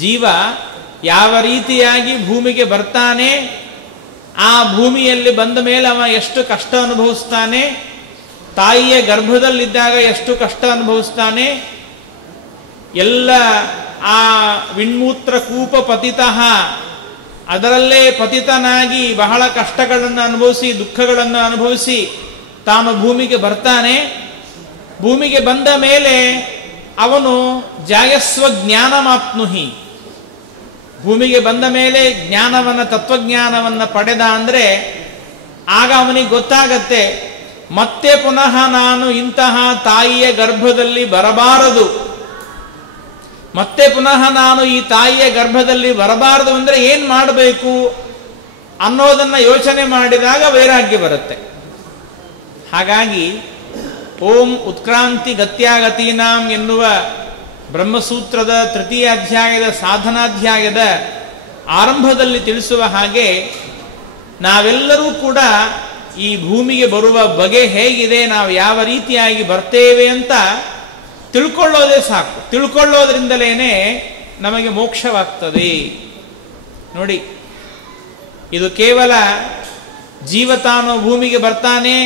ಜೀವ ಯಾವ ರೀತಿಯಾಗಿ ಭೂಮಿಗೆ ಬರ್ತಾನೆ, ಆ ಭೂಮಿಯಲ್ಲಿ ಬಂದ ಮೇಲೆ ಅವ ಎಷ್ಟು ಕಷ್ಟ ಅನುಭವಿಸ್ತಾನೆ, ತಾಯಿಯ ಗರ್ಭದಲ್ಲಿದ್ದಾಗ ಎಷ್ಟು ಕಷ್ಟ ಅನುಭವಿಸ್ತಾನೆ, ಎಲ್ಲ ಆ ವಿಣ್ಮೂತ್ರ ಕೂಪ ಪತಿತಃ, ಅದರಲ್ಲೇ ಪತಿತನಾಗಿ ಬಹಳ ಕಷ್ಟಗಳನ್ನು ಅನುಭವಿಸಿ ದುಃಖಗಳನ್ನು ಅನುಭವಿಸಿ ತಾನು ಭೂಮಿಗೆ ಬರ್ತಾನೆ. ಭೂಮಿಗೆ ಬಂದ ಮೇಲೆ ಅವನು ಜಾಯಸ್ವ ಜ್ಞಾನಮಾಪ್ನುಹಿ, ಭೂಮಿಗೆ ಬಂದ ಮೇಲೆ ಜ್ಞಾನವನ್ನು ತತ್ವಜ್ಞಾನವನ್ನು ಪಡೆದ ಅಂದರೆ ಆಗ ಅವನಿಗೆ ಗೊತ್ತಾಗತ್ತೆ, ಮತ್ತೆ ಪುನಃ ನಾನು ಇಂತಹ ತಾಯಿಯ ಗರ್ಭದಲ್ಲಿ ಬರಬಾರದು, ಮತ್ತೆ ಪುನಃ ನಾನು ಈ ತಾಯಿಯ ಗರ್ಭದಲ್ಲಿ ಬರಬಾರದು ಅಂದರೆ ಏನು ಮಾಡಬೇಕು ಅನ್ನೋದನ್ನು ಯೋಚನೆ ಮಾಡಿದಾಗ ವೈರಾಗ್ಯ ಬರುತ್ತೆ. ಹಾಗಾಗಿ ಓಂ ಉತ್ಕ್ರಾಂತಿ ಗತ್ಯಾಗತೀನಾಂ ಎನ್ನುವ ಬ್ರಹ್ಮಸೂತ್ರದ ತೃತೀಯ ಅಧ್ಯಾಯದ ಸಾಧನಾಧ್ಯಾಯದ ಆರಂಭದಲ್ಲಿ ತಿಳಿಸುವ ಹಾಗೆ ನಾವೆಲ್ಲರೂ ಕೂಡ ಈ ಭೂಮಿಗೆ ಬರುವ ಬಗೆ ಹೇಗಿದೆ, ನಾವು ಯಾವ ರೀತಿಯಾಗಿ ಬರ್ತೇವೆ ಅಂತ ತಿಳ್ಕೊಳ್ಳೋದೇ ಸಾಕು. ತಿಳ್ಕೊಳ್ಳೋದ್ರಿಂದಲೇ ನಮಗೆ ಮೋಕ್ಷವಾಗ್ತದೆ. ನೋಡಿ, ಇದು ಕೇವಲ ಜೀವ ತಾನು ಭೂಮಿಗೆ ಬರ್ತಾನೆ,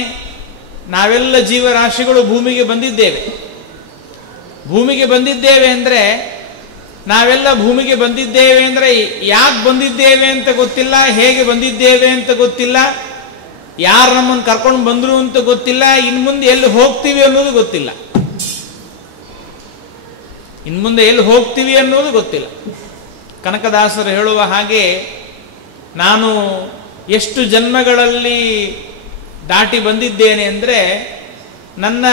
ನಾವೆಲ್ಲ ಜೀವರಾಶಿಗಳು ಭೂಮಿಗೆ ಬಂದಿದ್ದೇವೆ. ಭೂಮಿಗೆ ಬಂದಿದ್ದೇವೆ ಅಂದರೆ ನಾವೆಲ್ಲ ಭೂಮಿಗೆ ಬಂದಿದ್ದೇವೆ ಅಂದರೆ ಯಾಕೆ ಬಂದಿದ್ದೇವೆ ಅಂತ ಗೊತ್ತಿಲ್ಲ, ಹೇಗೆ ಬಂದಿದ್ದೇವೆ ಅಂತ ಗೊತ್ತಿಲ್ಲ, ಯಾರು ನಮ್ಮನ್ನು ಕರ್ಕೊಂಡು ಬಂದರು ಅಂತ ಗೊತ್ತಿಲ್ಲ, ಇನ್ನು ಮುಂದೆ ಎಲ್ಲಿ ಹೋಗ್ತೀವಿ ಅನ್ನೋದು ಗೊತ್ತಿಲ್ಲ. ಇನ್ನು ಮುಂದೆ ಎಲ್ಲಿ ಹೋಗ್ತೀವಿ ಅನ್ನೋದು ಗೊತ್ತಿಲ್ಲ. ಕನಕದಾಸರು ಹೇಳುವ ಹಾಗೆ, ನಾನು ಎಷ್ಟು ಜನ್ಮಗಳಲ್ಲಿ ದಾಟಿ ಬಂದಿದ್ದೇನೆ ಅಂದರೆ, ನನ್ನ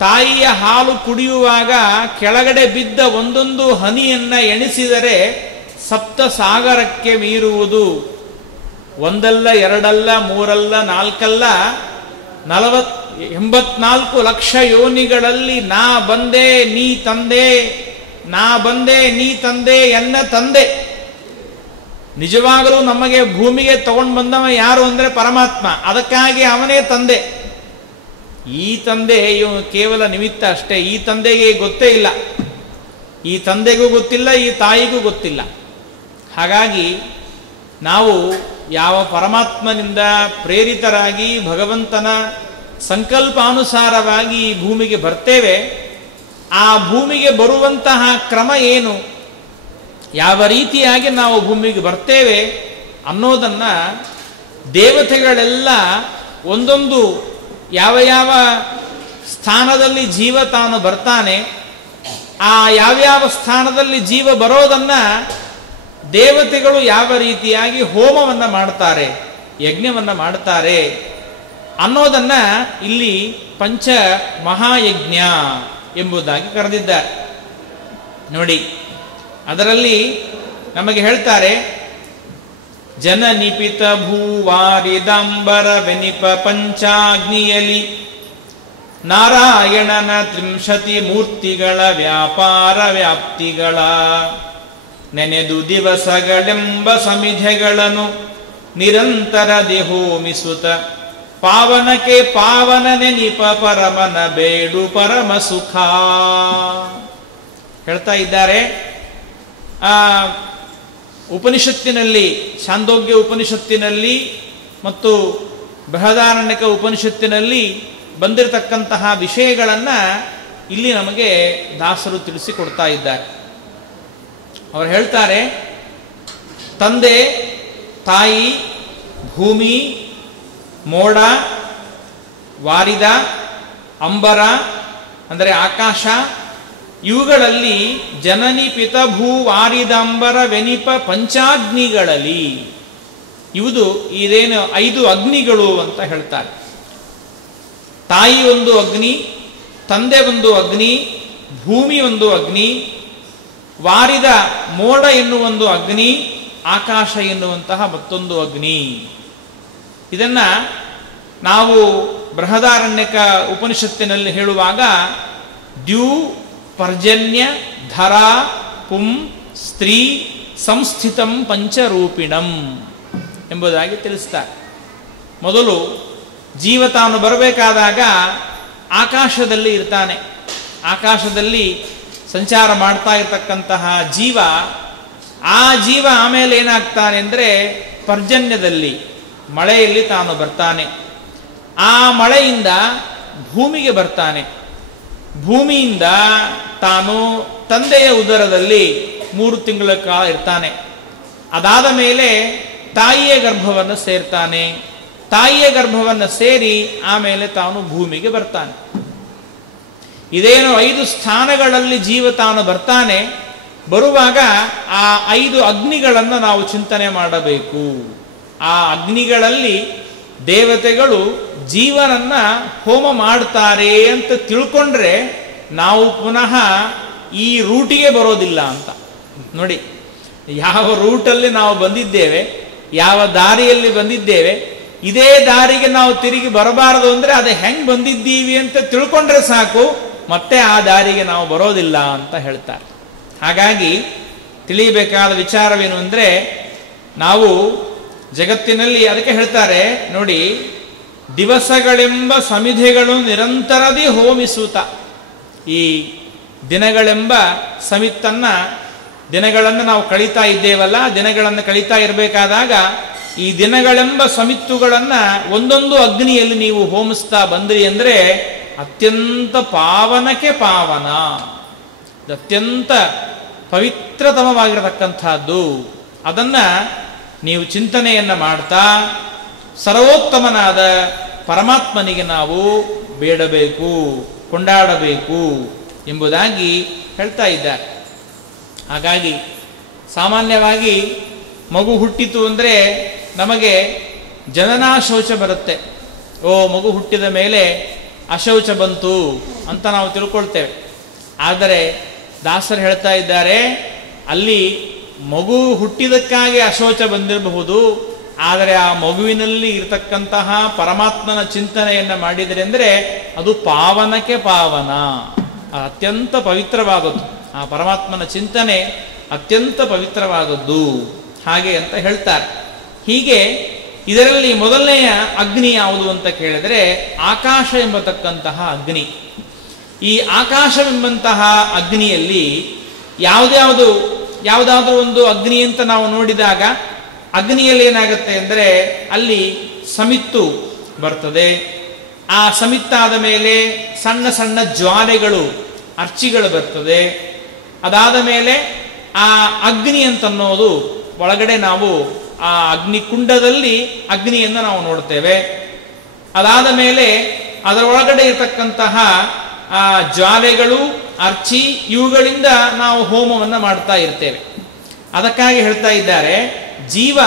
ತಾಯಿಯ ಹಾಲು ಕುಡಿಯುವಾಗ ಕೆಳಗಡೆ ಬಿದ್ದ ಒಂದೊಂದು ಹನಿಯನ್ನ ಎಣಿಸಿದರೆ ಸಪ್ತ ಸಾಗರಕ್ಕೆ ಮೀರುವುದು. ಒಂದಲ್ಲ, ಎರಡಲ್ಲ, ಮೂರಲ್ಲ, ನಾಲ್ಕಲ್ಲ, 84 ಲಕ್ಷ ಯೋನಿಗಳಲ್ಲಿ ನಾ ಬಂದೆ ನೀ ತಂದೆ, ನಾ ಬಂದೆ ನೀ ತಂದೆ ಎನ್ನ ತಂದೆ. ನಿಜವಾಗಲೂ ನಮಗೆ ಭೂಮಿಗೆ ತಗೊಂಡು ಬಂದವ ಯಾರು ಅಂದರೆ ಪರಮಾತ್ಮ. ಅದಕ್ಕಾಗಿ ಅವನೇ ತಂದೆ. ಈ ತಂದೆ ಇವನು ಕೇವಲ ನಿಮಿತ್ತ ಅಷ್ಟೇ. ಈ ತಂದೆಗೆ ಗೊತ್ತೇ ಇಲ್ಲ, ಈ ತಂದೆಗೂ ಗೊತ್ತಿಲ್ಲ, ಈ ತಾಯಿಗೂ ಗೊತ್ತಿಲ್ಲ. ಹಾಗಾಗಿ ನಾವು ಯಾವ ಪರಮಾತ್ಮನಿಂದ ಪ್ರೇರಿತರಾಗಿ ಭಗವಂತನ ಸಂಕಲ್ಪಾನುಸಾರವಾಗಿ ಈ ಭೂಮಿಗೆ ಬರ್ತೇವೆ, ಆ ಭೂಮಿಗೆ ಬರುವಂತಹ ಕ್ರಮ ಏನು, ಯಾವ ರೀತಿಯಾಗಿ ನಾವು ಭೂಮಿಗೆ ಬರ್ತೇವೆ ಅನ್ನೋದನ್ನು ದೇವತೆಗಳೆಲ್ಲ ಒಂದೊಂದು ಯಾವ ಯಾವ ಸ್ಥಾನದಲ್ಲಿ ಜೀವ ತಾನು ಬರ್ತಾನೆ, ಆ ಯಾವ್ಯಾವ ಸ್ಥಾನದಲ್ಲಿ ಜೀವ ಬರೋದನ್ನು ದೇವತೆಗಳು ಯಾವ ರೀತಿಯಾಗಿ ಹೋಮವನ್ನು ಮಾಡ್ತಾರೆ, ಯಜ್ಞವನ್ನು ಮಾಡ್ತಾರೆ ಅನ್ನೋದನ್ನ ಇಲ್ಲಿ ಪಂಚ ಮಹಾಯಜ್ಞ ಎಂಬುದಾಗಿ ಕರೆದಿದ್ದಾರೆ. ನೋಡಿ, ಅದರಲ್ಲಿ ನಮಗೆ ಹೇಳ್ತಾರೆ, ಜನನಿಪಿತ ಭೂವಾರಿದಂಬರ ವೆನಿಪ ಪಂಚಾಗ್ನಿಯಲಿ ನಾರಾಯಣನ 30 ಮೂರ್ತಿಗಳ ವ್ಯಾಪಾರ ವ್ಯಾಪ್ತಿಗಳ ನೆನೆದು ದಿವಸಗಳೆಂಬ ಸಮಿಧೆಗಳನ್ನು ನಿರಂತರದಿ ಹೋಮಿಸುತ್ತ ಪಾವನಕ್ಕೆ ಪಾವನ ನೆನಿಪ ಪರಮನ ಬೇಡು ಪರಮ ಸುಖ ಹೇಳ್ತಾ ಇದ್ದಾರೆ. ಆ ಉಪನಿಷತ್ತಿನಲ್ಲಿ, ಛಾಂದೋಗ್ಯ ಉಪನಿಷತ್ತಿನಲ್ಲಿ ಮತ್ತು ಬೃಹದಾರಣ್ಯಕ ಉಪನಿಷತ್ತಿನಲ್ಲಿ ಬಂದಿರತಕ್ಕಂತಹ ವಿಷಯಗಳನ್ನು ಇಲ್ಲಿ ನಮಗೆ ದಾಸರು ತಿಳಿಸಿಕೊಡ್ತಾ ಇದ್ದಾರೆ. ಅವರು ಹೇಳ್ತಾರೆ, ತಂದೆ, ತಾಯಿ, ಭೂಮಿ, ಮೋಡ, ವಾರಿದ, ಅಂಬರ ಅಂದರೆ ಆಕಾಶ, ಇವುಗಳಲ್ಲಿ ಜನನಿ ಪಿತ ಭೂ ವಾರಿದಾಂಬರ ವೆನಿಪ ಪಂಚಾಗ್ನಿಗಳಲ್ಲಿ ಇದೇನು 5 ಅಗ್ನಿಗಳು ಅಂತ ಹೇಳ್ತಾರೆ. ತಾಯಿ ಒಂದು ಅಗ್ನಿ, ತಂದೆ ಒಂದು ಅಗ್ನಿ, ಭೂಮಿ ಒಂದು ಅಗ್ನಿ, ವಾರಿದ ಮೋಡ ಎನ್ನುವ ಒಂದು ಅಗ್ನಿ, ಆಕಾಶ ಎನ್ನುವಂತಹ ಮತ್ತೊಂದು ಅಗ್ನಿ. ಇದನ್ನ ನಾವು ಬೃಹದಾರಣ್ಯಕ ಉಪನಿಷತ್ತಿನಲ್ಲಿ ಹೇಳುವಾಗ ದ್ಯೂ ಪರ್ಜನ್ಯ ಧರ ಪುಂ ಸ್ತ್ರೀ ಸಂಸ್ಥಿತಂ ಪಂಚರೂಪಿಣಂ ಎಂಬುದಾಗಿ ತಿಳಿಸ್ತಾರೆ. ಮೊದಲು ಜೀವ ತಾನು ಬರಬೇಕಾದಾಗ ಆಕಾಶದಲ್ಲಿ ಇರ್ತಾನೆ. ಆಕಾಶದಲ್ಲಿ ಸಂಚಾರ ಮಾಡ್ತಾ ಇರತಕ್ಕಂತಹ ಜೀವ, ಆ ಜೀವ ಆಮೇಲೆ ಏನಾಗ್ತಾನೆ ಅಂದರೆ ಪರ್ಜನ್ಯದಲ್ಲಿ, ಮಳೆಯಲ್ಲಿ ತಾನು ಬರ್ತಾನೆ. ಆ ಮಳೆಯಿಂದ ಭೂಮಿಗೆ ಬರ್ತಾನೆ. ಭೂಮಿಯಿಂದ ತಾನು ತಂದೆಯ ಉದರದಲ್ಲಿ 3 ತಿಂಗಳ ಕಾಲ ಇರ್ತಾನೆ. ಅದಾದ ಮೇಲೆ ತಾಯಿಯ ಗರ್ಭವನ್ನು ಸೇರ್ತಾನೆ. ತಾಯಿಯ ಗರ್ಭವನ್ನು ಸೇರಿ ಆಮೇಲೆ ತಾನು ಭೂಮಿಗೆ ಬರ್ತಾನೆ. ಇದೇನು 5 ಸ್ಥಾನಗಳಲ್ಲಿ ಜೀವ ತಾನು ಬರ್ತಾನೆ. ಬರುವಾಗ ಆ 5 ಅಗ್ನಿಗಳನ್ನು ನಾವು ಚಿಂತನೆ ಮಾಡಬೇಕು. ಆ ಅಗ್ನಿಗಳಲ್ಲಿ ದೇವತೆಗಳು ಜೀವನನ್ನ ಹೋಮ ಮಾಡ್ತಾರೆ ಅಂತ ತಿಳ್ಕೊಂಡ್ರೆ ನಾವು ಪುನಃ ಈ ರೂಟಿಗೆ ಬರೋದಿಲ್ಲ ಅಂತ. ನೋಡಿ, ಯಾವ ರೂಟಲ್ಲಿ ನಾವು ಬಂದಿದ್ದೇವೆ, ಯಾವ ದಾರಿಯಲ್ಲಿ ಬಂದಿದ್ದೇವೆ, ಇದೇ ದಾರಿಗೆ ನಾವು ತಿರುಗಿ ಬರಬಾರದು ಅಂದರೆ ಅದು ಹೆಂಗೆ ಬಂದಿದ್ದೀವಿ ಅಂತ ತಿಳ್ಕೊಂಡ್ರೆ ಸಾಕು, ಮತ್ತೆ ಆ ದಾರಿಗೆ ನಾವು ಬರೋದಿಲ್ಲ ಅಂತ ಹೇಳ್ತಾರೆ. ಹಾಗಾಗಿ ತಿಳಿಯಬೇಕಾದ ವಿಚಾರವೇನು ಅಂದರೆ, ನಾವು ಜಗತ್ತಿನಲ್ಲಿ ಅದಕ್ಕೆ ಹೇಳ್ತಾರೆ ನೋಡಿ, ದಿವಸಗಳೆಂಬ ಸಮಿಧೆಗಳು ನಿರಂತರದಿ ಹೋಮಿಸುತ್ತ. ಈ ದಿನಗಳೆಂಬ ದಿನಗಳನ್ನು ನಾವು ಕಳೀತಾ ಇದ್ದೇವಲ್ಲ, ದಿನಗಳನ್ನು ಕಳೀತಾ ಇರಬೇಕಾದಾಗ ಈ ದಿನಗಳೆಂಬ ಸಮಿತ್ತುಗಳನ್ನು ಒಂದೊಂದು ಅಗ್ನಿಯಲ್ಲಿ ನೀವು ಹೋಮಿಸ್ತಾ ಬಂದ್ರಿ ಅಂದರೆ ಅತ್ಯಂತ ಪಾವನಕ್ಕೆ ಪಾವನ, ಅತ್ಯಂತ ಪವಿತ್ರತಮವಾಗಿರತಕ್ಕಂಥದ್ದು. ಅದನ್ನು ನೀವು ಚಿಂತನೆಯನ್ನು ಮಾಡ್ತಾ ಸರ್ವೋತ್ತಮನಾದ ಪರಮಾತ್ಮನಿಗೆ ನಾವು ಬೇಡಬೇಕು, ಕೊಂಡಾಡಬೇಕು ಎಂಬುದಾಗಿ ಹೇಳ್ತಾ ಇದ್ದಾರೆ. ಹಾಗಾಗಿ ಸಾಮಾನ್ಯವಾಗಿ ಮಗು ಹುಟ್ಟಿತು ಅಂದರೆ ನಮಗೆ ಜನನಾ ಶೌಚ ಬರುತ್ತೆ. ಓ, ಮಗು ಹುಟ್ಟಿದ ಮೇಲೆ ಅಶೌಚ ಬಂತು ಅಂತ ನಾವು ತಿಳ್ಕೊಳ್ತೇವೆ. ಆದರೆ ದಾಸರು ಹೇಳ್ತಾ ಇದ್ದಾರೆ, ಅಲ್ಲಿ ಮಗು ಹುಟ್ಟಿದಕ್ಕಾಗಿ ಅಶೌಚ ಬಂದಿರಬಹುದು, ಆದರೆ ಆ ಮಗುವಿನಲ್ಲಿ ಇರತಕ್ಕಂತಹ ಪರಮಾತ್ಮನ ಚಿಂತನೆಯನ್ನು ಮಾಡಿದರೆ ಅಂದರೆ ಅದು ಪಾವನಕ್ಕೆ ಪಾವನ, ಅತ್ಯಂತ ಪವಿತ್ರವಾದದ್ದು. ಆ ಪರಮಾತ್ಮನ ಚಿಂತನೆ ಅತ್ಯಂತ ಪವಿತ್ರವಾದದ್ದು ಹಾಗೆ ಅಂತ ಹೇಳ್ತಾರೆ. ಹೀಗೆ ಇದರಲ್ಲಿ ಮೊದಲನೆಯ ಅಗ್ನಿ ಯಾವುದು ಅಂತ ಕೇಳಿದರೆ ಆಕಾಶ ಎಂಬತಕ್ಕಂತಹ ಅಗ್ನಿ. ಈ ಆಕಾಶವೆಂಬಂತಹ ಅಗ್ನಿಯಲ್ಲಿ ಯಾವುದಾದ್ರೂ ಒಂದು ಅಗ್ನಿ ಅಂತ ನಾವು ನೋಡಿದಾಗ ಅಗ್ನಿಯಲ್ಲಿ ಏನಾಗುತ್ತೆ ಅಂದರೆ ಅಲ್ಲಿ ಸಮಿತ್ತು ಬರ್ತದೆ. ಆ ಸಮಿತ್ತಾದ ಮೇಲೆ ಸಣ್ಣ ಸಣ್ಣ ಜ್ವಾಲೆಗಳು, ಅರ್ಚಿಗಳು ಬರ್ತದೆ. ಅದಾದ ಮೇಲೆ ಆ ಅಗ್ನಿ ಅಂತನ್ನೋದು ಒಳಗಡೆ ನಾವು ಆ ಅಗ್ನಿಕುಂಡದಲ್ಲಿ ಅಗ್ನಿಯನ್ನು ನಾವು ನೋಡ್ತೇವೆ. ಅದಾದ ಮೇಲೆ ಅದರ ಒಳಗಡೆ ಇರತಕ್ಕಂತಹ ಆ ಜ್ವಾಲೆಗಳು, ಅರ್ಚಿ, ಇವುಗಳಿಂದ ನಾವು ಹೋಮವನ್ನು ಮಾಡ್ತಾ ಇರ್ತೇವೆ. ಅದಕ್ಕಾಗಿ ಹೇಳ್ತಾ ಇದ್ದಾರೆ, ಜೀವ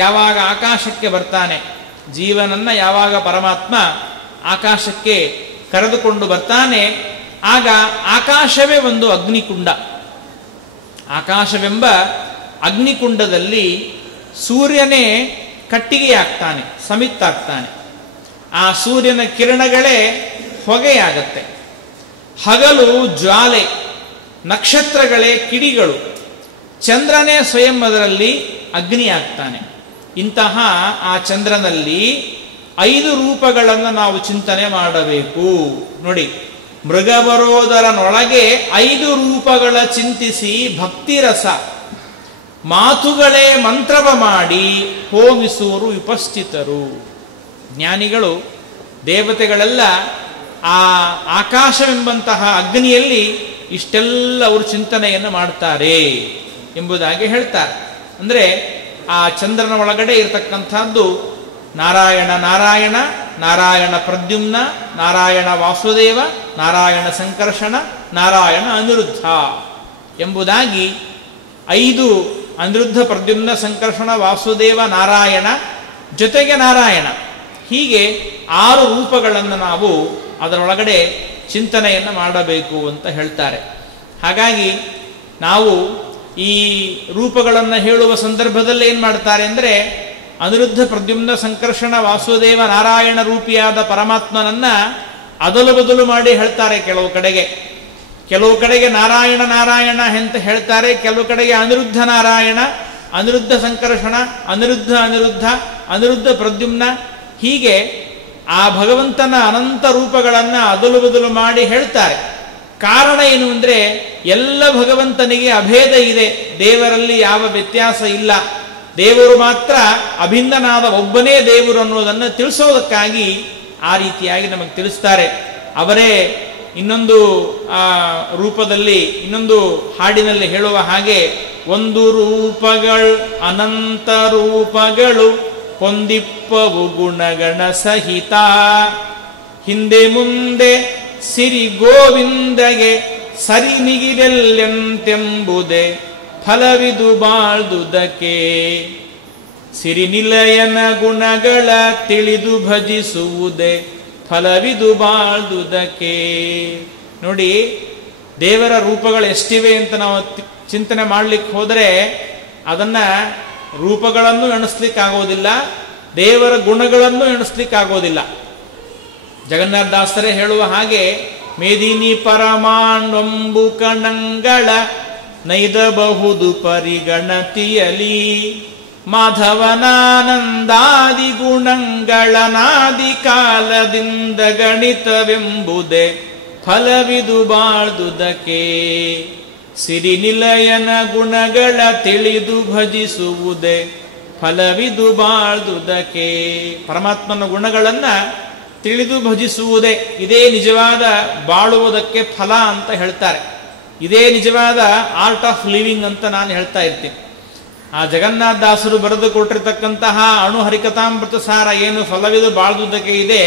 ಯಾವಾಗ ಆಕಾಶಕ್ಕೆ ಬರ್ತಾನೆ, ಜೀವನನ್ನ ಯಾವಾಗ ಪರಮಾತ್ಮ ಆಕಾಶಕ್ಕೆ ಕರೆದುಕೊಂಡು ಬರ್ತಾನೆ, ಆಗ ಆಕಾಶವೇ ಒಂದು ಅಗ್ನಿಕುಂಡ. ಆಕಾಶವೆಂಬ ಅಗ್ನಿಕುಂಡದಲ್ಲಿ ಸೂರ್ಯನೇ ಕಟ್ಟಿಗೆಯಾಗ್ತಾನೆ, ಸಮಿತ್ತಾಗ್ತಾನೆ. ಆ ಸೂರ್ಯನ ಕಿರಣಗಳೇ ಹೊಗೆಯಾಗತ್ತೆ. ಹಗಲು ಜ್ವಾಲೆ, ನಕ್ಷತ್ರಗಳೇ ಕಿಡಿಗಳು, ಚಂದ್ರನೇ ಸ್ವಯಂ ಅದರಲ್ಲಿ ಅಗ್ನಿ ಆಗ್ತಾನೆ. ಇಂತಹ ಆ ಚಂದ್ರನಲ್ಲಿ 5 ರೂಪಗಳನ್ನು ನಾವು ಚಿಂತನೆ ಮಾಡಬೇಕು. ನೋಡಿ, ಮೃಗಬರೋದರನೊಳಗೆ 5 ರೂಪಗಳ ಚಿಂತಿಸಿ ಭಕ್ತಿರಸ ಮಾತುಗಳೇ ಮಂತ್ರವ ಮಾಡಿ ಹೋಮಿಸುವರು ವಿಪಸ್ಥಿತರು. ಜ್ಞಾನಿಗಳು, ದೇವತೆಗಳೆಲ್ಲ ಆ ಆಕಾಶವೆಂಬಂತಹ ಅಗ್ನಿಯಲ್ಲಿ ಇಷ್ಟೆಲ್ಲ ಅವರು ಚಿಂತನೆಯನ್ನು ಮಾಡ್ತಾರೆ ಎಂಬುದಾಗಿ ಹೇಳ್ತಾರೆ. ಅಂದರೆ ಆ ಚಂದ್ರನ ಒಳಗಡೆ ಇರತಕ್ಕಂಥದ್ದು ನಾರಾಯಣ ನಾರಾಯಣ, ನಾರಾಯಣ ಪ್ರದ್ಯುಮ್ನ, ನಾರಾಯಣ ವಾಸುದೇವ, ನಾರಾಯಣ ಸಂಕರ್ಷಣ, ನಾರಾಯಣ ಅನಿರುದ್ಧ ಎಂಬುದಾಗಿ 5 ಅನಿರುದ್ಧ, ಪ್ರದ್ಯುಮ್ನ, ಸಂಕರ್ಷಣ, ವಾಸುದೇವ, ನಾರಾಯಣ ಜೊತೆಗೆ ನಾರಾಯಣ, ಹೀಗೆ 6 ರೂಪಗಳನ್ನು ನಾವು ಅದರೊಳಗಡೆ ಚಿಂತನೆಯನ್ನು ಮಾಡಬೇಕು ಅಂತ ಹೇಳ್ತಾರೆ. ಹಾಗಾಗಿ ನಾವು ಈ ರೂಪಗಳನ್ನು ಹೇಳುವ ಸಂದರ್ಭದಲ್ಲಿ ಏನು ಮಾಡ್ತಾರೆ ಅಂದರೆ, ಅನಿರುದ್ಧ, ಪ್ರದ್ಯುಮ್ನ, ಸಂಕರ್ಷಣ, ವಾಸುದೇವ, ನಾರಾಯಣ ರೂಪಿಯಾದ ಪರಮಾತ್ಮನನ್ನ ಅದಲು ಬದಲು ಮಾಡಿ ಹೇಳ್ತಾರೆ. ಕೆಲವು ಕಡೆಗೆ ನಾರಾಯಣ ನಾರಾಯಣ ಅಂತ ಹೇಳ್ತಾರೆ, ಕೆಲವು ಕಡೆಗೆ ಅನಿರುದ್ಧ ನಾರಾಯಣ, ಅನಿರುದ್ಧ ಸಂಕರ್ಷಣ, ಅನಿರುದ್ಧ ಅನಿರುದ್ಧ, ಅನಿರುದ್ಧ ಪ್ರದ್ಯುಮ್ನ, ಹೀಗೆ ಆ ಭಗವಂತನ ಅನಂತ ರೂಪಗಳನ್ನು ಅದಲು ಬದಲು ಮಾಡಿ ಹೇಳ್ತಾರೆ. ಕಾರಣ ಏನು ಅಂದರೆ ಎಲ್ಲ ಭಗವಂತನಿಗೆ ಅಭೇದ ಇದೆ, ದೇವರಲ್ಲಿ ಯಾವ ವ್ಯತ್ಯಾಸ ಇಲ್ಲ, ದೇವರು ಮಾತ್ರ ಅಭಿನ್ನನಾದ ಒಬ್ಬನೇ ದೇವರು ಅನ್ನೋದನ್ನು ತಿಳಿಸೋದಕ್ಕಾಗಿ ಆ ರೀತಿಯಾಗಿ ನಮಗೆ ತಿಳಿಸ್ತಾರೆ. ಅವರೇ ಇನ್ನೊಂದು ರೂಪದಲ್ಲಿ, ಇನ್ನೊಂದು ಹಾಡಿನಲ್ಲಿ ಹೇಳುವ ಹಾಗೆ, ಒಂದು ರೂಪಗಳು ಅನಂತ ರೂಪಗಳು ಹೊಂದಿಪ್ಪವು ಗುಣಗಣ ಸಹಿತ, ಹಿಂದೆ ಮುಂದೆ ಸಿರಿ ಗೋವಿಂದಗೆ ಸರಿ ಮಿಗಿದೆಲ್ಲೆಂತೆಂಬುದೇ ಫಲವಿದು ಬಾಳ್ದುದಕ್ಕೆ, ಸಿರಿನಿಲಯನ ಗುಣಗಳ ತಿಳಿದು ಭಜಿಸುವುದೇ ಫಲವಿದು ಬಾಳ್ದುದಕ್ಕೆ. ನೋಡಿ, ದೇವರ ರೂಪಗಳು ಎಷ್ಟಿವೆ ಅಂತ ನಾವು ಚಿಂತನೆ ಮಾಡ್ಲಿಕ್ಕೆ ಹೋದರೆ ಅದನ್ನ ರೂಪಗಳನ್ನು ಎಣಿಸ್ಲಿಕ್ಕಾಗೋದಿಲ್ಲ, ದೇವರ ಗುಣಗಳನ್ನು ಎಣಿಸ್ಲಿಕ್ಕಾಗೋದಿಲ್ಲ. ಜಗನ್ನಾಥದಾಸರೇ ಹೇಳುವ ಹಾಗೆ, ಮೇದಿನಿ ಪರಮಾಣೊಂಬು ಕಣಂಗಳ ನೈದಬಹುದು ಪರಿಗಣತಿಯಲಿ, ಮಾಧವನಾನಂದಾದಿ ಗುಣಗಳನಾದಿ ಕಾಲದಿಂದ ಗಣಿತವೆಂಬುದೇ ಫಲವಿದು ಬಾಳ್ದುದಕ್ಕೆ, ಸಿರಿನಿಲಯನ ಗುಣಗಳ ತಿಳಿದು ಭಜಿಸುವುದೇ ಫಲವಿದು ಬಾಳ್ದುದಕ್ಕೆ. ಪರಮಾತ್ಮನ ಗುಣಗಳನ್ನ ತಿಳಿದು ಭಜಿಸುವುದೇ ಇದೇ ನಿಜವಾದ ಬಾಳುವುದಕ್ಕೆ ಫಲ ಅಂತ ಹೇಳ್ತಾರೆ. ಇದೇ ನಿಜವಾದ ಆರ್ಟ್ ಆಫ್ ಲಿವಿಂಗ್ ಅಂತ ನಾನು ಹೇಳ್ತಾ ಇರ್ತೀನಿ. ಆ ಜಗನ್ನಾಥದಾಸರು ಬರೆದು ಕೊಟ್ಟಿರ್ತಕ್ಕಂತಹ ಅಣುಹರಿಕತಾಮೃತ ಸಾರ ಏನು ಫಲವಿದು ಬಾಳ್ದುದಕ್ಕೆ ಇದೆ,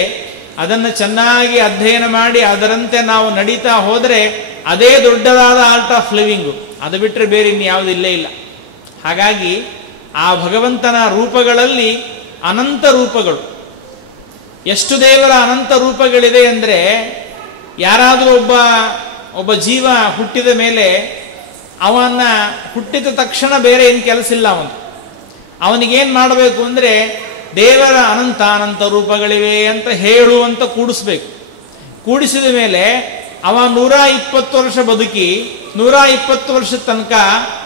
ಅದನ್ನು ಚೆನ್ನಾಗಿ ಅಧ್ಯಯನ ಮಾಡಿ ಅದರಂತೆ ನಾವು ನಡೀತಾ ಹೋದರೆ ಅದೇ ದೊಡ್ಡದಾದ ಆರ್ಟ್ ಆಫ್ ಲಿವಿಂಗು. ಅದು ಬಿಟ್ಟರೆ ಬೇರೆ ಇನ್ಯಾವುದು ಇಲ್ಲೇ ಇಲ್ಲ. ಹಾಗಾಗಿ ಆ ಭಗವಂತನ ರೂಪಗಳಲ್ಲಿ ಅನಂತ ರೂಪಗಳು, ಎಷ್ಟು ದೇವರ ಅನಂತ ರೂಪಗಳಿದೆ ಅಂದರೆ, ಯಾರಾದರೂ ಒಬ್ಬ ಜೀವ ಹುಟ್ಟಿದ ಮೇಲೆ ಅವನ್ನ ಹುಟ್ಟಿದ ತಕ್ಷಣ ಬೇರೆ ಏನು ಕೆಲಸ ಇಲ್ಲ. ಅವನಿಗೇನು ಮಾಡಬೇಕು ಅಂದರೆ ದೇವರ ಅನಂತ ಅನಂತ ರೂಪಗಳಿವೆ ಅಂತ ಹೇಳುವಂತ ಕೂಡಿಸ್ಬೇಕು. ಕೂಡಿಸಿದ ಮೇಲೆ ಅವ 120 ವರ್ಷ ಬದುಕಿ 120 ವರ್ಷದ ತನಕ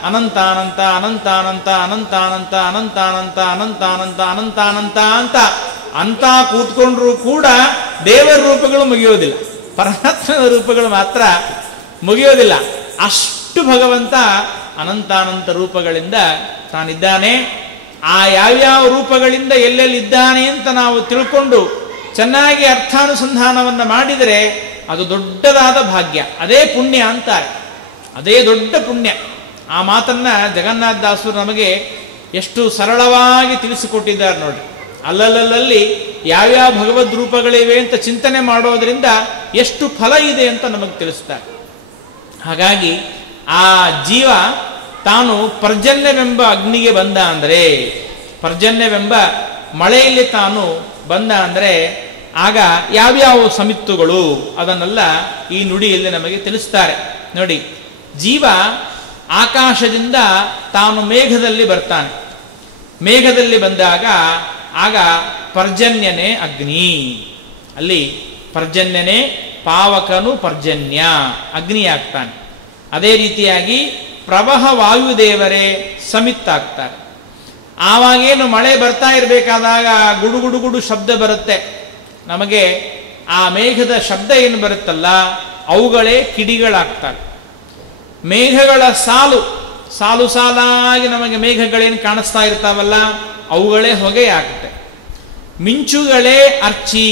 ಅನಂತ ಅನಂತ ಅನಂತ ಅನಂತ ಅನಂತ ಅನಂತ ಅನಂತ ಅನಂತ ಅನಂತ ಅನಂತ ಅನಂತ ಅನಂತ ಅಂತ ಅಂತ ಕೂತ್ಕೊಂಡ್ರು ಕೂಡ ದೇವರ ರೂಪಗಳು ಮುಗಿಯೋದಿಲ್ಲ, ಪರಮಾತ್ಮನ ರೂಪಗಳು ಮಾತ್ರ ಮುಗಿಯೋದಿಲ್ಲ. ಅಷ್ಟು ಭಗವಂತ ಅನಂತಾನಂತ ರೂಪಗಳಿಂದ ತಾನಿದ್ದಾನೆ. ಆ ಯಾವ್ಯಾವ ರೂಪಗಳಿಂದ ಎಲ್ಲೆಲ್ಲಿದ್ದಾನೆ ಅಂತ ನಾವು ತಿಳ್ಕೊಂಡು ಚೆನ್ನಾಗಿ ಅರ್ಥಾನುಸಂಧಾನವನ್ನು ಮಾಡಿದರೆ ಅದು ದೊಡ್ಡದಾದ ಭಾಗ್ಯ, ಅದೇ ಪುಣ್ಯ ಅಂತಾರೆ. ಅದೇ ದೊಡ್ಡ ಪುಣ್ಯ. ಆ ಮಾತನ್ನ ಜಗನ್ನಾಥದಾಸರು ನಮಗೆ ಎಷ್ಟು ಸರಳವಾಗಿ ತಿಳಿಸಿಕೊಟ್ಟಿದ್ದಾರೆ ನೋಡಿ. ಅಲ್ಲಲ್ಲಿ ಯಾವ್ಯಾವ ಭಗವದ್ ರೂಪಗಳಿವೆ ಅಂತ ಚಿಂತನೆ ಮಾಡೋದ್ರಿಂದ ಎಷ್ಟು ಫಲ ಇದೆ ಅಂತ ನಮಗೆ ತಿಳಿಸ್ತಾರೆ. ಹಾಗಾಗಿ ಆ ಜೀವ ತಾನು ಪರ್ಜನ್ಯವೆಂಬ ಅಗ್ನಿಗೆ ಬಂದ ಅಂದರೆ, ಪರ್ಜನ್ಯವೆಂಬ ಮಳೆಯಲ್ಲಿ ತಾನು ಬಂದ ಅಂದರೆ ಆಗ ಯಾವ್ಯಾವ ಸಮಿತ್ತುಗಳು ಅದನ್ನೆಲ್ಲ ಈ ನುಡಿಯಲ್ಲಿ ನಮಗೆ ತಿಳಿಸ್ತಾರೆ ನೋಡಿ. ಜೀವ ಆಕಾಶದಿಂದ ತಾನು ಮೇಘದಲ್ಲಿ ಬರ್ತಾನೆ. ಮೇಘದಲ್ಲಿ ಬಂದಾಗ ಆಗ ಪರ್ಜನ್ಯನೇ ಅಗ್ನಿ. ಅಲ್ಲಿ ಪರ್ಜನ್ಯನೇ ಪಾವಕನು, ಪರ್ಜನ್ಯ ಅಗ್ನಿ ಆಗ್ತಾನೆ. ಅದೇ ರೀತಿಯಾಗಿ ಪ್ರವಹ ವಾಯುದೇವರೇ ಸಮಿತ್ತಾಗ್ತಾರೆ. ಆವಾಗೇನು ಮಳೆ ಬರ್ತಾ ಇರಬೇಕಾದಾಗ ಗುಡುಗುಡು ಗುಡು ಶಬ್ದ ಬರುತ್ತೆ. ನಮಗೆ ಆ ಮೇಘದ ಶಬ್ದ ಏನು ಬರುತ್ತಲ್ಲ ಅವುಗಳೇ ಕಿಡಿಗಳಾಗ್ತವೆ. ಮೇಘಗಳ ಸಾಲು ಸಾಲು ಸಾಲಾಗಿ ನಮಗೆ ಮೇಘಗಳೇನು ಕಾಣಿಸ್ತಾ ಇರ್ತಾವಲ್ಲ ಅವುಗಳೇ ಹೊಗೆ ಆಗುತ್ತೆ. ಮಿಂಚುಗಳೇ ಅರ್ಚಿ.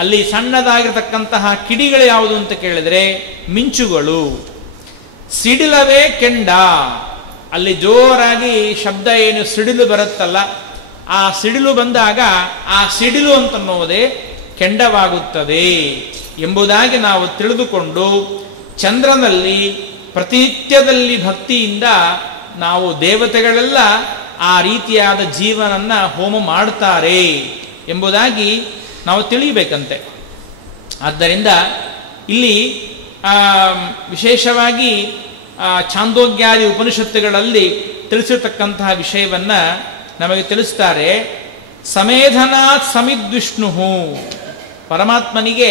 ಅಲ್ಲಿ ಸಣ್ಣದಾಗಿರ್ತಕ್ಕಂತಹ ಕಿಡಿಗಳು ಯಾವುದು ಅಂತ ಕೇಳಿದ್ರೆ ಮಿಂಚುಗಳು. ಸಿಡಿಲವೇ ಕೆಂಡ. ಅಲ್ಲಿ ಜೋರಾಗಿ ಶಬ್ದ ಏನು ಸಿಡಿಲು ಬರುತ್ತಲ್ಲ ಆ ಸಿಡಿಲು ಬಂದಾಗ ಆ ಸಿಡಿಲು ಅಂತನ್ನೋದೇ ಕೆಂಡವಾಗುತ್ತದೆ ಎಂಬುದಾಗಿ ನಾವು ತಿಳಿದುಕೊಂಡು ಚಂದ್ರನಲ್ಲಿ ಪ್ರತಿನಿತ್ಯದಲ್ಲಿ ಭಕ್ತಿಯಿಂದ ನಾವು ದೇವತೆಗಳೆಲ್ಲ ಆ ರೀತಿಯಾದ ಜೀವನನ್ನ ಹೋಮ ಮಾಡ್ತಾರೆ ಎಂಬುದಾಗಿ ನಾವು ತಿಳಿಯಬೇಕಂತೆ. ಆದ್ದರಿಂದ ಇಲ್ಲಿ ವಿಶೇಷವಾಗಿ ಛಾಂದೋಗ್ಯಾದಿ ಉಪನಿಷತ್ತುಗಳಲ್ಲಿ ತಿಳಿಸಿರ್ತಕ್ಕಂತಹ ವಿಷಯವನ್ನ ನಮಗೆ ತಿಳಿಸ್ತಾರೆ. ಸಮೇಧನಾತ್ ಸಮಿದ್ವಿಷ್ಣು. ಪರಮಾತ್ಮನಿಗೆ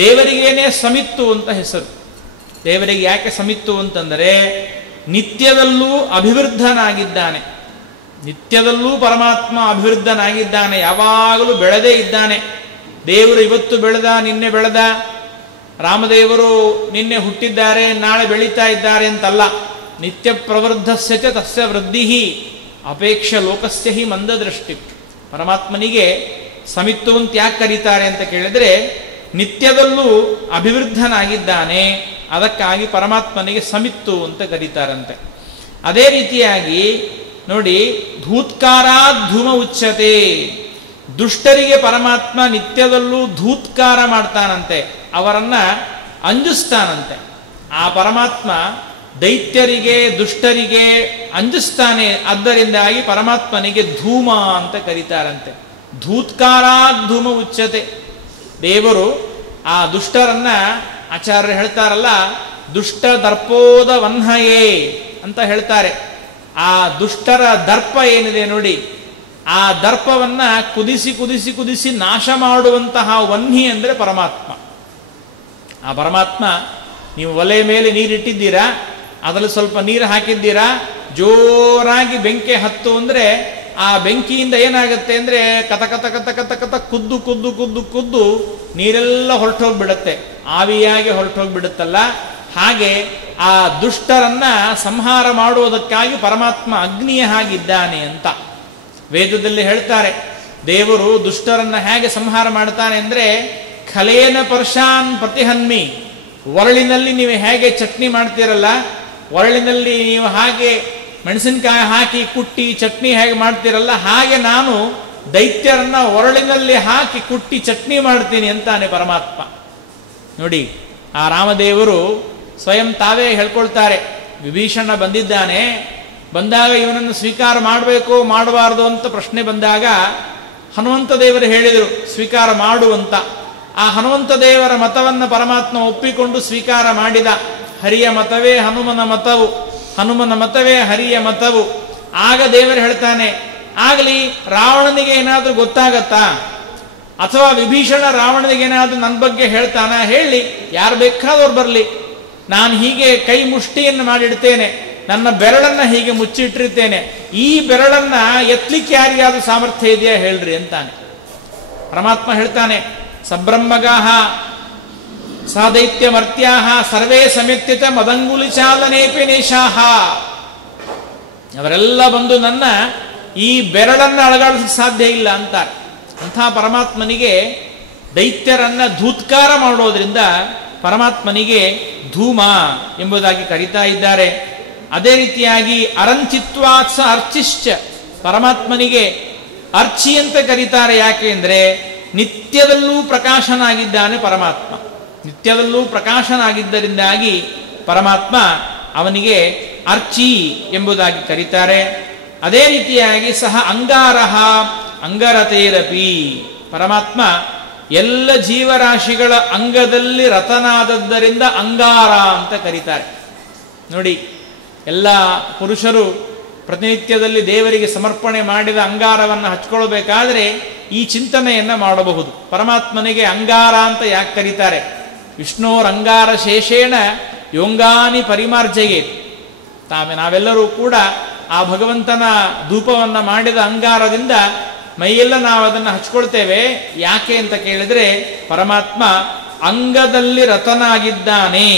ದೇವರಿಗೇನೆ ಸಮಿತ್ತು ಅಂತ ಹೆಸರು. ದೇವರಿಗೆ ಯಾಕೆ ಸಮಿತ್ತು ಅಂತಂದರೆ ನಿತ್ಯದಲ್ಲೂ ಅಭಿವೃದ್ಧನಾಗಿದ್ದಾನೆ. ನಿತ್ಯದಲ್ಲೂ ಪರಮಾತ್ಮ ಅಭಿವೃದ್ಧನಾಗಿದ್ದಾನೆ, ಯಾವಾಗಲೂ ಬೆಳೆದೇ ಇದ್ದಾನೆ. ದೇವರು ಇವತ್ತು ಬೆಳೆದ, ನಿನ್ನೆ ಬೆಳೆದ, ರಾಮದೇವರು ನಿನ್ನೆ ಹುಟ್ಟಿದ್ದಾರೆ, ನಾಳೆ ಬೆಳೀತಾ ಇದ್ದಾರೆ ಅಂತಲ್ಲ. ನಿತ್ಯ ಪ್ರವೃದ್ಧಸ್ಯ ಚ ತಸ್ಯ ವೃದ್ಧಿ ಅಪೇಕ್ಷ ಲೋಕಸ್ಯ ಹಿ ಮಂದದೃಷ್ಟಿ. ಪರಮಾತ್ಮನಿಗೆ ಸಮಿತ್ತು ಅಂತ ಯಾಕೆ ಕರೀತಾರೆ ಅಂತ ಕೇಳಿದ್ರೆ, ನಿತ್ಯದಲ್ಲೂ ಅಭಿವೃದ್ಧನಾಗಿದ್ದಾನೆ, ಅದಕ್ಕಾಗಿ ಪರಮಾತ್ಮನಿಗೆ ಸಮಿತ್ತು ಅಂತ ಕರೀತಾರಂತೆ. ಅದೇ ರೀತಿಯಾಗಿ ನೋಡಿ, ಧೂತ್ಕಾರಾತ್ ಧೂಮ ಉಚ್ಯತೆ. ದುಷ್ಟರಿಗೆ ಪರಮಾತ್ಮ ನಿತ್ಯದಲ್ಲೂ ಧೂತ್ಕಾರ ಮಾಡ್ತಾನಂತೆ, ಅವರನ್ನ ಅಂಜಿಸ್ತಾನಂತೆ. ಆ ಪರಮಾತ್ಮ ದೈತ್ಯರಿಗೆ ದುಷ್ಟರಿಗೆ ಅಂಜಿಸ್ತಾನೆ, ಆದ್ದರಿಂದಾಗಿ ಪರಮಾತ್ಮನಿಗೆ ಧೂಮ ಅಂತ ಕರೀತಾರಂತೆ. ಧೂತ್ಕಾರಾತ್ ಧೂಮ ಉಚ್ಯತೆ. ದೇವರು ಆ ದುಷ್ಟರನ್ನ, ಆಚಾರ್ಯರು ಹೇಳ್ತಾರಲ್ಲ, ದುಷ್ಟ ದರ್ಪೋದ ವನ್ಹಯೇ ಅಂತ ಹೇಳ್ತಾರೆ. ಆ ದುಷ್ಟರ ದರ್ಪ ಏನಿದೆ ನೋಡಿ, ಆ ದರ್ಪವನ್ನ ಕುದಿಸಿ ಕುದಿಸಿ ಕುದಿಸಿ ನಾಶ ಮಾಡುವಂತಹ ವನ್ಹಿ ಅಂದರೆ ಪರಮಾತ್ಮ. ಆ ಪರಮಾತ್ಮ, ನೀವು ಒಲೆ ಮೇಲೆ ನೀರಿಟ್ಟಿದ್ದೀರಾ, ಅದರಲ್ಲಿ ಸ್ವಲ್ಪ ನೀರು ಹಾಕಿದ್ದೀರಾ, ಜೋರಾಗಿ ಬೆಂಕಿ ಹತ್ತು ಅಂದರೆ ಆ ಬೆಂಕಿಯಿಂದ ಏನಾಗುತ್ತೆ ಅಂದರೆ ಕತ ಕತ ಕತ ಕತ ಕತ ಕುದ್ದು ಕುದ್ದು ಕುದ್ದು ಕುದ್ದು ನೀರೆಲ್ಲ ಹೊರಟೋಗ್ಬಿಡುತ್ತೆ, ಆವಿಯಾಗಿ ಹೊರಟೋಗ್ಬಿಡುತ್ತಲ್ಲ. ಹಾಗೆ ಆ ದುಷ್ಟರನ್ನ ಸಂಹಾರ ಮಾಡುವುದಕ್ಕಾಗಿ ಪರಮಾತ್ಮ ಅಗ್ನಿಯ ಹಾಗಿದ್ದಾನೆ ಅಂತ ವೇದದಲ್ಲಿ ಹೇಳ್ತಾರೆ. ದೇವರು ದುಷ್ಟರನ್ನ ಹೇಗೆ ಸಂಹಾರ ಮಾಡ್ತಾನೆ ಅಂದರೆ, ಖಲೇನ ಪರ್ಶಾನ್ ಪ್ರತಿಹನ್ಮಿ. ಒರಳಿನಲ್ಲಿ ನೀವು ಹೇಗೆ ಚಟ್ನಿ ಮಾಡ್ತೀರಲ್ಲ, ಒರಳಿನಲ್ಲಿ ನೀವು ಹಾಗೆ ಮೆಣಸಿನಕಾಯಿ ಹಾಕಿ ಕುಟ್ಟಿ ಚಟ್ನಿ ಹೇಗೆ ಮಾಡ್ತೀರಲ್ಲ, ಹಾಗೆ ನಾನು ದೈತ್ಯರನ್ನ ಒರಳಿನಲ್ಲಿ ಹಾಕಿ ಕುಟ್ಟಿ ಚಟ್ನಿ ಮಾಡ್ತೀನಿ ಅಂತಾನೆ ಪರಮಾತ್ಮ. ನೋಡಿ, ಆ ರಾಮದೇವರು ಸ್ವಯಂ ತಾವೇ ಹೇಳ್ಕೊಳ್ತಾರೆ. ವಿಭೀಷಣ ಬಂದಿದ್ದಾನೆ, ಬಂದಾಗ ಇವನನ್ನು ಸ್ವೀಕಾರ ಮಾಡಬೇಕು ಮಾಡಬಾರ್ದು ಅಂತ ಪ್ರಶ್ನೆ ಬಂದಾಗ ಹನುಮಂತ ದೇವರು ಹೇಳಿದರು ಸ್ವೀಕಾರ ಮಾಡುವಂತ. ಆ ಹನುಮಂತ ದೇವರ ಮತವನ್ನು ಪರಮಾತ್ಮ ಒಪ್ಪಿಕೊಂಡು ಸ್ವೀಕಾರ ಮಾಡಿದ. ಹರಿಯ ಮತವೇ ಹನುಮನ ಮತವು, ಹನುಮನ ಮತವೇ ಹರಿಯ ಮತವು. ಆಗ ದೇವರು ಹೇಳ್ತಾನೆ, ಆಗಲಿ ರಾವಣನಿಗೆ ಏನಾದರೂ ಗೊತ್ತಾಗತ್ತಾ, ಅಥವಾ ವಿಭೀಷಣ ರಾವಣನಿಗೆ ಏನಾದರೂ ನನ್ನ ಬಗ್ಗೆ ಹೇಳ್ತಾನ, ಹೇಳಿ, ಯಾರು ಬೇಕಾದವ್ರು ಬರಲಿ, ನಾನು ಹೀಗೆ ಕೈ ಮುಷ್ಟಿಯನ್ನು ಮಾಡಿಡ್ತೇನೆ, ನನ್ನ ಬೆರಳನ್ನ ಹೀಗೆ ಮುಚ್ಚಿಟ್ಟಿರ್ತೇನೆ, ಈ ಬೆರಳನ್ನ ಎತ್ತಲಿಕ್ಕೆ ಯಾರಿಗಾದ್ರೂ ಸಾಮರ್ಥ್ಯ ಇದೆಯಾ ಹೇಳ್ರಿ ಅಂತಾನೆ. ಪರಮಾತ್ಮ ಹೇಳ್ತಾನೆ, ಸಬ್ರಹ್ಮಗಾಹ ಸಾದೈತ್ಯ ಮರ್ತ್ಯಾಹ ಸರ್ವೇ ಸಮಿತ್ಯತ ಮದಂಗುಲಿ ಚಾಲನೇಪಿ ನೇಷಾಹ. ಅವರೆಲ್ಲ ಬಂದು ನನ್ನ ಈ ಬೆರಳನ್ನ ಅಳಗಾಡಿಸಕ್ಕೆ ಸಾಧ್ಯ ಇಲ್ಲ ಅಂತಾರೆ. ಅಂಥ ಪರಮಾತ್ಮನಿಗೆ ದೈತ್ಯರನ್ನ ಧೂತ್ಕಾರ ಮಾಡೋದ್ರಿಂದ ಪರಮಾತ್ಮನಿಗೆ ಧೂಮ ಎಂಬುದಾಗಿ ಕರೀತಾ ಇದ್ದಾರೆ. ಅದೇ ರೀತಿಯಾಗಿ ಅರಂಚಿತ್ವಾತ್ಸ ಅರ್ಚಿಶ್ಚ. ಪರಮಾತ್ಮನಿಗೆ ಅರ್ಚಿ ಅಂತ ಕರೀತಾರೆ. ಯಾಕೆ ಅಂದರೆ ನಿತ್ಯದಲ್ಲೂ ಪ್ರಕಾಶನಾಗಿದ್ದಾನೆ ಪರಮಾತ್ಮ. ನಿತ್ಯದಲ್ಲೂ ಪ್ರಕಾಶನಾಗಿದ್ದರಿಂದಾಗಿ ಪರಮಾತ್ಮ ಅವನಿಗೆ ಅರ್ಚಿ ಎಂಬುದಾಗಿ ಕರೀತಾರೆ. ಅದೇ ರೀತಿಯಾಗಿ ಸಹ ಅಂಗಾರಹ ಅಂಗರತೇರಪಿ. ಪರಮಾತ್ಮ ಎಲ್ಲ ಜೀವರಾಶಿಗಳ ಅಂಗದಲ್ಲಿ ರತನಾದದ್ದರಿಂದ ಅಂಗಾರ ಅಂತ ಕರೀತಾರೆ. ನೋಡಿ, ಎಲ್ಲ ಪುರುಷರು ಪ್ರತಿನಿತ್ಯದಲ್ಲಿ ದೇವರಿಗೆ ಸಮರ್ಪಣೆ ಮಾಡಿದ ಅಂಗಾರವನ್ನು ಹಚ್ಕೊಳ್ಬೇಕಾದ್ರೆ ಈ ಚಿಂತನೆಯನ್ನು ಮಾಡಬಹುದು. ಪರಮಾತ್ಮನಿಗೆ ಅಂಗಾರ ಅಂತ ಯಾಕೆ ಕರೀತಾರೆ? ವಿಷ್ಣೋರಂಗಾರ ಶೇಷೇಣ ಯೋಂಗಾನಿ ಪರಿಮಾರ್ಜಯೇ. ನಾವೆಲ್ಲರೂ ಕೂಡ ಆ ಭಗವಂತನ ಧೂಪವನ್ನು ಮಾಡಿದ ಅಂಗಾರದಿಂದ ಮೈಯೆಲ್ಲ ನಾವು ಅದನ್ನು ಹಚ್ಕೊಳ್ತೇವೆ. ಯಾಕೆ ಅಂತ ಕೇಳಿದ್ರೆ ಪರಮಾತ್ಮ ಅಂಗದಲ್ಲಿ ರತನಾಗಿದ್ದಾನೆ.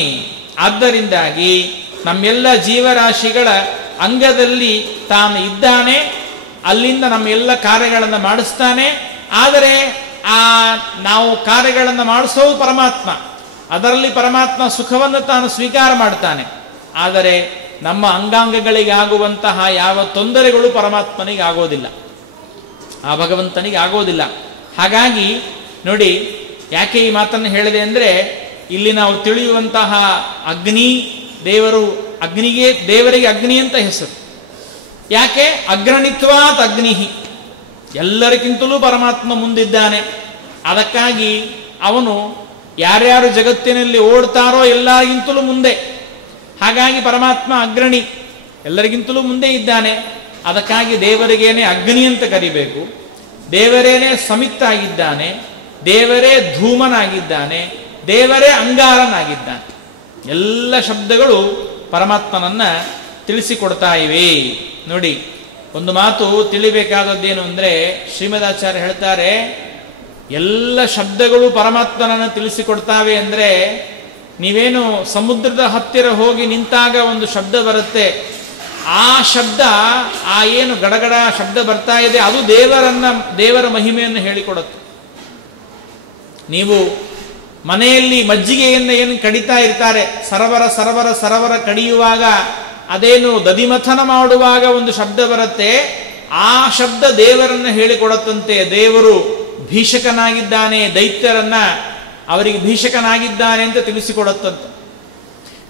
ಆದ್ದರಿಂದಾಗಿ ನಮ್ಮೆಲ್ಲ ಜೀವರಾಶಿಗಳ ಅಂಗದಲ್ಲಿ ತಾನು ಇದ್ದಾನೆ, ಅಲ್ಲಿಂದ ನಮ್ಮೆಲ್ಲ ಕಾರ್ಯಗಳನ್ನು ಮಾಡಿಸ್ತಾನೆ. ಆದರೆ ನಾವು ಕಾರ್ಯಗಳನ್ನು ಮಾಡಿಸೋದು ಪರಮಾತ್ಮ, ಅದರಲ್ಲಿ ಪರಮಾತ್ಮ ಸುಖವನ್ನು ತಾನು ಸ್ವೀಕಾರ ಮಾಡ್ತಾನೆ. ಆದರೆ ನಮ್ಮ ಅಂಗಾಂಗಗಳಿಗೆ ಆಗುವಂತಹ ಯಾವ ತೊಂದರೆಗಳು ಪರಮಾತ್ಮನಿಗೆ ಆಗೋದಿಲ್ಲ, ಆ ಭಗವಂತನಿಗೆ ಆಗೋದಿಲ್ಲ. ಹಾಗಾಗಿ ನೋಡಿ, ಯಾಕೆ ಈ ಮಾತನ್ನು ಹೇಳಿದೆ ಅಂದರೆ, ಇಲ್ಲಿ ನಾವು ತಿಳಿಯುವಂತಹ ಅಗ್ನಿ ದೇವರು, ದೇವರಿಗೆ ಅಗ್ನಿ ಅಂತ ಹೆಸರು. ಯಾಕೆ? ಅಗ್ರಣಿತ್ವಾತ್ ಅಗ್ನಿಹಿ. ಎಲ್ಲರಿಗಿಂತಲೂ ಪರಮಾತ್ಮ ಮುಂದಿದ್ದಾನೆ. ಅದಕ್ಕಾಗಿ ಅವನು ಯಾರ್ಯಾರು ಜಗತ್ತಿನಲ್ಲಿ ಓಡ್ತಾರೋ ಎಲ್ಲರಿಗಿಂತಲೂ ಮುಂದೆ. ಹಾಗಾಗಿ ಪರಮಾತ್ಮ ಅಗ್ರಣಿ, ಎಲ್ಲರಿಗಿಂತಲೂ ಮುಂದೆ ಇದ್ದಾನೆ. ಅದಕ್ಕಾಗಿ ದೇವರಿಗೇನೆ ಅಗ್ನಿ ಅಂತ ಕರಿಬೇಕು. ದೇವರೇನೆ ಸಮಿತ್ತಾಗಿದ್ದಾನೆ, ದೇವರೇ ಧೂಮನಾಗಿದ್ದಾನೆ, ದೇವರೇ ಅಂಗಾರನಾಗಿದ್ದಾನೆ. ಎಲ್ಲ ಶಬ್ದಗಳು ಪರಮಾತ್ಮನನ್ನ ತಿಳಿಸಿಕೊಡ್ತಾ ಇವೆ. ನೋಡಿ, ಒಂದು ಮಾತು ತಿಳಿಬೇಕಾದದ್ದೇನು ಅಂದರೆ, ಶ್ರೀಮದಾಚಾರ್ಯ ಹೇಳ್ತಾರೆ, ಎಲ್ಲ ಶಬ್ದಗಳು ಪರಮಾತ್ಮನನ್ನು ತಿಳಿಸಿಕೊಡ್ತಾವೆ ಅಂದರೆ ನೀವೇನು ಸಮುದ್ರದ ಹತ್ತಿರ ಹೋಗಿ ನಿಂತಾಗ ಒಂದು ಶಬ್ದ ಬರುತ್ತೆ, ಆ ಶಬ್ದ, ಆ ಏನು ಗಡಗಡ ಶಬ್ದ ಬರ್ತಾ ಇದೆ, ಅದು ದೇವರ ಮಹಿಮೆಯನ್ನು ಹೇಳಿಕೊಡುತ್ತೆ. ನೀವು ಮನೆಯಲ್ಲಿ ಮಜ್ಜಿಗೆಯನ್ನು ಏನು ಕಡಿತಾ ಇರ್ತಾರೆ, ಸರವರ ಸರವರ ಸರವರ ಕಡಿಯುವಾಗ ಅದೇನು ದಧಿಮಥನ ಮಾಡುವಾಗ ಒಂದು ಶಬ್ದ ಬರುತ್ತೆ, ಆ ಶಬ್ದ ದೇವರನ್ನು ಹೇಳಿಕೊಡುತ್ತಂತೆ. ದೇವರು ಭೀಷಕನಾಗಿದ್ದಾನೆ, ದೈತ್ಯರನ್ನ ಅವರಿಗೆ ಭೀಷಕನಾಗಿದ್ದಾನೆ ಅಂತ ತಿಳಿಸಿಕೊಡುತ್ತಂತೆ.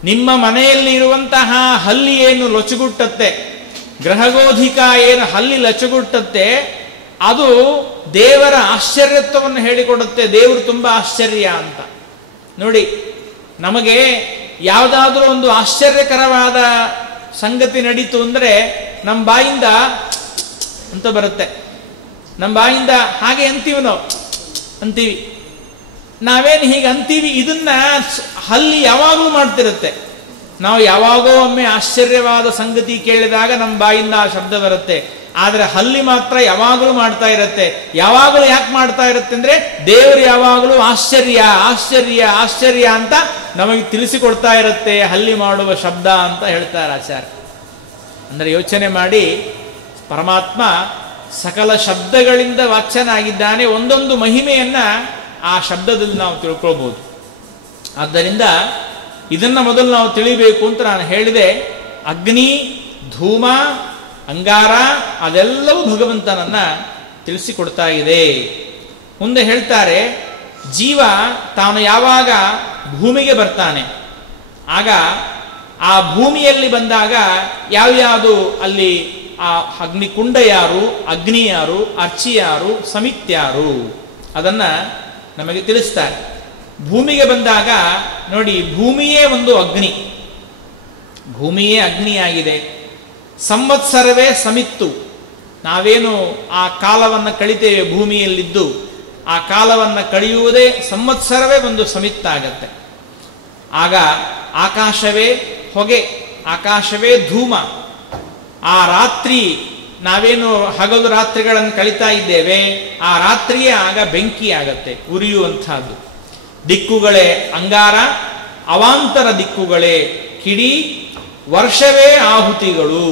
ನಿಮ್ಮ ಮನೆಯಲ್ಲಿ ಇರುವಂತಹ ಹಲ್ಲಿ ಏನು ಲೊಚಗುಟ್ಟತ್ತೆ, ಗ್ರಹಗೋಧಿಕ ಏನು ಹಲ್ಲಿ ಲೊಚಗುಟ್ಟತ್ತೆ, ಅದು ದೇವರ ಆಶ್ಚರ್ಯತ್ವವನ್ನು ಹೇಳಿಕೊಡುತ್ತೆ. ದೇವರು ತುಂಬಾ ಆಶ್ಚರ್ಯ ಅಂತ. ನೋಡಿ, ನಮಗೆ ಯಾವುದಾದ್ರೂ ಒಂದು ಆಶ್ಚರ್ಯಕರವಾದ ಸಂಗತಿ ನಡೀತು ಅಂದರೆ ನಮ್ಮ ಬಾಯಿಂದ ಅಂತ ಬರುತ್ತೆ. ನಮ್ಮ ಬಾಯಿಂದ ಹಾಗೆ ಅಂತೀವಿ, ನಾವು ಅಂತೀವಿ. ನಾವೇನು ಹೀಗೆ ಅಂತೀವಿ, ಇದನ್ನ ಹಲ್ಲಿ ಯಾವಾಗಲೂ ಮಾಡ್ತಿರುತ್ತೆ. ನಾವು ಯಾವಾಗೋ ಒಮ್ಮೆ ಆಶ್ಚರ್ಯವಾದ ಸಂಗತಿ ಕೇಳಿದಾಗ ನಮ್ಮ ಬಾಯಿಂದ ಆ ಶಬ್ದ ಬರುತ್ತೆ. ಆದರೆ ಹಲ್ಲಿ ಮಾತ್ರ ಯಾವಾಗಲೂ ಮಾಡ್ತಾ ಇರುತ್ತೆ. ಯಾವಾಗಲೂ ಯಾಕೆ ಮಾಡ್ತಾ ಇರುತ್ತೆ ಅಂದ್ರೆ, ದೇವರು ಯಾವಾಗಲೂ ಆಶ್ಚರ್ಯ ಆಶ್ಚರ್ಯ ಆಶ್ಚರ್ಯ ಅಂತ ನಮಗೆ ತಿಳಿಸಿಕೊಡ್ತಾ ಇರುತ್ತೆ ಹಲ್ಲಿ ಮಾಡುವ ಶಬ್ದ ಅಂತ ಹೇಳ್ತಾರೆ ಆಚಾರ್ಯ. ಅಂದರೆ ಯೋಚನೆ ಮಾಡಿ, ಪರಮಾತ್ಮ ಸಕಲ ಶಬ್ದಗಳಿಂದ ವಾಚ್ಯನಾಗಿದ್ದಾನೆ. ಒಂದೊಂದು ಮಹಿಮೆಯನ್ನ ಆ ಶಬ್ದದಲ್ಲಿ ನಾವು ತಿಳ್ಕೊಳ್ಬಹುದು. ಆದ್ದರಿಂದ ಇದನ್ನ ಮೊದಲು ನಾವು ತಿಳಿಬೇಕು ಅಂತ ನಾನು ಹೇಳಿದೆ. ಅಗ್ನಿ, ಧೂಮ, ಅಂಗಾರ ಅದೆಲ್ಲವೂ ಭಗವಂತನನ್ನ ತಿಳಿಸಿಕೊಡ್ತಾ ಇದೆ. ಮುಂದೆ ಹೇಳ್ತಾರೆ, ಜೀವ ತಾನು ಯಾವಾಗ ಭೂಮಿಗೆ ಬರ್ತಾನೆ, ಆಗ ಆ ಭೂಮಿಯಲ್ಲಿ ಬಂದಾಗ ಯಾವ್ಯಾವುದು ಅಲ್ಲಿ ಆ ಅಗ್ನಿಕುಂಡ ಯಾರು, ಅಗ್ನಿ ಯಾರು, ಅರ್ಚಿ ಯಾರು, ಸಮಿತ್ಯಾರು, ಅದನ್ನ ನಮಗೆ ತಿಳಿಸ್ತಾರೆ. ಭೂಮಿಗೆ ಬಂದಾಗ ನೋಡಿ, ಭೂಮಿಯೇ ಒಂದು ಅಗ್ನಿ, ಭೂಮಿಯೇ ಅಗ್ನಿಯಾಗಿದೆ. ಸಂವತ್ಸರವೇ ಸಮಿತ್ತು. ನಾವೇನು ಆ ಕಾಲವನ್ನು ಕಳಿತೇವೆ ಭೂಮಿಯಲ್ಲಿದ್ದು, ಆ ಕಾಲವನ್ನು ಕಳೆಯುವುದೇ ಸಂವತ್ಸರವೇ ಒಂದು ಸಮಿತ್ತಾಗತ್ತೆ. ಆಗ ಆಕಾಶವೇ ಹೊಗೆ, ಆಕಾಶವೇ ಧೂಮ. ಆ ರಾತ್ರಿ ನಾವೇನು ಹಗಲು ರಾತ್ರಿಗಳನ್ನು ಕಳೀತಾ ಇದ್ದೇವೆ, ಆ ರಾತ್ರಿಯೇ ಆಗ ಬೆಂಕಿ ಆಗತ್ತೆ, ಉರಿಯುವಂತಹದ್ದು. ದಿಕ್ಕುಗಳೇ ಅಂಗಾರ, ಅವಾಂತರ ದಿಕ್ಕುಗಳೇ ಕಿಡಿ, ವರ್ಷವೇ ಆಹುತಿಗಳು.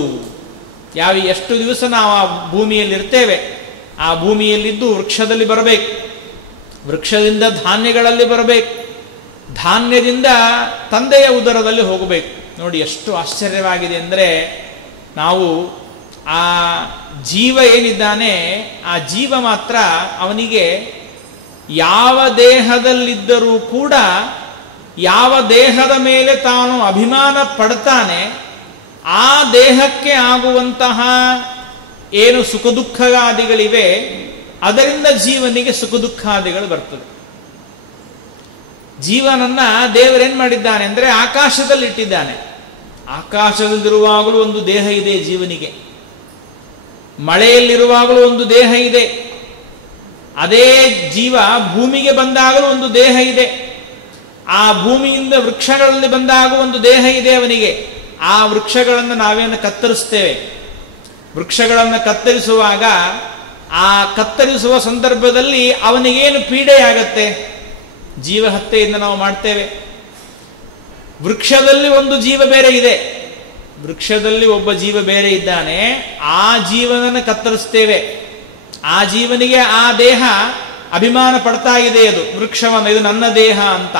ಎಷ್ಟು ದಿವಸ ನಾವು ಆ ಭೂಮಿಯಲ್ಲಿ ಇರ್ತೇವೆ, ಆ ಭೂಮಿಯಲ್ಲಿದ್ದು ವೃಕ್ಷದಲ್ಲಿ ಬರಬೇಕು, ವೃಕ್ಷದಿಂದ ಧಾನ್ಯಗಳಲ್ಲಿ ಬರಬೇಕು, ಧಾನ್ಯದಿಂದ ತಂದೆಯ ಉದರದಲ್ಲಿ ಹೋಗಬೇಕು. ನೋಡಿ ಎಷ್ಟು ಆಶ್ಚರ್ಯವಾಗಿದೆ ಅಂದರೆ, ನಾವು ಆ ಜೀವ ಏನಿದ್ದಾನೆ, ಆ ಜೀವ ಮಾತ್ರ ಅವನಿಗೆ ಯಾವ ದೇಹದಲ್ಲಿದ್ದರೂ ಕೂಡ, ಯಾವ ದೇಹದ ಮೇಲೆ ತಾನು ಅಭಿಮಾನ ಪಡ್ತಾನೆ, ಆ ದೇಹಕ್ಕೆ ಆಗುವಂತಹ ಏನು ಸುಖ ದುಃಖಾದಿಗಳಿವೆ, ಅದರಿಂದ ಜೀವನಿಗೆ ಸುಖ ದುಃಖಾದಿಗಳು ಬರ್ತದೆ. ಜೀವನನ್ನ ದೇವರೇನ್ ಮಾಡಿದ್ದಾನೆ ಅಂದ್ರೆ ಆಕಾಶದಲ್ಲಿ ಇಟ್ಟಿದ್ದಾನೆ. ಆಕಾಶದಲ್ಲಿರುವಾಗಲೂ ಒಂದು ದೇಹ ಇದೆ ಜೀವನಿಗೆ, ಮಳೆಯಲ್ಲಿರುವಾಗಲೂ ಒಂದು ದೇಹ ಇದೆ. ಅದೇ ಜೀವ ಭೂಮಿಗೆ ಬಂದಾಗಲೂ ಒಂದು ದೇಹ ಇದೆ. ಆ ಭೂಮಿಯಿಂದ ವೃಕ್ಷಗಳಲ್ಲಿ ಬಂದಾಗ ಒಂದು ದೇಹ ಇದೆ ಅವನಿಗೆ. ಆ ವೃಕ್ಷಗಳನ್ನು ನಾವೇನು ಕತ್ತರಿಸ್ತೇವೆ, ವೃಕ್ಷಗಳನ್ನು ಕತ್ತರಿಸುವಾಗ ಆ ಕತ್ತರಿಸುವ ಸಂದರ್ಭದಲ್ಲಿ ಅವನಿಗೇನು ಪೀಡೆಯಾಗತ್ತೆ, ಜೀವಹತ್ಯೆಯಿಂದ ನಾವು ಮಾಡ್ತೇವೆ. ವೃಕ್ಷದಲ್ಲಿ ಒಂದು ಜೀವ ಬೇರೆ ಇದೆ, ವೃಕ್ಷದಲ್ಲಿ ಒಬ್ಬ ಜೀವ ಬೇರೆ ಇದ್ದಾನೆ, ಆ ಜೀವನನ್ನು ಕತ್ತರಿಸ್ತೇವೆ. ಆ ಜೀವನಿಗೆ ಆ ದೇಹ ಅಭಿಮಾನ ಪಡ್ತಾ ಇದೆ, ಅದು ವೃಕ್ಷವನ್ನು, ಇದು ನನ್ನ ದೇಹ ಅಂತ.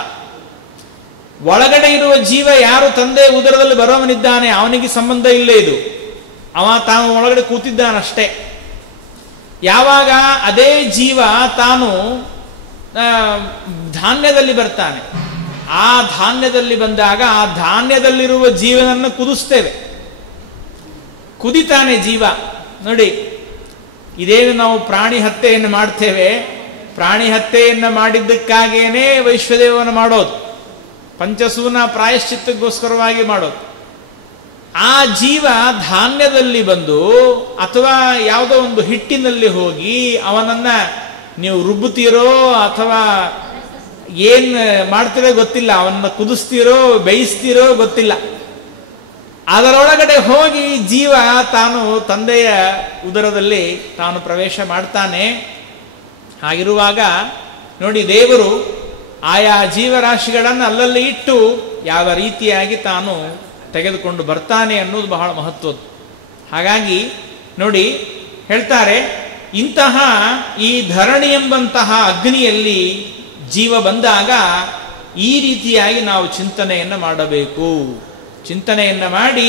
ಒಳಗಡೆ ಇರುವ ಜೀವ ಯಾರು ತಂದೆ ಉದರದಲ್ಲಿ ಬರೋವನಿದ್ದಾನೆ, ಅವನಿಗೆ ಸಂಬಂಧ ಇಲ್ಲ ಇದು, ಅವ ತಾನು ಒಳಗಡೆ ಕೂತಿದ್ದಾನಷ್ಟೇ. ಯಾವಾಗ ಅದೇ ಜೀವ ತಾನು ಧಾನ್ಯದಲ್ಲಿ ಬರ್ತಾನೆ, ಆ ಧಾನ್ಯದಲ್ಲಿ ಬಂದಾಗ ಆ ಧಾನ್ಯದಲ್ಲಿರುವ ಜೀವನನ್ನು ಕುದಿಸ್ತೇವೆ, ಕುದಿತಾನೆ ಜೀವ. ನೋಡಿ, ಇದೇನು ನಾವು ಪ್ರಾಣಿ ಹತ್ಯೆಯನ್ನು ಮಾಡ್ತೇವೆ, ಪ್ರಾಣಿ ಹತ್ಯೆಯನ್ನು ಮಾಡಿದ್ದಕ್ಕಾಗೇನೆ ವೈಶ್ವದೇವನ ಮಾಡೋದು, ಪಂಚಸೂನ ಪ್ರಾಯಶ್ಚಿತ್ತಕ್ಕೋಸ್ಕರವಾಗಿ ಮಾಡೋದು. ಆ ಜೀವ ಧಾನ್ಯದಲ್ಲಿ ಬಂದು ಅಥವಾ ಯಾವುದೋ ಒಂದು ಹಿಟ್ಟಿನಲ್ಲಿ ಹೋಗಿ ಅವನನ್ನ ನೀವು ರುಬ್ಬುತ್ತೀರೋ ಅಥವಾ ಏನ್ ಮಾಡ್ತೀರೋ ಗೊತ್ತಿಲ್ಲ, ಅವನ್ನ ಕುದಿಸ್ತೀರೋ ಬೇಯಿಸ್ತೀರೋ ಗೊತ್ತಿಲ್ಲ, ಅದರೊಳಗಡೆ ಹೋಗಿ ಜೀವ ತಾನು ತಂದೆಯ ಉದರದಲ್ಲಿ ತಾನು ಪ್ರವೇಶ ಮಾಡ್ತಾನೆ. ಹಾಗಿರುವಾಗ ನೋಡಿ, ದೇವರು ಆಯಾ ಜೀವರಾಶಿಗಳನ್ನು ಅಲ್ಲಲ್ಲಿ ಇಟ್ಟು ಯಾವ ರೀತಿಯಾಗಿ ತಾನು ತೆಗೆದುಕೊಂಡು ಬರ್ತಾನೆ ಅನ್ನೋದು ಬಹಳ ಮಹತ್ವದ್ದು. ಹಾಗಾಗಿ ನೋಡಿ ಹೇಳ್ತಾರೆ, ಇಂತಹ ಈ ಧರಣಿ ಎಂಬಂತಹ ಅಗ್ನಿಯಲ್ಲಿ ಜೀವ ಬಂದಾಗ ಈ ರೀತಿಯಾಗಿ ನಾವು ಚಿಂತನೆಯನ್ನು ಮಾಡಬೇಕು. ಚಿಂತನೆಯನ್ನು ಮಾಡಿ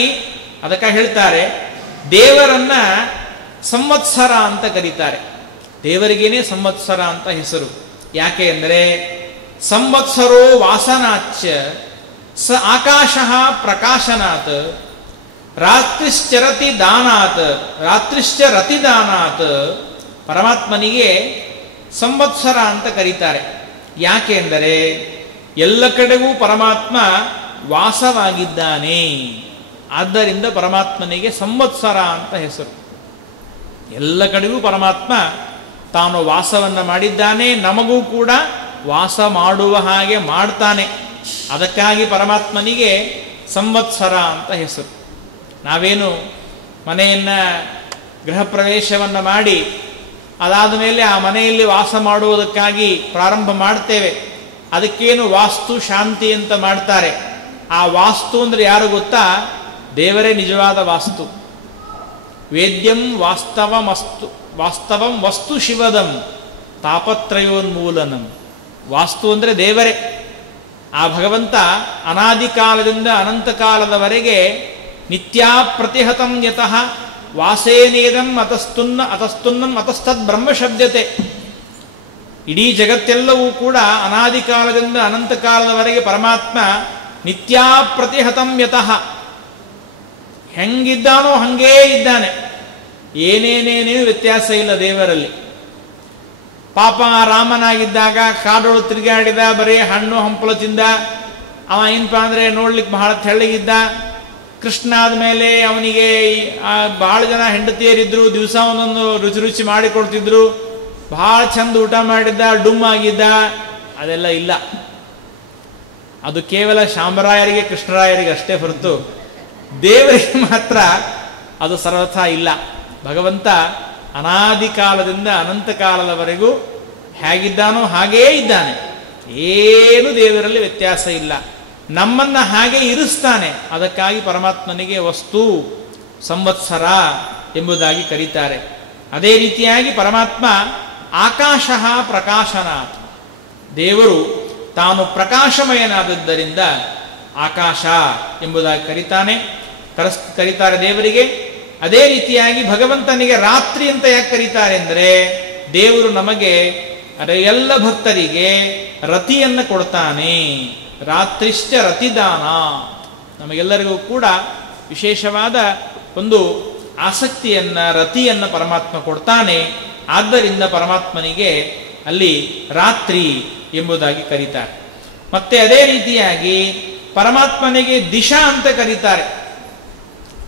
ಅದಕ್ಕೆ ಹೇಳ್ತಾರೆ, ದೇವರನ್ನ ಸಂವತ್ಸರ ಅಂತ ಕರೀತಾರೆ. ದೇವರಿಗೇನೆ ಸಂವತ್ಸರ ಅಂತ ಹೆಸರು. ಯಾಕೆ ಅಂದರೆ ಸಂವತ್ಸರೋ ವಾಸನಾಚ್ಚ ಸ ಆಕಾಶ ಪ್ರಕಾಶನಾತ್ ರಾತ್ರಿಶ್ಚರತಿ ದಾನಾತ್ ರಾತ್ರಿಶ್ಚ ರತಿದಾನಾತ್. ಪರಮಾತ್ಮನಿಗೆ ಸಂವತ್ಸರ ಅಂತ ಕರೀತಾರೆ. ಯಾಕೆ ಎಂದರೆ ಎಲ್ಲ ಕಡೆಗೂ ಪರಮಾತ್ಮ ವಾಸವಾಗಿದ್ದಾನೆ. ಆದ್ದರಿಂದ ಪರಮಾತ್ಮನಿಗೆ ಸಂವತ್ಸರ ಅಂತ ಹೆಸರು. ಎಲ್ಲ ಕಡೆಗೂ ಪರಮಾತ್ಮ ತಾನು ವಾಸವನ್ನು ಮಾಡಿದ್ದಾನೆ, ನಮಗೂ ಕೂಡ ವಾಸ ಮಾಡುವ ಹಾಗೆ ಮಾಡ್ತಾನೆ. ಅದಕ್ಕಾಗಿ ಪರಮಾತ್ಮನಿಗೆ ಸಂವತ್ಸರ ಅಂತ ಹೆಸರು. ನಾವೇನು ಮನೆಯನ್ನು ಗೃಹ ಪ್ರವೇಶವನ್ನು ಮಾಡಿ ಅದಾದ ಮೇಲೆ ಆ ಮನೆಯಲ್ಲಿ ವಾಸ ಮಾಡುವುದಕ್ಕಾಗಿ ಪ್ರಾರಂಭ ಮಾಡ್ತೇವೆ. ಅದಕ್ಕೇನು ವಾಸ್ತು ಶಾಂತಿ ಅಂತ ಮಾಡ್ತಾರೆ. ಆ ವಾಸ್ತು ಅಂದರೆ ಯಾರು ಗೊತ್ತಾ? ದೇವರೇ ನಿಜವಾದ ವಾಸ್ತು. ವೇದ್ಯಂ ವಾಸ್ತವಂ ವಸ್ತು ಶಿವದಂ ತಾಪತ್ರಯೋನ್ಮೂಲನಂ. ವಾಸ್ತು ಅಂದರೆ ದೇವರೇ. ಆ ಭಗವಂತ ಅನಾದಿ ಕಾಲದಿಂದ ಅನಂತ ಕಾಲದವರೆಗೆ ನಿತ್ಯಾ ಪ್ರತಿಹತಂ ಯತಃ ವಾಸೇನೇದಂ ಅತಸ್ತುನ್ನಂ ಅತಸ್ತದ್ ಬ್ರಹ್ಮ ಶಬ್ದತೆ. ಇಡೀ ಜಗತ್ತೆಲ್ಲವೂ ಕೂಡ ಅನಾದಿ ಕಾಲದಿಂದ ಅನಂತ ಕಾಲದವರೆಗೆ ಪರಮಾತ್ಮ ನಿತ್ಯಾ ಪ್ರತಿಹತಂ ಯತಃ, ಹೆಂಗಿದ್ದಾನೋ ಹಂಗೇ ಇದ್ದಾನೆ. ಏನೇನೇನೇನು ವ್ಯತ್ಯಾಸ ಇಲ್ಲ ದೇವರಲ್ಲಿ. ಪಾಪ ರಾಮನಾಗಿದ್ದಾಗ ಕಾಡೋಳು ತಿರುಗಾಡಿದ, ಬರೀ ಹಣ್ಣು ಹಂಪಲು ತಿಂದ. ಅವ ಏನಪ್ಪ ಅಂದರೆ ನೋಡ್ಲಿಕ್ಕೆ ಬಹಳ ತೆಳ್ಳಗಿದ್ದ. ಕೃಷ್ಣ ಆದಮೇಲೆ ಅವನಿಗೆ ಬಹಳ ಜನ ಹೆಂಡತಿಯರಿದ್ರು, ದಿವಸ ಒಂದೊಂದು ರುಚಿ ರುಚಿ ಮಾಡಿಕೊಡ್ತಿದ್ರು. ಬಹಳ ಚಂದ ಊಟ ಮಾಡಿದ್ದ, ಡುಮ್ ಆಗಿದ್ದ. ಅದೆಲ್ಲ ಇಲ್ಲ. ಅದು ಕೇವಲ ಶಾಂಬರಾಯರಿಗೆ ಕೃಷ್ಣರಾಯರಿಗೆ ಅಷ್ಟೇ ಹೊರತು ದೇವರಿಗೆ ಮಾತ್ರ ಅದು ಸರ್ವಥಾ ಇಲ್ಲ. ಭಗವಂತ ಅನಾದಿ ಕಾಲದಿಂದ ಅನಂತ ಕಾಲದವರೆಗೂ ಹೇಗಿದ್ದಾನೋ ಹಾಗೇ ಇದ್ದಾನೆ. ಏನು ದೇವರಲ್ಲಿ ವ್ಯತ್ಯಾಸ ಇಲ್ಲ. ನಮ್ಮನ್ನ ಹಾಗೆ ಇರಿಸ್ತಾನೆ. ಅದಕ್ಕಾಗಿ ಪರಮಾತ್ಮನಿಗೆ ವಸ್ತು ಸಂವತ್ಸರ ಎಂಬುದಾಗಿ ಕರೀತಾರೆ. ಅದೇ ರೀತಿಯಾಗಿ ಪರಮಾತ್ಮ ಆಕಾಶ ಪ್ರಕಾಶನಾತ್. ದೇವರು ತಾನು ಪ್ರಕಾಶಮಯನಾದದ್ದರಿಂದ ಆಕಾಶ ಎಂಬುದಾಗಿ ಕರೀತಾರೆ ದೇವರಿಗೆ. ಅದೇ ರೀತಿಯಾಗಿ ಭಗವಂತನಿಗೆ ರಾತ್ರಿ ಅಂತ ಯಾಕೆ ಕರೀತಾರೆ ಅಂದರೆ, ದೇವರು ನಮಗೆ ಎಲ್ಲ ಭಕ್ತರಿಗೆ ರತಿಯನ್ನು ಕೊಡ್ತಾನೆ. ರಾತ್ರಿಶ್ಚ ರತಿದಾನ. ನಮಗೆಲ್ಲರಿಗೂ ಕೂಡ ವಿಶೇಷವಾದ ಒಂದು ಆಸಕ್ತಿಯನ್ನ, ರತಿಯನ್ನು ಪರಮಾತ್ಮ ಕೊಡ್ತಾನೆ. ಆದ್ದರಿಂದ ಪರಮಾತ್ಮನಿಗೆ ಅಲ್ಲಿ ರಾತ್ರಿ ಎಂಬುದಾಗಿ ಕರೀತಾರೆ. ಮತ್ತೆ ಅದೇ ರೀತಿಯಾಗಿ ಪರಮಾತ್ಮನಿಗೆ ದಿಶಾ ಅಂತ ಕರೀತಾರೆ.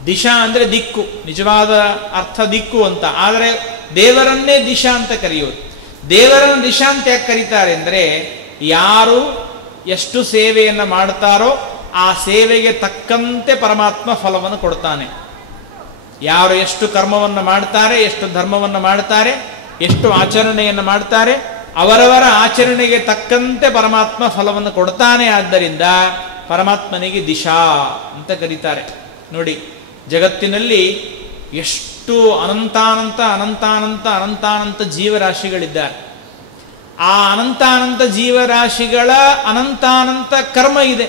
ದಿಶಾ ಅಂದರೆ ದಿಕ್ಕು, ನಿಜವಾದ ಅರ್ಥ ದಿಕ್ಕು ಅಂತ. ಆದರೆ ದೇವರನ್ನೇ ದಿಶಾ ಅಂತ ಕರೆಯೋದು. ದೇವರನ್ನು ದಿಶಾ ಅಂತ ಯಾಕೆ ಕರೀತಾರೆ ಅಂದರೆ, ಯಾರು ಎಷ್ಟು ಸೇವೆಯನ್ನು ಮಾಡ್ತಾರೋ ಆ ಸೇವೆಗೆ ತಕ್ಕಂತೆ ಪರಮಾತ್ಮ ಫಲವನ್ನು ಕೊಡ್ತಾನೆ. ಯಾರು ಎಷ್ಟು ಕರ್ಮವನ್ನು ಮಾಡ್ತಾರೆ, ಎಷ್ಟು ಧರ್ಮವನ್ನು ಮಾಡ್ತಾರೆ, ಎಷ್ಟು ಆಚರಣೆಯನ್ನು ಮಾಡ್ತಾರೆ, ಅವರವರ ಆಚರಣೆಗೆ ತಕ್ಕಂತೆ ಪರಮಾತ್ಮ ಫಲವನ್ನು ಕೊಡ್ತಾನೆ. ಆದ್ದರಿಂದ ಪರಮಾತ್ಮನಿಗೆ ದಿಶಾ ಅಂತ ಕರೀತಾರೆ. ನೋಡಿ, ಜಗತ್ತಿನಲ್ಲಿ ಎಷ್ಟು ಅನಂತಾನಂತ ಜೀವರಾಶಿಗಳಿದ್ದಾರೆ. ಆ ಅನಂತಾನಂತ ಜೀವರಾಶಿಗಳ ಅನಂತಾನಂತ ಕರ್ಮ ಇದೆ.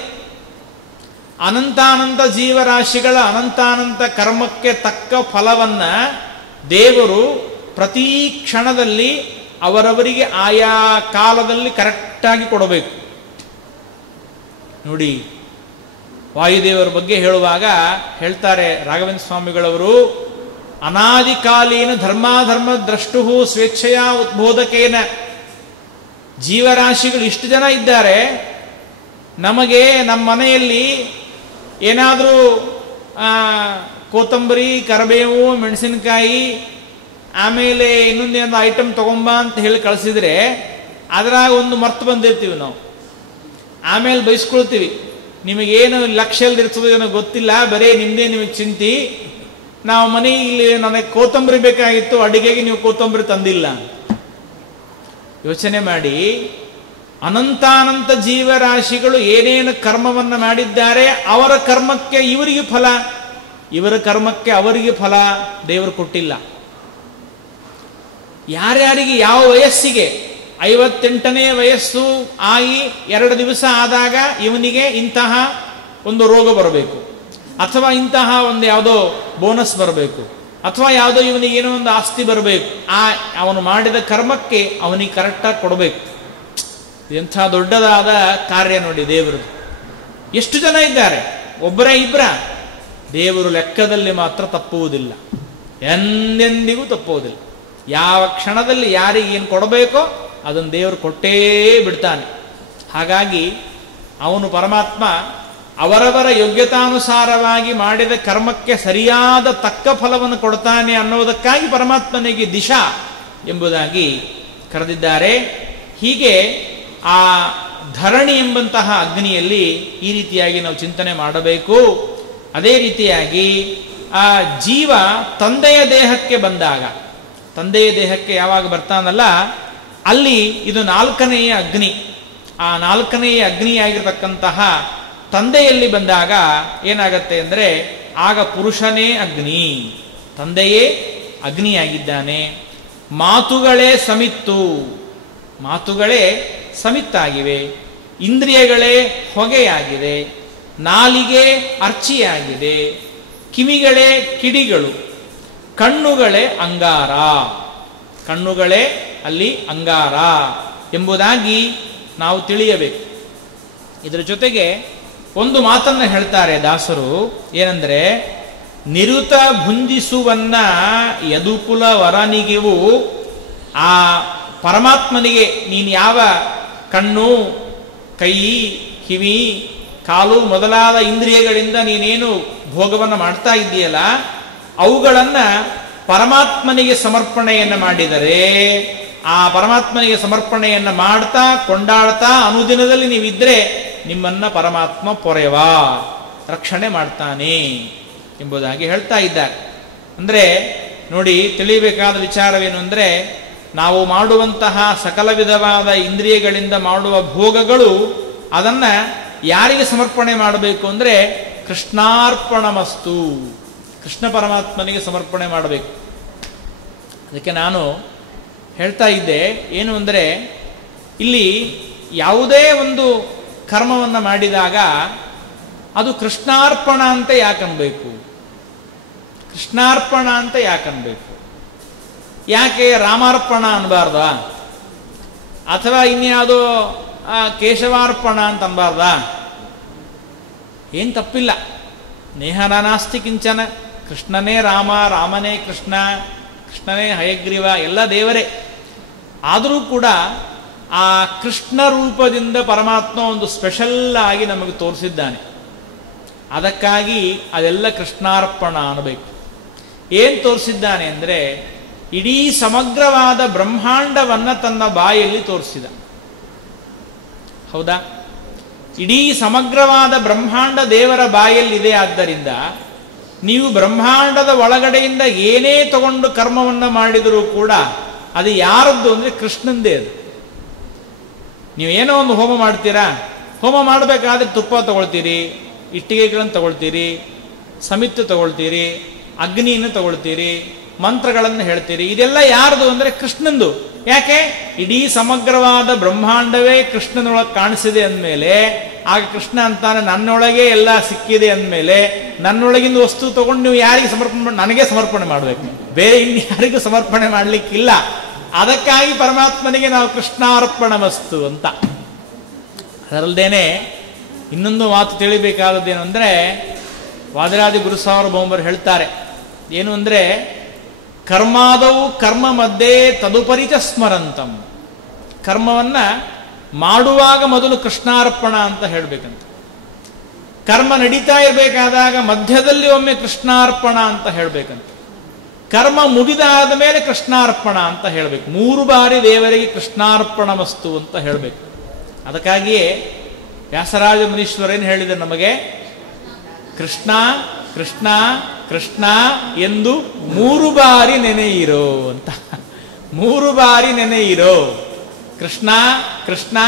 ಅನಂತಾನಂತ ಜೀವರಾಶಿಗಳ ಅನಂತಾನಂತ ಕರ್ಮಕ್ಕೆ ತಕ್ಕ ಫಲವನ್ನ ದೇವರು ಪ್ರತಿ ಕ್ಷಣದಲ್ಲಿ ಅವರವರಿಗೆ ಆಯಾ ಕಾಲದಲ್ಲಿ ಕರೆಕ್ಟಾಗಿ ಕೊಡಬೇಕು. ನೋಡಿ, ವಾಯುದೇವರ ಬಗ್ಗೆ ಹೇಳುವಾಗ ಹೇಳ್ತಾರೆ ರಾಘವೇಂದ್ರ ಸ್ವಾಮಿಗಳವರು, ಅನಾದಿಕಾಲೀನ ಧರ್ಮಾಧರ್ಮ ದ್ರಷ್ಟು ಸ್ವೇಚ್ಛೆಯ ಉದ್ಬೋಧಕೇನ. ಜೀವರಾಶಿಗಳು ಇಷ್ಟು ಜನ ಇದ್ದಾರೆ. ನಮಗೆ ನಮ್ಮ ಮನೆಯಲ್ಲಿ ಏನಾದರೂ ಕೊತ್ತಂಬರಿ, ಕರಿಬೇವು, ಮೆಣಸಿನಕಾಯಿ, ಆಮೇಲೆ ಇನ್ನೊಂದೇನು ಐಟಮ್ ತಗೊಂಬ ಅಂತ ಹೇಳಿ ಕಳಿಸಿದ್ರೆ ಅದರಾಗ ಒಂದು ಮರ್ತು ಬಂದಿರ್ತೀವಿ ನಾವು. ಆಮೇಲೆ ಬಯಸ್ಕೊಳ್ತೀವಿ, ನಿಮಗೇನು ಲಕ್ಷ್ಯದಲ್ಲಿ ಇರ್ತದೋ ಏನೋ ಗೊತ್ತಿಲ್ಲ, ಬರೀ ನಿಮ್ಮದೇ ನಿಮಗೆ ಚಿಂತೆ. ನಾವು ಮನೆಯಲ್ಲಿ ನನಗೆ ಕೊತ್ತಂಬರಿ ಬೇಕಾಗಿತ್ತು, ಅಡಿಗೆಗೆ ನೀವು ಕೊತ್ತಂಬರಿ ತಂದಿಲ್ಲ. ಯೋಚನೆ ಮಾಡಿ, ಅನಂತಾನಂತ ಜೀವರಾಶಿಗಳು ಏನೇನು ಕರ್ಮವನ್ನು ಮಾಡಿದ್ದಾರೆ ಅವರ ಕರ್ಮಕ್ಕೆ ಇವರಿಗೆ ಫಲ, ಇವರ ಕರ್ಮಕ್ಕೆ ಅವರಿಗೆ ಫಲ ದೇವರು ಕೊಟ್ಟಿಲ್ಲ. ಯಾರ್ಯಾರಿಗೆ ಯಾವ ವಯಸ್ಸಿಗೆ 58ನೇ ವಯಸ್ಸು ಆಗಿ 2 ದಿವಸ ಆದಾಗ ಇವನಿಗೆ ಇಂತಹ ಒಂದು ರೋಗ ಬರಬೇಕು, ಅಥವಾ ಇಂತಹ ಒಂದು ಯಾವುದೋ ಬೋನಸ್ ಬರಬೇಕು, ಅಥವಾ ಯಾವುದೋ ಇವನಿಗೆ ಏನೋ ಒಂದು ಆಸ್ತಿ ಬರಬೇಕು, ಅವನು ಮಾಡಿದ ಕರ್ಮಕ್ಕೆ ಅವನಿಗೆ ಕರೆಕ್ಟಾಗಿ ಕೊಡಬೇಕು. ಎಂಥ ದೊಡ್ಡದಾದ ಕಾರ್ಯ ನೋಡಿ ದೇವರು. ಎಷ್ಟು ಜನ ಇದ್ದಾರೆ, ಒಬ್ಬರ ಇಬ್ಬರ? ದೇವರು ಲೆಕ್ಕದಲ್ಲಿ ಮಾತ್ರ ತಪ್ಪುವುದಿಲ್ಲ, ಎಂದೆಂದಿಗೂ ತಪ್ಪುವುದಿಲ್ಲ. ಯಾವ ಕ್ಷಣದಲ್ಲಿ ಯಾರಿಗೆ ಏನು ಕೊಡಬೇಕೋ ಅದನ್ನು ದೇವರು ಕೊಟ್ಟೇ ಬಿಡ್ತಾನೆ. ಹಾಗಾಗಿ ಅವನು ಪರಮಾತ್ಮ ಅವರವರ ಯೋಗ್ಯತಾನುಸಾರವಾಗಿ ಮಾಡಿದ ಕರ್ಮಕ್ಕೆ ಸರಿಯಾದ ತಕ್ಕ ಫಲವನ್ನು ಕೊಡ್ತಾನೆ ಅನ್ನೋದಕ್ಕಾಗಿ ಪರಮಾತ್ಮನಿಗೆ ದಿಶಾ ಎಂಬುದಾಗಿ ಕರೆದಿದ್ದಾರೆ. ಹೀಗೆ ಆ ಧರಣಿ ಎಂಬಂತಹ ಅಗ್ನಿಯಲ್ಲಿ ಈ ರೀತಿಯಾಗಿ ನಾವು ಚಿಂತನೆ ಮಾಡಬೇಕು. ಅದೇ ರೀತಿಯಾಗಿ ಆ ಜೀವ ತಂದೆಯ ದೇಹಕ್ಕೆ ಬಂದಾಗ, ತಂದೆಯ ದೇಹಕ್ಕೆ ಯಾವಾಗ ಬರ್ತಾನಲ್ಲ ಅಲ್ಲಿ ಇದು 4ನೆಯ ಅಗ್ನಿ. ಆ 4ನೆಯ ಅಗ್ನಿಯಾಗಿರ್ತಕ್ಕಂತಹ ತಂದೆಯಲ್ಲಿ ಬಂದಾಗ ಏನಾಗತ್ತೆ ಅಂದರೆ ಆಗ ಪುರುಷನೇ ಅಗ್ನಿ, ತಂದೆಯೇ ಅಗ್ನಿಯಾಗಿದ್ದಾನೆ. ಮಾತುಗಳೇ ಸಮಿತ್ತು, ಮಾತುಗಳೇ ಸಮಿತ್ತಾಗಿವೆ. ಇಂದ್ರಿಯಗಳೇ ಹೊಗೆಯಾಗಿದೆ. ನಾಲಿಗೆ ಅರ್ಚಿಯಾಗಿದೆ. ಕಿವಿಗಳೇ ಕಿಡಿಗಳು. ಕಣ್ಣುಗಳೇ ಅಂಗಾರ, ಕಣ್ಣುಗಳೇ ಅಲ್ಲಿ ಅಂಗಾರ ಎಂಬುದಾಗಿ ನಾವು ತಿಳಿಯಬೇಕು. ಇದರ ಜೊತೆಗೆ ಒಂದು ಮಾತನ್ನು ಹೇಳ್ತಾರೆ ದಾಸರು, ಏನೆಂದರೆ ನಿರುತ ಭುಂಜಿಸುವನ್ನ ಯದುಕುಲ ವರನಿಗೆವು. ಆ ಪರಮಾತ್ಮನಿಗೆ ನೀನು ಯಾವ ಕಣ್ಣು, ಕೈ, ಕಿವಿ, ಕಾಲು ಮೊದಲಾದ ಇಂದ್ರಿಯಗಳಿಂದ ನೀನೇನು ಭೋಗವನ್ನು ಮಾಡ್ತಾ ಇದ್ದೀಯಲ್ಲ, ಅವುಗಳನ್ನು ಪರಮಾತ್ಮನಿಗೆ ಸಮರ್ಪಣೆಯನ್ನು ಮಾಡಿದರೆ, ಆ ಪರಮಾತ್ಮನಿಗೆ ಸಮರ್ಪಣೆಯನ್ನು ಮಾಡ್ತಾ ಕೊಂಡಾಡ್ತಾ ಅನುದಿನದಲ್ಲಿ ನೀವಿದ್ರೆ ನಿಮ್ಮನ್ನ ಪರಮಾತ್ಮ ಪೊರೆವ ರಕ್ಷಣೆ ಮಾಡ್ತಾನೆ ಎಂಬುದಾಗಿ ಹೇಳ್ತಾ ಇದ್ದಾರೆ. ಅಂದರೆ ನೋಡಿ, ತಿಳಿಯಬೇಕಾದ ವಿಚಾರವೇನು ಅಂದರೆ, ನಾವು ಮಾಡುವಂತಹ ಸಕಲ ವಿಧವಾದ ಇಂದ್ರಿಯಗಳಿಂದ ಮಾಡುವ ಭೋಗಗಳು ಅದನ್ನ ಯಾರಿಗೆ ಸಮರ್ಪಣೆ ಮಾಡಬೇಕು ಅಂದರೆ ಕೃಷ್ಣಾರ್ಪಣಮಸ್ತು, ಕೃಷ್ಣ ಪರಮಾತ್ಮನಿಗೆ ಸಮರ್ಪಣೆ ಮಾಡಬೇಕು. ಅದಕ್ಕೆ ನಾನು ಹೇಳ್ತಾ ಇದ್ದೆ ಏನು ಅಂದರೆ, ಇಲ್ಲಿ ಯಾವುದೇ ಒಂದು ಕರ್ಮವನ್ನು ಮಾಡಿದಾಗ ಅದು ಕೃಷ್ಣಾರ್ಪಣ ಅಂತ ಯಾಕನ್ಬೇಕು? ಕೃಷ್ಣಾರ್ಪಣ ಅಂತ ಯಾಕನ್ಬೇಕು? ಯಾಕೆ ರಾಮಾರ್ಪಣ ಅನ್ಬಾರ್ದ? ಅಥವಾ ಇನ್ಯಾವುದೋ ಕೇಶವಾರ್ಪಣ ಅಂತ ಅನ್ಬಾರ್ದ? ಏನು ತಪ್ಪಿಲ್ಲ. ನೇಹನಾಸ್ತಿ ಕಿಂಚನ, ಕೃಷ್ಣನೇ ರಾಮ, ರಾಮನೇ ಕೃಷ್ಣ, ಕೃಷ್ಣನೇ ಹಯಗ್ರೀವ, ಎಲ್ಲ ದೇವರೇ. ಆದರೂ ಕೂಡ ಆ ಕೃಷ್ಣ ರೂಪದಿಂದ ಪರಮಾತ್ಮ ಒಂದು ಸ್ಪೆಷಲ್ ಆಗಿ ನಮಗೆ ತೋರಿಸಿದ್ದಾನೆ. ಅದಕ್ಕಾಗಿ ಅದೆಲ್ಲ ಕೃಷ್ಣಾರ್ಪಣ ಅನ್ನಬೇಕು. ಏನು ತೋರಿಸಿದ್ದಾನೆ ಅಂದರೆ, ಇಡೀ ಸಮಗ್ರವಾದ ಬ್ರಹ್ಮಾಂಡವನ್ನು ತನ್ನ ಬಾಯಲ್ಲಿ ತೋರಿಸಿದ. ಹೌದಾ? ಇಡೀ ಸಮಗ್ರವಾದ ಬ್ರಹ್ಮಾಂಡ ದೇವರ ಬಾಯಲ್ಲಿದೆ. ಆದ್ದರಿಂದ ನೀವು ಬ್ರಹ್ಮಾಂಡದ ಒಳಗಡೆಯಿಂದ ಏನೇ ತಗೊಂಡು ಕರ್ಮವನ್ನು ಮಾಡಿದರೂ ಕೂಡ ಅದು ಯಾರದ್ದು ಅಂದರೆ ಕೃಷ್ಣಂದೇ. ಅದು ನೀವು ಏನೋ ಒಂದು ಹೋಮ ಮಾಡ್ತೀರಾ, ಹೋಮ ಮಾಡಬೇಕಾದ್ರೆ ತುಪ್ಪ ತಗೊಳ್ತೀರಿ, ಇಟ್ಟಿಗೆಗಳನ್ನು ತಗೊಳ್ತೀರಿ, ಸಮಿತ್ತು ತಗೊಳ್ತೀರಿ, ಅಗ್ನಿಯನ್ನು ತಗೊಳ್ತೀರಿ, ಮಂತ್ರಗಳನ್ನು ಹೇಳ್ತೀರಿ. ಇದೆಲ್ಲ ಯಾರ್ದು ಅಂದರೆ ಕೃಷ್ಣಂದು. ಯಾಕೆ? ಇಡೀ ಸಮಗ್ರವಾದ ಬ್ರಹ್ಮಾಂಡವೇ ಕೃಷ್ಣನೊಳಗೆ ಕಾಣಿಸಿದೆ ಅಂದಮೇಲೆ ಆಗ ಕೃಷ್ಣ ಅಂತಾನೆ ನನ್ನೊಳಗೆ ಎಲ್ಲ ಸಿಕ್ಕಿದೆ ಅಂದಮೇಲೆ ನನ್ನೊಳಗಿಂದ ವಸ್ತು ತಗೊಂಡು ನೀವು ಯಾರಿಗೆ ಸಮರ್ಪಣೆ ಮಾಡಿ? ನನಗೆ ಸಮರ್ಪಣೆ ಮಾಡಬೇಕು, ಬೇರೆ ಇನ್ಯಾರಿಗೂ ಸಮರ್ಪಣೆ ಮಾಡಲಿಕ್ಕಿಲ್ಲ. ಅದಕ್ಕಾಗಿ ಪರಮಾತ್ಮನಿಗೆ ನಾವು ಕೃಷ್ಣಾರ್ಪಣ ವಸ್ತು ಅಂತ. ಅದರಲ್ದೇನೆ ಇನ್ನೊಂದು ಮಾತು ತಿಳಿಬೇಕಾದದ್ದೇನು ಅಂದರೆ, ವಾದಿರಾಜ ಗುರುಸಾರ್ವಭೌಮರು ಹೇಳ್ತಾರೆ ಏನು ಅಂದರೆ, ಕರ್ಮಾದವು ಕರ್ಮ ಮಧ್ಯೆ ತದುಪರಿಚ ಸ್ಮರಂತಂ. ಕರ್ಮವನ್ನ ಮಾಡುವಾಗ ಮೊದಲು ಕೃಷ್ಣಾರ್ಪಣ ಅಂತ ಹೇಳಬೇಕಂತ. ಕರ್ಮ ನಡೀತಾ ಇರಬೇಕಾದಾಗ ಮಧ್ಯದಲ್ಲಿ ಒಮ್ಮೆ ಕೃಷ್ಣಾರ್ಪಣ ಅಂತ ಹೇಳಬೇಕಂತ. ಕರ್ಮ ಮುಗಿದಾದ ಮೇಲೆ ಕೃಷ್ಣಾರ್ಪಣ ಅಂತ ಹೇಳಬೇಕು. 3 ಬಾರಿ ದೇವರಿಗೆ ಕೃಷ್ಣಾರ್ಪಣ ವಸ್ತು ಅಂತ ಹೇಳಬೇಕು. ಅದಕ್ಕಾಗಿಯೇ ವ್ಯಾಸರಾಜ ಮುನೀಶ್ವರೇನು ಹೇಳಿದ ನಮಗೆ, ಕೃಷ್ಣ ಕೃಷ್ಣ ಕೃಷ್ಣ ಎಂದು 3 ಬಾರಿ ನೆನೆಯಿರೋ ಅಂತ. 3 ಬಾರಿ ನೆನೆಯಿರೋ. ಕೃಷ್ಣ ಕೃಷ್ಣ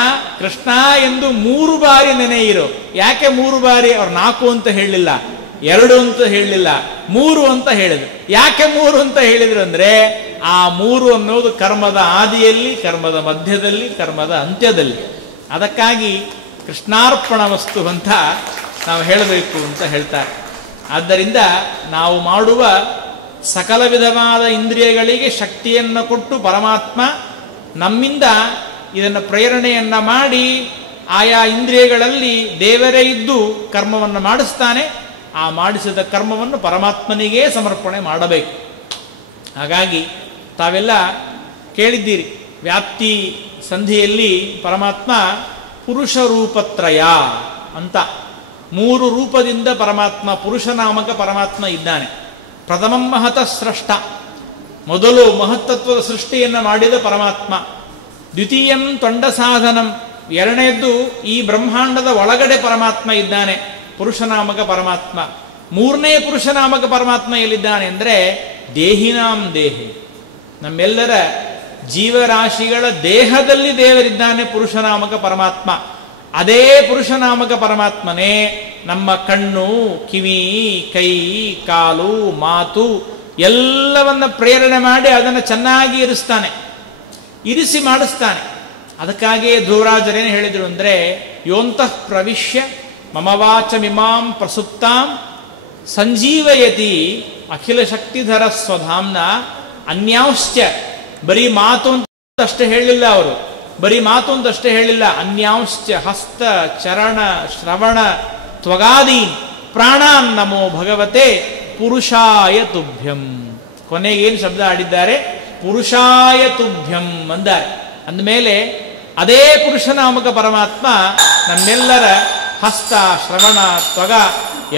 ಕೃಷ್ಣ ಎಂದು 3 ಬಾರಿ ನೆನೆಯಿರು. ಯಾಕೆ 3 ಬಾರಿ? ಅವ್ರು 4 ಅಂತ ಹೇಳಲಿಲ್ಲ, 2 ಅಂತ ಹೇಳಲಿಲ್ಲ, 3 ಅಂತ ಹೇಳಿದ್ರು. ಯಾಕೆ 3 ಅಂತ ಹೇಳಿದ್ರು ಅಂದ್ರೆ, ಆ 3 ಅನ್ನೋದು ಕರ್ಮದ ಆದಿಯಲ್ಲಿ, ಕರ್ಮದ ಮಧ್ಯದಲ್ಲಿ, ಕರ್ಮದ ಅಂತ್ಯದಲ್ಲಿ. ಅದಕ್ಕಾಗಿ ಕೃಷ್ಣಾರ್ಪಣ ವಸ್ತು ಅಂತ ನಾವು ಹೇಳಬೇಕು ಅಂತ ಹೇಳ್ತಾರೆ. ಆದ್ದರಿಂದ ನಾವು ಮಾಡುವ ಸಕಲ ವಿಧವಾದ ಇಂದ್ರಿಯಗಳಿಗೆ ಶಕ್ತಿಯನ್ನು ಕೊಟ್ಟು ಪರಮಾತ್ಮ ನಮ್ಮಿಂದ ಇದನ್ನು ಪ್ರೇರಣೆಯನ್ನು ಮಾಡಿ ಆಯಾ ಇಂದ್ರಿಯಗಳಲ್ಲಿ ದೇವರೇ ಇದ್ದು ಕರ್ಮವನ್ನು ಮಾಡಿಸ್ತಾನೆ. ಆ ಮಾಡಿಸಿದ ಕರ್ಮವನ್ನು ಪರಮಾತ್ಮನಿಗೇ ಸಮರ್ಪಣೆ ಮಾಡಬೇಕು. ಹಾಗಾಗಿ ತಾವೆಲ್ಲ ಕೇಳಿದ್ದೀರಿ, ವ್ಯಾಪ್ತಿ ಸಂಧಿಯಲ್ಲಿ ಪರಮಾತ್ಮ ಪುರುಷ ರೂಪತ್ರಯ ಅಂತ 3 ರೂಪದಿಂದ ಪರಮಾತ್ಮ, ಪುರುಷನಾಮಕ ಪರಮಾತ್ಮ ಇದ್ದಾನೆ. ಪ್ರಥಮಂ ಮಹತ ಸ್ರಷ್ಟ, ಮೊದಲು ಮಹತ್ತತ್ವದ ಸೃಷ್ಟಿಯನ್ನು ಮಾಡಿದ ಪರಮಾತ್ಮ. ದ್ವಿತೀಯಂ ತೊಂಡ ಸಾಧನಂ, ಎರಡನೇದ್ದು ಈ ಬ್ರಹ್ಮಾಂಡದ ಒಳಗಡೆ ಪರಮಾತ್ಮ ಇದ್ದಾನೆ, ಪುರುಷನಾಮಕ ಪರಮಾತ್ಮ. 3ನೇ ಪುರುಷನಾಮಕ ಪರಮಾತ್ಮ ಎಲ್ಲಿದ್ದಾನೆ ಅಂದರೆ ದೇಹಿನಾಂ ದೇಹಿ, ನಮ್ಮೆಲ್ಲರ ಜೀವರಾಶಿಗಳ ದೇಹದಲ್ಲಿ ದೇವರಿದ್ದಾನೆ ಪುರುಷನಾಮಕ ಪರಮಾತ್ಮ. ಅದೇ ಪುರುಷನಾಮಕ ಪರಮಾತ್ಮನೇ ನಮ್ಮ ಕಣ್ಣು, ಕಿವಿ, ಕೈ, ಕಾಲು, ಮಾತು ಎಲ್ಲವನ್ನ ಪ್ರೇರಣೆ ಮಾಡಿ ಅದನ್ನು ಚೆನ್ನಾಗಿ ಇರಿಸಿ ಮಾಡಿಸ್ತಾನೆ. ಅದಕ್ಕಾಗಿಯೇ ಧ್ರುವರಾಜರೇನು ಹೇಳಿದರು ಅಂದರೆ, ಯೋಂತಃ ಪ್ರವಿಶ್ಯ ಮಮ ವಾಚಮಿಮಾಂ ಪ್ರಸುಪ್ತಾಂ ಸಂಜೀವಯತಿ ಅಖಿಲ ಶಕ್ತಿಧರ ಸ್ವಧಾಮ್ನ ಅನ್ಯಾಂಶ್ಚ. ಬರೀ ಮಾತು ಅಂತ ಅಷ್ಟೇ ಹೇಳಿಲ್ಲ ಅವರು, ಬರೀ ಮಾತು ಅಂತ ಅಷ್ಟೇ ಹೇಳಿಲ್ಲ. ಅನ್ಯಾಂಶ್ಚ ಹಸ್ತ ಚರಣ ಶ್ರವಣ ತ್ವಗಾದೀನ್ ಪ್ರಾಣಾನ್ ನಮೋ ಭಗವತೆ ಪುರುಷಾಯ ತುಭ್ಯಂ. ಕೊನೆಗೇನು ಶಬ್ದ ಆಡಿದ್ದಾರೆ? ಪುರುಷಾಯ ತುಭ್ಯಂ ಅಂದ್ದಾರೆ. ಅಂದಮೇಲೆ ಅದೇ ಪುರುಷನಾಮಕ ಪರಮಾತ್ಮ ನಮ್ಮೆಲ್ಲರ ಹಸ್ತ ಶ್ರವಣ ತ್ವಗ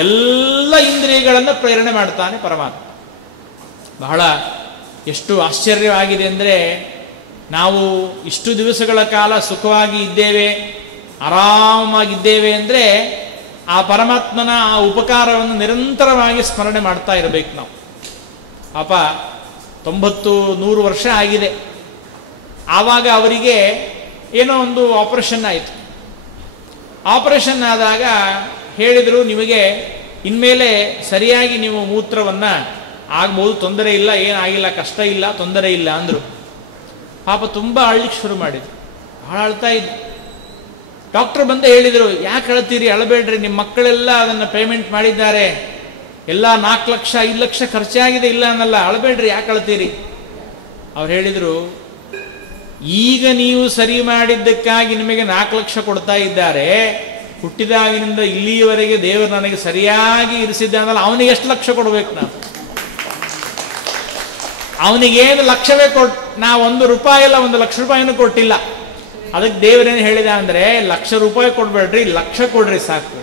ಎಲ್ಲ ಇಂದ್ರಿಯಗಳನ್ನು ಪ್ರೇರಣೆ ಮಾಡ್ತಾನೆ ಪರಮಾತ್ಮ. ಬಹಳ ಎಷ್ಟು ಆಶ್ಚರ್ಯವಾಗಿದೆ ಅಂದರೆ, ನಾವು ಇಷ್ಟು ದಿವಸಗಳ ಕಾಲ ಸುಖವಾಗಿ ಇದ್ದೇವೆ, ಆರಾಮಾಗಿದ್ದೇವೆ ಅಂದರೆ ಆ ಪರಮಾತ್ಮನ ಆ ಉಪಕಾರವನ್ನು ನಿರಂತರವಾಗಿ ಸ್ಮರಣೆ ಮಾಡ್ತಾ ಇರಬೇಕು ನಾವು. ಪಾಪ 90-100 ವರ್ಷ ಆಗಿದೆ. ಆವಾಗ ಅವರಿಗೆ ಏನೋ ಒಂದು ಆಪರೇಷನ್ ಆಯಿತು. ಆಪರೇಷನ್ ಆದಾಗ ಹೇಳಿದರು, ನಿಮಗೆ ಇನ್ಮೇಲೆ ಸರಿಯಾಗಿ ನೀವು ಮೂತ್ರವನ್ನು ಆಗ್ಬೋದು, ತೊಂದರೆ ಇಲ್ಲ, ಏನಾಗಿಲ್ಲ, ಕಷ್ಟ ಇಲ್ಲ, ತೊಂದರೆ ಇಲ್ಲ ಅಂದರು. ಪಾಪ ತುಂಬ ಅಳ್ಲಿಕ್ಕೆ ಶುರು ಮಾಡಿದ್ರು, ಬಹಳ ಅಳ್ತಾ ಇದ್ರು. ಡಾಕ್ಟರ್ ಬಂದು ಹೇಳಿದರು, ಯಾಕೆ ಅಳ್ತೀರಿ? ಅಳಬೇಡ್ರಿ, ನಿಮ್ಮ ಮಕ್ಕಳೆಲ್ಲ ಅದನ್ನು ಪೇಮೆಂಟ್ ಮಾಡಿದ್ದಾರೆ, ಎಲ್ಲ 4 ಲಕ್ಷ 5 ಲಕ್ಷ ಖರ್ಚಾಗಿದೆ, ಇಲ್ಲ ಅನ್ನಲ್ಲ, ಅಳಬೇಡ್ರಿ, ಯಾಕೆ ಅಳ್ತೀರಿ? ಅವ್ರು ಹೇಳಿದರು, ಈಗ ನೀವು ಸರಿ ಮಾಡಿದ್ದಕ್ಕಾಗಿ ನಿಮಗೆ 4 ಲಕ್ಷ ಕೊಡ್ತಾ ಇದ್ದಾರೆ, ಹುಟ್ಟಿದಾಗಿನಿಂದ ಇಲ್ಲಿಯವರೆಗೆ ದೇವರು ನನಗೆ ಸರಿಯಾಗಿ ಇರಿಸಿದ್ದಾನಲ್ಲ, ಅವನಿಗೆ ಎಷ್ಟು ಲಕ್ಷ ಕೊಡ್ಬೇಕು? ನಾವು ಅವನಿಗೇನು ಲಕ್ಷವೇ ನಾ 1 ರೂಪಾಯಿ ಇಲ್ಲ, 1 ಲಕ್ಷ ರೂಪಾಯಿನೂ ಕೊಟ್ಟಿಲ್ಲ. ಅದಕ್ಕೆ ದೇವರೇನು ಹೇಳಿದ ಅಂದರೆ, 1 ಲಕ್ಷ ರೂಪಾಯಿ ಕೊಡ್ಬೇಡ್ರಿ, 1 ಲಕ್ಷ ಕೊಡ್ರಿ ಸಾಕು.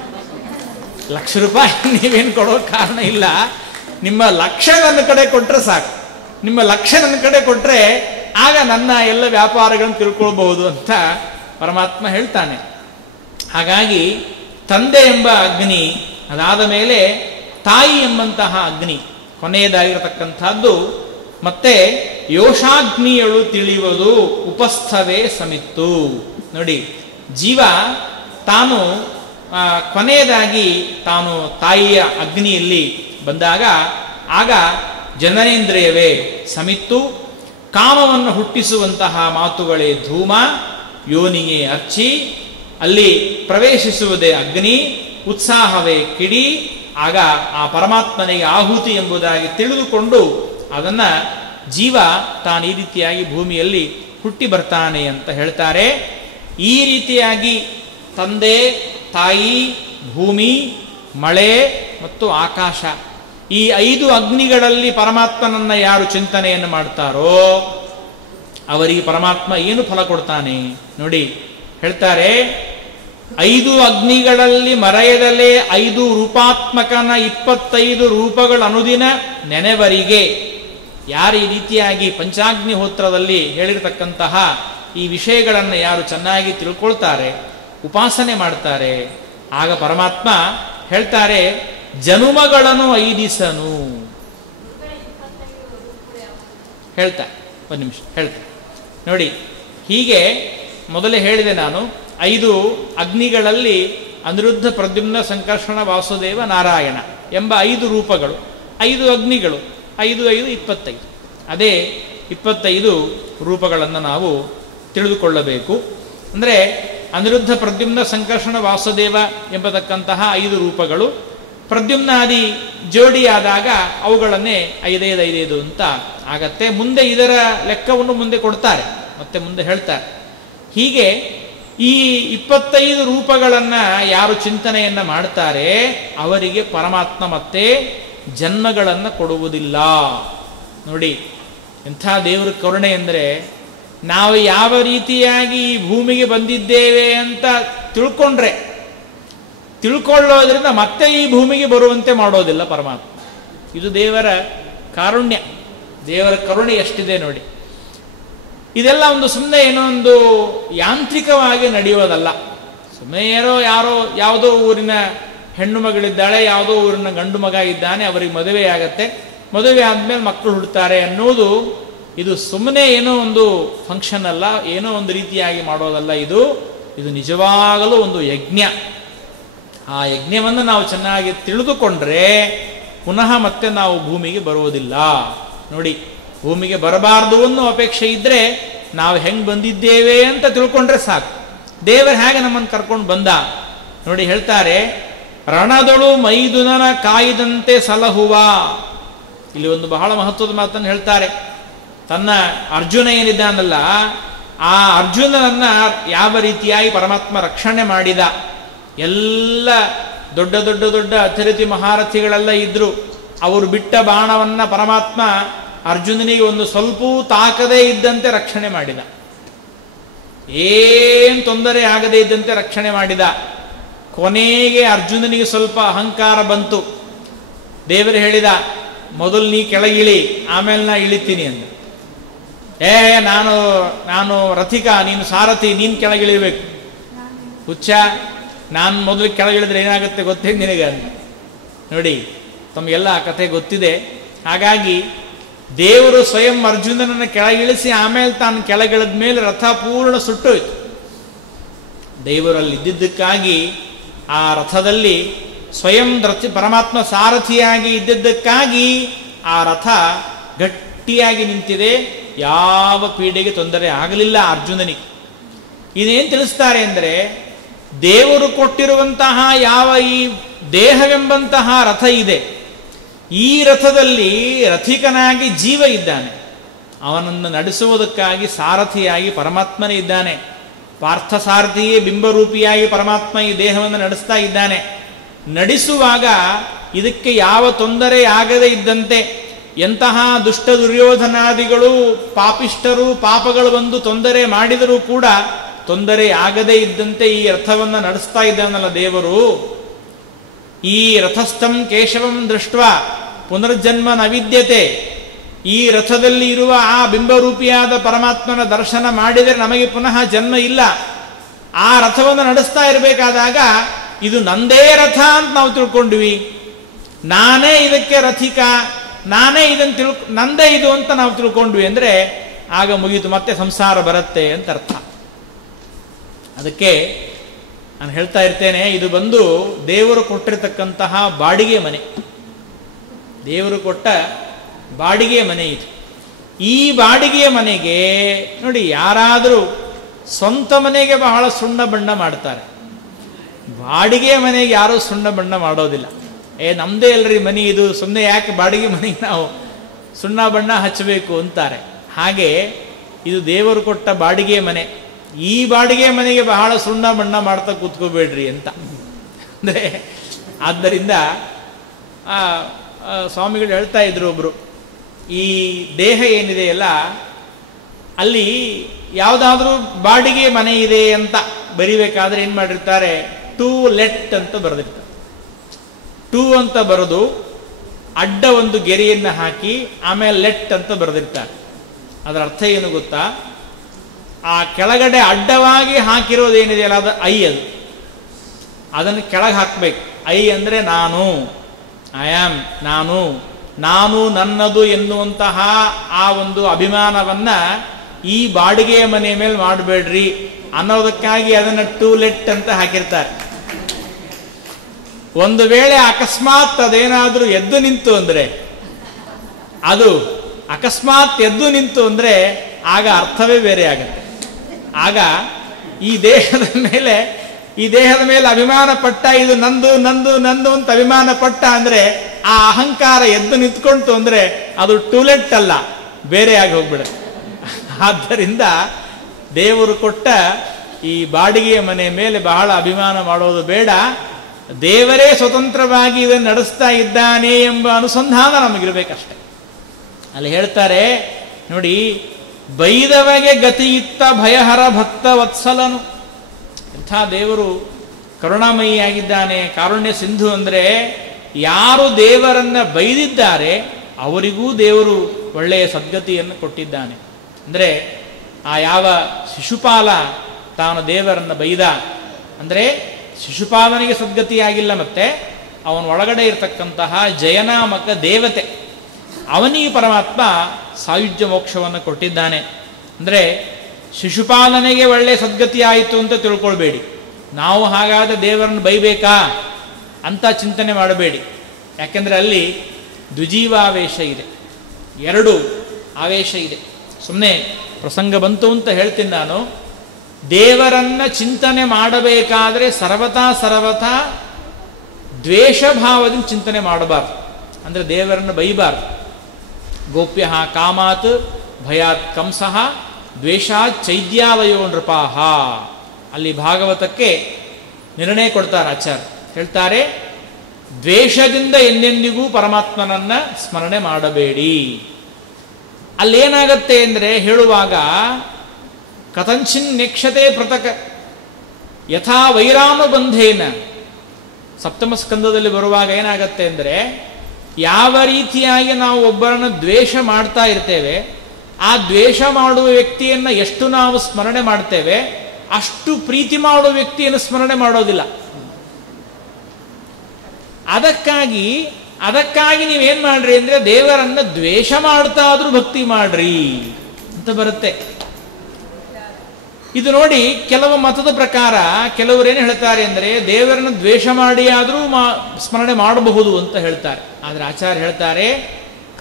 1 ಲಕ್ಷ ರೂಪಾಯಿ ನೀವೇನು ಕೊಡೋ ಕಾರಣ ಇಲ್ಲ, ನಿಮ್ಮ ಲಕ್ಷ ನನ್ನ ಕಡೆ ಕೊಟ್ಟರೆ ಸಾಕು. ನಿಮ್ಮ ಲಕ್ಷ ನನ್ನ ಕಡೆ ಕೊಟ್ಟರೆ ಆಗ ನನ್ನ ಎಲ್ಲ ವ್ಯಾಪಾರಗಳನ್ನು ತಿಳ್ಕೊಳ್ಬಹುದು ಅಂತ ಪರಮಾತ್ಮ ಹೇಳ್ತಾನೆ. ಹಾಗಾಗಿ ತಂದೆ ಎಂಬ ಅಗ್ನಿ, ಅದಾದ ಮೇಲೆ ತಾಯಿ ಎಂಬಂತಹ ಅಗ್ನಿ ಕೊನೆಯದಾಗಿರತಕ್ಕಂಥದ್ದು. ಮತ್ತೆ ಯೋಷಾಗ್ನಿಯಳು ತಿಳಿಯುವುದು ಉಪಸ್ಥವೇ ಸಮಿತ್ತು. ನೋಡಿ, ಜೀವ ತಾನು ಕೊನೆಯದಾಗಿ ತಾನು ತಾಯಿಯ ಅಗ್ನಿಯಲ್ಲಿ ಬಂದಾಗ ಆಗ ಜನನೇಂದ್ರಿಯವೇ ಸಮಿತ್ತು. ಕಾಮವನ್ನು ಹುಟ್ಟಿಸುವಂತಹ ಮಾತುಗಳೇ ಧೂಮ, ಯೋನಿಯೇ ಅರ್ಚಿ, ಅಲ್ಲಿ ಪ್ರವೇಶಿಸುವುದೇ ಅಗ್ನಿ, ಉತ್ಸಾಹವೇ ಕಿಡಿ. ಆಗ ಆ ಪರಮಾತ್ಮನಿಗೆ ಆಹುತಿ ಎಂಬುದಾಗಿ ತಿಳಿದುಕೊಂಡು ಅದನ್ನು ಜೀವ ತಾನು ಈ ರೀತಿಯಾಗಿ ಭೂಮಿಯಲ್ಲಿ ಹುಟ್ಟಿ ಬರ್ತಾನೆ ಅಂತ ಹೇಳ್ತಾರೆ. ಈ ರೀತಿಯಾಗಿ ತಂದೆ, ತಾಯಿ, ಭೂಮಿ, ಮಳೆ ಮತ್ತು ಆಕಾಶ, ಈ 5 ಅಗ್ನಿಗಳಲ್ಲಿ ಪರಮಾತ್ಮನನ್ನ ಯಾರು ಚಿಂತನೆಯನ್ನು ಮಾಡ್ತಾರೋ ಅವರಿಗೆ ಪರಮಾತ್ಮ ಏನು ಫಲ ಕೊಡ್ತಾನೆ ನೋಡಿ. ಹೇಳ್ತಾರೆ, 5 ಅಗ್ನಿಗಳಲ್ಲಿ ಮರೆಯದಲೇ 5 ರೂಪಾತ್ಮಕನ 25 ರೂಪಗಳ ಅನುದಿನ ನೆನೆವರಿಗೆ. ಯಾರು ಈ ರೀತಿಯಾಗಿ ಪಂಚಾಗ್ನಿಹೋತ್ರದಲ್ಲಿ ಹೇಳಿರತಕ್ಕಂತಹ ಈ ವಿಷಯಗಳನ್ನು ಯಾರು ಚೆನ್ನಾಗಿ ತಿಳ್ಕೊಳ್ತಾರೆ, ಉಪಾಸನೆ ಮಾಡ್ತಾರೆ, ಆಗ ಪರಮಾತ್ಮ ಹೇಳ್ತಾರೆ, ಜನುಮಗಳನ್ನು 5 ಹೇಳ್ತಾರೆ. 1 ನಿಮಿಷ ಹೇಳ್ತಾರೆ ನೋಡಿ. ಹೀಗೆ ಮೊದಲೇ ಹೇಳಿದೆ ನಾನು, 5 ಅಗ್ನಿಗಳಲ್ಲಿ ಅನಿರುದ್ಧ, ಪ್ರದ್ಯುಮ್ನ, ಸಂಕರ್ಷಣ, ವಾಸುದೇವ, ನಾರಾಯಣ ಎಂಬ 5 ರೂಪಗಳು, 5 ಅಗ್ನಿಗಳು, 5 5 25. ಅದೇ 25 ರೂಪಗಳನ್ನು ನಾವು ತಿಳಿದುಕೊಳ್ಳಬೇಕು. ಅಂದರೆ ಅನಿರುದ್ಧ, ಪ್ರದ್ಯುಮ್ನ, ಸಂಕರ್ಷಣ, ವಾಸುದೇವ ಎಂಬತಕ್ಕಂತಹ 5 ರೂಪಗಳು. ಪ್ರದ್ಯುಮ್ನಾದಿ ಜೋಡಿಯಾದಾಗ ಅವುಗಳನ್ನೇ 5 5 5 ಅಂತ ಆಗತ್ತೆ. ಮುಂದೆ ಇದರ ಲೆಕ್ಕವನ್ನು ಮುಂದೆ ಕೊಡ್ತಾರೆ, ಮತ್ತೆ ಮುಂದೆ ಹೇಳ್ತಾರೆ. ಹೀಗೆ ಈ 25 ರೂಪಗಳನ್ನು ಯಾರು ಚಿಂತನೆಯನ್ನು ಮಾಡ್ತಾರೆ ಅವರಿಗೆ ಪರಮಾತ್ಮ ಮತ್ತೆ ಜನ್ಮಗಳನ್ನು ಕೊಡುವುದಿಲ್ಲ. ನೋಡಿ ಎಂಥ ದೇವರ ಕರುಣೆ ಅಂದರೆ, ನಾವು ಯಾವ ರೀತಿಯಾಗಿ ಈ ಭೂಮಿಗೆ ಬಂದಿದ್ದೇವೆ ಅಂತ ತಿಳ್ಕೊಳ್ಳೋದ್ರಿಂದ ಮತ್ತೆ ಈ ಭೂಮಿಗೆ ಬರುವಂತೆ ಮಾಡೋದಿಲ್ಲ ಪರಮಾತ್ಮ. ಇದು ದೇವರ ಕಾರುಣ್ಯ, ದೇವರ ಕರುಣೆ ಎಷ್ಟಿದೆ ನೋಡಿ. ಇದೆಲ್ಲ ಒಂದು ಸುಮ್ಮನೆ ಏನೋ ಒಂದು ಯಾಂತ್ರಿಕವಾಗಿ ನಡೆಯೋದಲ್ಲ. ಸುಮ್ಮನೆ ಯಾವುದೋ ಊರಿನ ಹೆಣ್ಣು ಮಗಳಿದ್ದಾಳೆ, ಯಾವುದೋ ಊರಿನ ಗಂಡು ಮಗ ಇದ್ದಾನೆ, ಅವರಿಗೆ ಮದುವೆ ಆಗತ್ತೆ, ಮದುವೆ ಆದಮೇಲೆ ಮಕ್ಕಳು ಹುಡ್ತಾರೆ ಅನ್ನೋದು ಇದು ಸುಮ್ಮನೆ ಏನೋ ಒಂದು ಫಂಕ್ಷನ್ ಅಲ್ಲ, ಏನೋ ಒಂದು ರೀತಿಯಾಗಿ ಮಾಡೋದಲ್ಲ. ಇದು ನಿಜವಾಗಲೂ ಒಂದು ಯಜ್ಞ. ಆ ಯಜ್ಞವನ್ನು ನಾವು ಚೆನ್ನಾಗಿ ತಿಳಿದುಕೊಂಡ್ರೆ ಪುನಃ ಮತ್ತೆ ನಾವು ಭೂಮಿಗೆ ಬರುವುದಿಲ್ಲ. ನೋಡಿ, ಭೂಮಿಗೆ ಬರಬಾರ್ದು ಅನ್ನೋ ಅಪೇಕ್ಷೆ ಇದ್ದರೆ ನಾವು ಹೆಂಗೆ ಬಂದಿದ್ದೇವೆ ಅಂತ ತಿಳ್ಕೊಂಡ್ರೆ ಸಾಕು. ದೇವರು ಹೇಗೆ ನಮ್ಮನ್ನು ಕರ್ಕೊಂಡು ಬಂದ ನೋಡಿ. ಹೇಳ್ತಾರೆ, ರಣದೊಳು ಮೈದುನನ ಕಾಯ್ದಂತೆ ಸಲಹುವ. ಇಲ್ಲಿ ಒಂದು ಬಹಳ ಮಹತ್ವದ ಮಾತನ್ನು ಹೇಳ್ತಾರೆ. ತನ್ನ ಅರ್ಜುನ ಏನಿದ್ದಾನಲ್ಲ, ಆ ಅರ್ಜುನನನ್ನ ಯಾವ ರೀತಿಯಾಗಿ ಪರಮಾತ್ಮ ರಕ್ಷಣೆ ಮಾಡಿದ. ಎಲ್ಲ ದೊಡ್ಡ ದೊಡ್ಡ ದೊಡ್ಡ ಅತಿರಥಿ ಮಹಾರಥಿಗಳೆಲ್ಲ ಇದ್ರು. ಅವರು ಬಿಟ್ಟ ಬಾಣವನ್ನ ಪರಮಾತ್ಮ ಅರ್ಜುನನಿಗೆ ಒಂದು ಸ್ವಲ್ಪ ತಾಕದೇ ಇದ್ದಂತೆ ರಕ್ಷಣೆ ಮಾಡಿದ. ಏನ್ ತೊಂದರೆ ಆಗದೇ ಇದ್ದಂತೆ ರಕ್ಷಣೆ ಮಾಡಿದ. ಕೊನೆಗೆ ಅರ್ಜುನನಿಗೆ ಸ್ವಲ್ಪ ಅಹಂಕಾರ ಬಂತು. ದೇವರು ಹೇಳಿದ, ಮೊದಲು ನೀ ಕೆಳಗಿಳಿ, ಆಮೇಲೆ ನಾ ಇಳಿತೀನಿ ಅಂದ. ನಾನು ರಥಿಕ, ನೀನು ಸಾರಥಿ, ನೀನು ಕೆಳಗಿಳಿಬೇಕು. ಹುಚ್ಚ, ನಾನು ಮೊದಲು ಕೆಳಗಿಳಿದ್ರೆ ಏನಾಗುತ್ತೆ ಗೊತ್ತೇ ನಿನಗೆ ಅಂದ. ನೋಡಿ, ತಮಗೆಲ್ಲ ಆ ಕಥೆ ಗೊತ್ತಿದೆ. ಹಾಗಾಗಿ ದೇವರು ಸ್ವಯಂ ಅರ್ಜುನನನ್ನು ಕೆಳಗಿಳಿಸಿ ಆಮೇಲೆ ತಾನು ಕೆಳಗಿಳಿದ ಮೇಲೆ ರಥ ಪೂರ್ಣ ಸುಟ್ಟೋಯ್ತು. ದೇವರಲ್ಲಿ ಇದ್ದಿದ್ದಕ್ಕಾಗಿ ಆ ರಥದಲ್ಲಿ ಸ್ವಯಂ ಪರಮಾತ್ಮ ಸಾರಥಿಯಾಗಿ ಇದ್ದಿದ್ದಕ್ಕಾಗಿ ಆ ರಥ ಗಟ್ಟಿಯಾಗಿ ನಿಂತಿದೆ. ಯಾವ ಪೀಡೆಗೆ ತೊಂದರೆ ಆಗಲಿಲ್ಲ ಅರ್ಜುನನಿಗೆ. ಇದೇನು ತಿಳಿಸ್ತಾರೆ ಅಂದರೆ, ದೇವರು ಕೊಟ್ಟಿರುವಂತಹ ಯಾವ ಈ ದೇಹವೆಂಬಂತಹ ರಥ ಇದೆ, ಈ ರಥದಲ್ಲಿ ರಥಿಕನಾಗಿ ಜೀವ ಇದ್ದಾನೆ. ಅವನನ್ನು ನಡೆಸುವುದಕ್ಕಾಗಿ ಸಾರಥಿಯಾಗಿ ಪರಮಾತ್ಮನೇ ಇದ್ದಾನೆ. ಪಾರ್ಥ ಸಾರಥಿಯೇ ಬಿಂಬರೂಪಿಯಾಗಿ ಪರಮಾತ್ಮ ಈ ದೇಹವನ್ನು ನಡೆಸ್ತಾ ಇದ್ದಾನೆ. ನಡೆಸುವಾಗ ಇದಕ್ಕೆ ಯಾವ ತೊಂದರೆ ಆಗದೇ ಇದ್ದಂತೆ, ಎಂತಹ ದುಷ್ಟ ದುರ್ಯೋಧನಾದಿಗಳು ಪಾಪಿಷ್ಟರು ಪಾಪಗಳು ಬಂದು ತೊಂದರೆ ಮಾಡಿದರೂ ಕೂಡ ತೊಂದರೆ ಆಗದೇ ಇದ್ದಂತೆ ಈ ರಥವನ್ನು ನಡೆಸ್ತಾ ಇದ್ದಾನಲ್ಲ ದೇವರು. ಈ ರಥಸ್ಥಂ ಕೇಶವಂ ದೃಷ್ಟ ಪುನರ್ಜನ್ಮ ನವಿದ್ಯತೆ. ಈ ರಥದಲ್ಲಿ ಇರುವ ಆ ಬಿಂಬರೂಪಿಯಾದ ಪರಮಾತ್ಮನ ದರ್ಶನ ಮಾಡಿದರೆ ನಮಗೆ ಪುನಃ ಜನ್ಮ ಇಲ್ಲ. ಆ ರಥವನ್ನು ನಡೆಸ್ತಾ ಇರಬೇಕಾದಾಗ ಇದು ನಂದೇ ರಥ ಅಂತ ನಾವು ತಿಳ್ಕೊಂಡ್ವಿ, ನಾನೇ ಇದಕ್ಕೆ ರಥಿಕ, ನಾನೇ ಇದನ್ನು ನಂದೇ ಇದು ಅಂತ ನಾವು ತಿಳ್ಕೊಂಡ್ವಿ ಅಂದರೆ ಆಗ ಮುಗಿತು, ಮತ್ತೆ ಸಂಸಾರ ಬರುತ್ತೆ ಅಂತ ಅರ್ಥ. ಅದಕ್ಕೆ ನಾನು ಹೇಳ್ತಾ ಇರ್ತೇನೆ, ಇದು ಬಂದು ದೇವರು ಕೊಟ್ಟಿರತಕ್ಕಂತಹ ಬಾಡಿಗೆ ಮನೆ, ದೇವರು ಕೊಟ್ಟ ಬಾಡಿಗೆ ಮನೆ ಇದು. ಈ ಬಾಡಿಗೆಯ ಮನೆಗೆ ನೋಡಿ, ಯಾರಾದರೂ ಸ್ವಂತ ಮನೆಗೆ ಬಹಳ ಸುಣ್ಣ ಬಣ್ಣ ಮಾಡ್ತಾರೆ, ಬಾಡಿಗೆ ಮನೆಗೆ ಯಾರೂ ಸುಣ್ಣ ಬಣ್ಣ ಮಾಡೋದಿಲ್ಲ. ನಮ್ಮದೇ ಅಲ್ರಿ ಮನೆ ಇದು, ಸುಮ್ಮನೆ ಯಾಕೆ ಬಾಡಿಗೆ ಮನೆಗೆ ನಾವು ಸುಣ್ಣ ಬಣ್ಣ ಹಚ್ಚಬೇಕು ಅಂತಾರೆ. ಹಾಗೆ ಇದು ದೇವರು ಕೊಟ್ಟ ಬಾಡಿಗೆ ಮನೆ. ಈ ಬಾಡಿಗೆ ಮನೆಗೆ ಬಹಳ ಸುಣ್ಣ ಬಣ್ಣ ಮಾಡ್ತಾ ಕೂತ್ಕೋಬೇಡ್ರಿ ಅಂತ. ಅಂದರೆ ಆದ್ದರಿಂದ ಸ್ವಾಮಿಗಳು ಹೇಳ್ತಾ ಇದ್ರು ಒಬ್ರು, ಈ ದೇಹ ಏನಿದೆಯಲ್ಲ ಅಲ್ಲಿ ಯಾವುದಾದ್ರೂ ಬಾಡಿಗೆ ಮನೆ ಇದೆ ಅಂತ ಬರಿಬೇಕಾದ್ರೆ ಏನು ಮಾಡಿರ್ತಾರೆ, ಟು ಲೆಟ್ ಅಂತ ಬರೆದಿರ್ತಾರೆ. ಟು ಅಂತ ಬರೆದು ಅಡ್ಡ ಒಂದು ಗೆರೆಯನ್ನು ಹಾಕಿ ಆಮೇಲೆ ಲೆಟ್ ಅಂತ ಬರೆದಿರ್ತಾರೆ. ಅದರ ಅರ್ಥ ಏನು ಗೊತ್ತಾ, ಆ ಕೆಳಗಡೆ ಅಡ್ಡವಾಗಿ ಹಾಕಿರೋದೇನಿದೆಯಲ್ಲ ಅದು ಐ, ಅದನ್ನು ಕೆಳಗೆ ಹಾಕಬೇಕು. ಐ ಅಂದರೆ ನಾನು, ಐ ಆಮ್, ನಾನು ನನ್ನದು ಎನ್ನುವಂತಹ ಆ ಒಂದು ಅಭಿಮಾನವನ್ನ ಈ ಬಾಡಿಗೆಯ ಮನೆ ಮೇಲೆ ಮಾಡಬೇಡ್ರಿ. ಅನ್ನೋದಕ್ಕಾಗಿ ಅದನ್ನು ಟೂಲೆಟ್ ಅಂತ ಹಾಕಿರ್ತಾರೆ. ಒಂದು ವೇಳೆ ಅಕಸ್ಮಾತ್ ಅದೇನಾದರೂ ಎದ್ದು ನಿಂತು ಅಂದರೆ, ಅದು ಅಕಸ್ಮಾತ್ ಎದ್ದು ನಿಂತು ಅಂದರೆ ಆಗ ಅರ್ಥವೇ ಬೇರೆ ಆಗುತ್ತೆ. ಆಗ ಈ ದೇಹದ ಮೇಲೆ ಅಭಿಮಾನ ಪಟ್ಟ, ಇದು ನಂದು ನಂದು ನಂದು ಅಂತ ಅಭಿಮಾನ ಪಟ್ಟ ಅಂದರೆ ಆ ಅಹಂಕಾರ ಎದ್ದು ನಿಂತ್ಕೊಂತು ಅಂದರೆ ಅದು ಟೂಲೆಟ್ ಅಲ್ಲ, ಬೇರೆ ಆಗಿ ಹೋಗ್ಬಿಡುತ್ತೆ. ಆದ್ದರಿಂದ ದೇವರು ಕೊಟ್ಟ ಈ ಬಾಡಿಗೆಯ ಮನೆ ಮೇಲೆ ಬಹಳ ಅಭಿಮಾನ ಮಾಡೋದು ಬೇಡ. ದೇವರೇ ಸ್ವತಂತ್ರವಾಗಿ ಇದನ್ನು ನಡೆಸ್ತಾ ಇದ್ದಾನೆ ಎಂಬ ಅನುಸಂಧಾನ ನಮಗಿರ್ಬೇಕಷ್ಟೆ. ಅಲ್ಲಿ ಹೇಳ್ತಾರೆ ನೋಡಿ, ಬೈದವಗೆ ಗತಿಯಿತ್ತ ಭಯಹರ ಭಕ್ತ ವತ್ಸಲನು. ಇಂಥ ದೇವರು ಕರುಣಾಮಯಿಯಾಗಿದ್ದಾನೆ, ಕಾರುಣ್ಯ ಸಿಂಧು. ಅಂದರೆ ಯಾರು ದೇವರನ್ನ ಬೈದಿದ್ದಾರೆ ಅವರಿಗೂ ದೇವರು ಒಳ್ಳೆಯ ಸದ್ಗತಿಯನ್ನು ಕೊಟ್ಟಿದ್ದಾನೆ. ಅಂದರೆ ಆ ಯಾವ ಶಿಶುಪಾಲ ತಾನು ದೇವರನ್ನು ಬೈದ ಅಂದರೆ ಶಿಶುಪಾಲನಿಗೆ ಸದ್ಗತಿಯಾಗಿಲ್ಲ, ಮತ್ತೆ ಅವನ ಒಳಗಡೆ ಇರತಕ್ಕಂತಹ ಜಯನಾಮಕ ದೇವತೆ ಅವನಿಗೆ ಪರಮಾತ್ಮ ಸಾಯುಜ್ಯ ಮೋಕ್ಷವನ್ನು ಕೊಟ್ಟಿದ್ದಾನೆ. ಅಂದರೆ ಶಿಶುಪಾಲನೆಗೆ ಒಳ್ಳೆಯ ಸದ್ಗತಿ ಆಯಿತು ಅಂತ ತಿಳ್ಕೊಳ್ಬೇಡಿ. ನಾವು ಹಾಗಾದ ದೇವರನ್ನು ಬೈಬೇಕಾ ಅಂತ ಚಿಂತನೆ ಮಾಡಬೇಡಿ. ಯಾಕೆಂದರೆ ಅಲ್ಲಿ ದ್ವಿಜೀವಾವೇಶ ಇದೆ, ಎರಡು ಆವೇಶ ಇದೆ. ಸುಮ್ಮನೆ ಪ್ರಸಂಗ ಬಂತು ಅಂತ ಹೇಳ್ತೀನಿ ನಾನು. ದೇವರನ್ನ ಚಿಂತನೆ ಮಾಡಬೇಕಾದ್ರೆ ಸರ್ವತಾ ದ್ವೇಷ ಭಾವದಿಂದ ಚಿಂತನೆ ಮಾಡಬಾರ್ದು. ಅಂದರೆ ದೇವರನ್ನು ಬೈಬಾರ್ದು. ಗೋಪ್ಯ ಕಾಮಾತ್ ಭಯಾತ್ ಕಂಸಃ ದ್ವೇಷಾತ್ ಚೈದ್ಯಾಲಯೋ ನೃಪಾಹ. ಅಲ್ಲಿ ಭಾಗವತಕ್ಕೆ ನಿರ್ಣಯ ಕೊಡ್ತಾರೆ ಆಚಾರ್ಯ. ಹೇಳ್ತಾರೆ, ದ್ವೇಷದಿಂದ ಎಂದೆಂದಿಗೂ ಪರಮಾತ್ಮನನ್ನ ಸ್ಮರಣೆ ಮಾಡಬೇಡಿ. ಅಲ್ಲೇನಾಗತ್ತೆ ಅಂದರೆ ಹೇಳುವಾಗ ಕಥಂಚಿನ್ ನೆಕ್ಷತೆ ಪೃಥಕ ಯಥಾ ವೈರಾನುಬಂಧೇನ, ಸಪ್ತಮ ಸ್ಕಂದದಲ್ಲಿ ಬರುವಾಗ ಏನಾಗತ್ತೆ ಅಂದರೆ, ಯಾವ ರೀತಿಯಾಗಿ ನಾವು ಒಬ್ಬರನ್ನು ದ್ವೇಷ ಮಾಡ್ತಾ ಇರ್ತೇವೆ, ಆ ದ್ವೇಷ ಮಾಡುವ ವ್ಯಕ್ತಿಯನ್ನು ಎಷ್ಟು ನಾವು ಸ್ಮರಣೆ ಮಾಡ್ತೇವೆ ಅಷ್ಟು ಪ್ರೀತಿ ಮಾಡುವ ವ್ಯಕ್ತಿಯನ್ನು ಸ್ಮರಣೆ ಮಾಡೋದಿಲ್ಲ. ಅದಕ್ಕಾಗಿ ನೀವೇನ್ ಮಾಡ್ರಿ ಅಂದ್ರೆ ದೇವರನ್ನ ದ್ವೇಷ ಮಾಡ್ತಾ ಆದ್ರೂ ಭಕ್ತಿ ಮಾಡ್ರಿ ಅಂತ ಬರುತ್ತೆ. ಇದು ನೋಡಿ, ಕೆಲವು ಮತದ ಪ್ರಕಾರ ಕೆಲವರೇನು ಹೇಳ್ತಾರೆ ಅಂದರೆ ದೇವರನ್ನು ದ್ವೇಷ ಮಾಡಿ ಆದರೂ ಸ್ಮರಣೆ ಮಾಡಬಹುದು ಅಂತ ಹೇಳ್ತಾರೆ. ಆದರೆ ಆಚಾರ್ಯ ಹೇಳ್ತಾರೆ,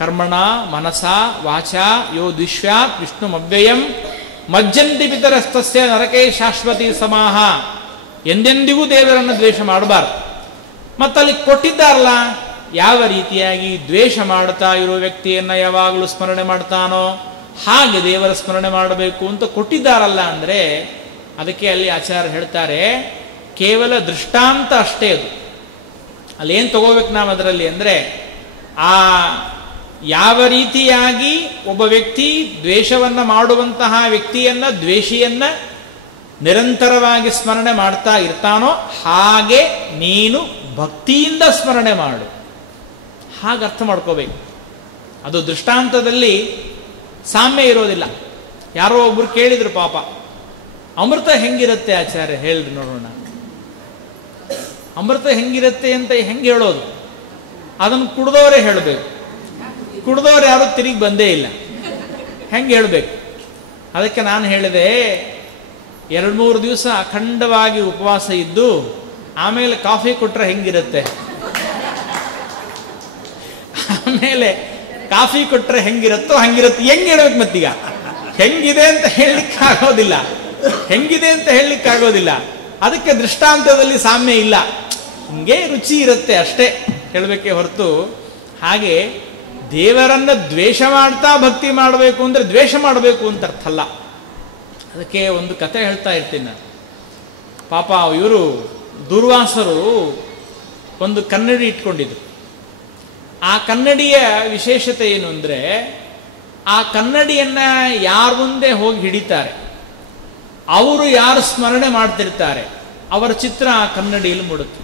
ಕರ್ಮಣ ಮನಸ ವಾಚ ಯೋ ದ್ವಿಷ್ಯಾತ್ ವಿಷ್ಣುಮವ್ಯಯಂ ಮಜ್ಜಂತಿ ಪಿತರಸ್ತಸ್ಯ ನರಕೇ ಶಾಶ್ವತಿ ಸಮಾಹ. ಎಂದೆಂದಿಗೂ ದೇವರನ್ನು ದ್ವೇಷ ಮಾಡಬಾರ್ದು. ಮತ್ತಲ್ಲಿ ಕೊಟ್ಟಿದ್ದಾರಲ್ಲ, ಯಾವ ರೀತಿಯಾಗಿ ದ್ವೇಷ ಮಾಡ್ತಾ ಇರೋ ವ್ಯಕ್ತಿಯನ್ನ ಯಾವಾಗಲೂ ಸ್ಮರಣೆ ಮಾಡ್ತಾನೋ ಹಾಗೆ ದೇವರ ಸ್ಮರಣೆ ಮಾಡಬೇಕು ಅಂತ ಕೊಟ್ಟಿದ್ದಾರಲ್ಲ. ಅಂದರೆ ಅದಕ್ಕೆ ಅಲ್ಲಿ ಆಚಾರ್ಯ ಹೇಳ್ತಾರೆ, ಕೇವಲ ದೃಷ್ಟಾಂತ ಅಷ್ಟೇ ಅದು. ಅಲ್ಲೇನು ತಗೋಬೇಕು ನಾವು ಅದರಲ್ಲಿ ಅಂದರೆ, ಆ ಯಾವ ರೀತಿಯಾಗಿ ಒಬ್ಬ ವ್ಯಕ್ತಿ ದ್ವೇಷವನ್ನು ಮಾಡುವಂತಹ ವ್ಯಕ್ತಿಯನ್ನ, ದ್ವೇಷಿಯನ್ನ ನಿರಂತರವಾಗಿ ಸ್ಮರಣೆ ಮಾಡ್ತಾ ಇರ್ತಾನೋ ಹಾಗೆ ನೀನು ಭಕ್ತಿಯಿಂದ ಸ್ಮರಣೆ ಮಾಡು. ಹಾಗೆ ಅರ್ಥ ಮಾಡ್ಕೋಬೇಕು. ಅದು ದೃಷ್ಟಾಂತದಲ್ಲಿ ಸಾಮ್ಯ ಇರೋದಿಲ್ಲ. ಯಾರೋ ಒಬ್ರು ಕೇಳಿದ್ರು, ಪಾಪ ಅಮೃತ ಹೆಂಗಿರುತ್ತೆ ಆಚಾರ್ಯ ಹೇಳ್ರಿ ನೋಡೋಣ. ಅಮೃತ ಹೆಂಗಿರುತ್ತೆ ಅಂತ ಹೆಂಗೆ ಹೇಳೋದು? ಅದನ್ನು ಕುಡ್ದವರೇ ಹೇಳಬೇಕು. ಕುಡ್ದವ್ರು ಯಾರು ತಿರುಗಿ ಬಂದೇ ಇಲ್ಲ, ಹೆಂಗೆ ಹೇಳಬೇಕು? ಅದಕ್ಕೆ ನಾನು ಹೇಳಿದೆ, 2-3 ದಿವಸ ಅಖಂಡವಾಗಿ ಉಪವಾಸ ಇದ್ದು ಆಮೇಲೆ ಕಾಫಿ ಕೊಟ್ರೆ ಹೆಂಗಿರುತ್ತೆ, ಆಮೇಲೆ ಕಾಫಿ ಕೊಟ್ರೆ ಹೆಂಗಿರುತ್ತೋ ಹಂಗಿರುತ್ತೆ. ಹೆಂಗೆ ಹೇಳ್ಬೇಕು ಮತ್ತೀಗ? ಹೆಂಗಿದೆ ಅಂತ ಹೇಳಲಿಕ್ಕಾಗೋದಿಲ್ಲ, ಅದಕ್ಕೆ ದೃಷ್ಟಾಂತದಲ್ಲಿ ಸಾಮ್ಯ ಇಲ್ಲ. ಹಿಂಗೆ ರುಚಿ ಇರುತ್ತೆ ಅಷ್ಟೇ ಹೇಳಬೇಕೇ ಹೊರತು, ಹಾಗೆ ದೇವರನ್ನ ದ್ವೇಷ ಮಾಡ್ತಾ ಭಕ್ತಿ ಮಾಡಬೇಕು ಅಂದರೆ ದ್ವೇಷ ಮಾಡಬೇಕು ಅಂತ ಅರ್ಥ ಅಲ್ಲ. ಅದಕ್ಕೆ ಒಂದು ಕತೆ ಹೇಳ್ತಾ ಇರ್ತೀನಿ ನಾನು. ಪಾಪ ಇವರು ದುರ್ವಾಸರು ಒಂದು ಕನ್ನಡಿ ಇಟ್ಕೊಂಡಿದ್ರು. ಆ ಕನ್ನಡಿಯ ವಿಶೇಷತೆ ಏನು ಅಂದರೆ, ಆ ಕನ್ನಡಿಯನ್ನ ಯಾರ ಮುಂದೆ ಹೋಗಿ ಹಿಡಿತಾರೆ, ಅವರು ಯಾರು ಸ್ಮರಣೆ ಮಾಡ್ತಿರ್ತಾರೆ ಅವರ ಚಿತ್ರ ಆ ಕನ್ನಡಿಯಲ್ಲಿ ಮೂಡುತ್ತೆ.